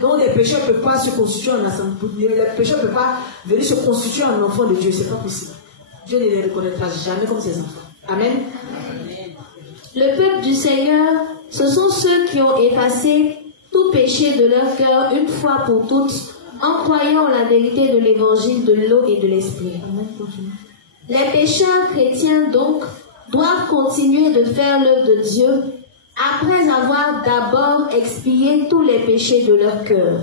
Donc les pécheurs ne peuvent pas se constituer en assemblée. Les pécheurs ne peuvent pas venir se constituer en enfant de Dieu. Ce n'est pas possible. Dieu ne les reconnaîtra jamais comme ses enfants. Amen. Le peuple du Seigneur, ce sont ceux qui ont effacé tout péché de leur cœur une fois pour toutes, en croyant la vérité de l'évangile de l'eau et de l'esprit. Les pécheurs chrétiens, donc, doivent continuer de faire l'œuvre de Dieu après avoir d'abord expié tous les péchés de leur cœur.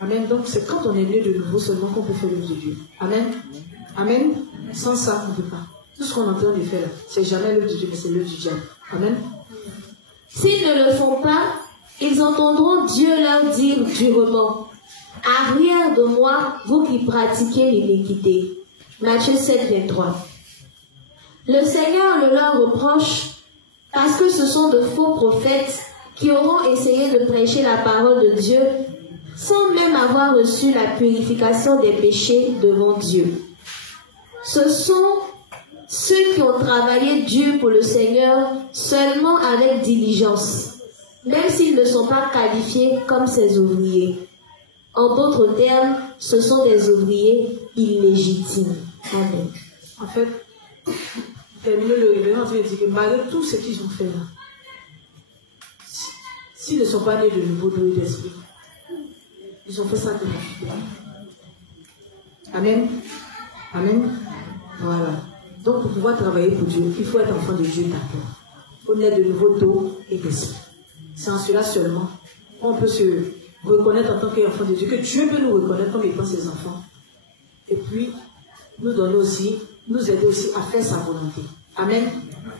Amen. Donc, c'est quand on est né de nouveau seulement qu'on peut faire l'œuvre de Dieu. Amen. Amen. Sans ça, on ne peut pas. Tout ce qu'on est en train de faire, c'est jamais l'œuvre de Dieu, mais c'est l'œuvre du diable. Amen. S'ils ne le font pas, ils entendront Dieu leur dire durement: arrière de moi, vous qui pratiquez l'iniquité. Matthieu 7, 23. Le Seigneur le leur reproche parce que ce sont de faux prophètes qui auront essayé de prêcher la parole de Dieu sans même avoir reçu la purification des péchés devant Dieu. Ce sont ceux qui ont travaillé dur pour le Seigneur seulement avec diligence, même s'ils ne sont pas qualifiés comme ses ouvriers. En d'autres termes, ce sont des ouvriers illégitimes. Amen. En fait, terminer le révérend, je vais dire que malgré tout ce qu'ils ont fait là, s'ils ne sont pas nés de nouveau de l'esprit, ils ont fait ça de la. Amen. Amen. Voilà. Donc pour pouvoir travailler pour Dieu, il faut être enfant de Dieu d'abord. Il faut naître de nouveau d'eau et d'esprit. C'est en cela seulement qu'on peut se reconnaître en tant qu'enfant de Dieu, que Dieu peut nous reconnaître comme étant ses enfants. Et puis, nous donner aussi, nous aider aussi à faire sa volonté. Amen.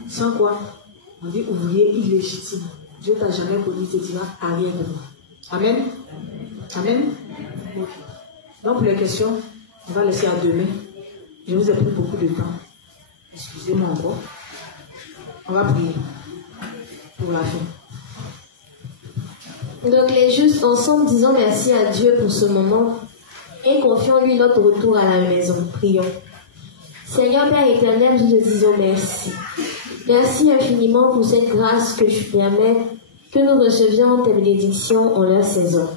Sans quoi, on dit ouvrier illégitime. Dieu t'a jamais connu, il te dira arrière de moi. Amen. Amen. Okay. Donc pour les questions, on va laisser à demain. Je vous ai pris beaucoup de temps. Excusez-moi encore. On va prier pour la fin. Donc les justes ensemble disons merci à Dieu pour ce moment et confions-lui notre retour à la maison. Prions. Seigneur Père éternel, nous te disons merci. Merci infiniment pour cette grâce que tu permets que nous recevions tes bénédictions en leur saison.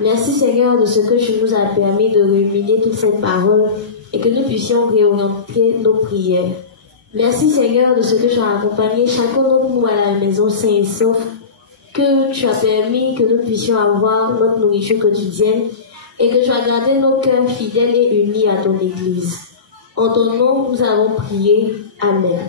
Merci Seigneur de ce que tu nous as permis de ruminer toute cette parole et que nous puissions réorienter nos prières. Merci Seigneur de ce que tu as accompagné chacun d'entre nous à la maison sain et sauf, que tu as permis que nous puissions avoir notre nourriture quotidienne et que tu as gardé nos cœurs fidèles et unis à ton Église. En ton nom, nous avons prié. Amen.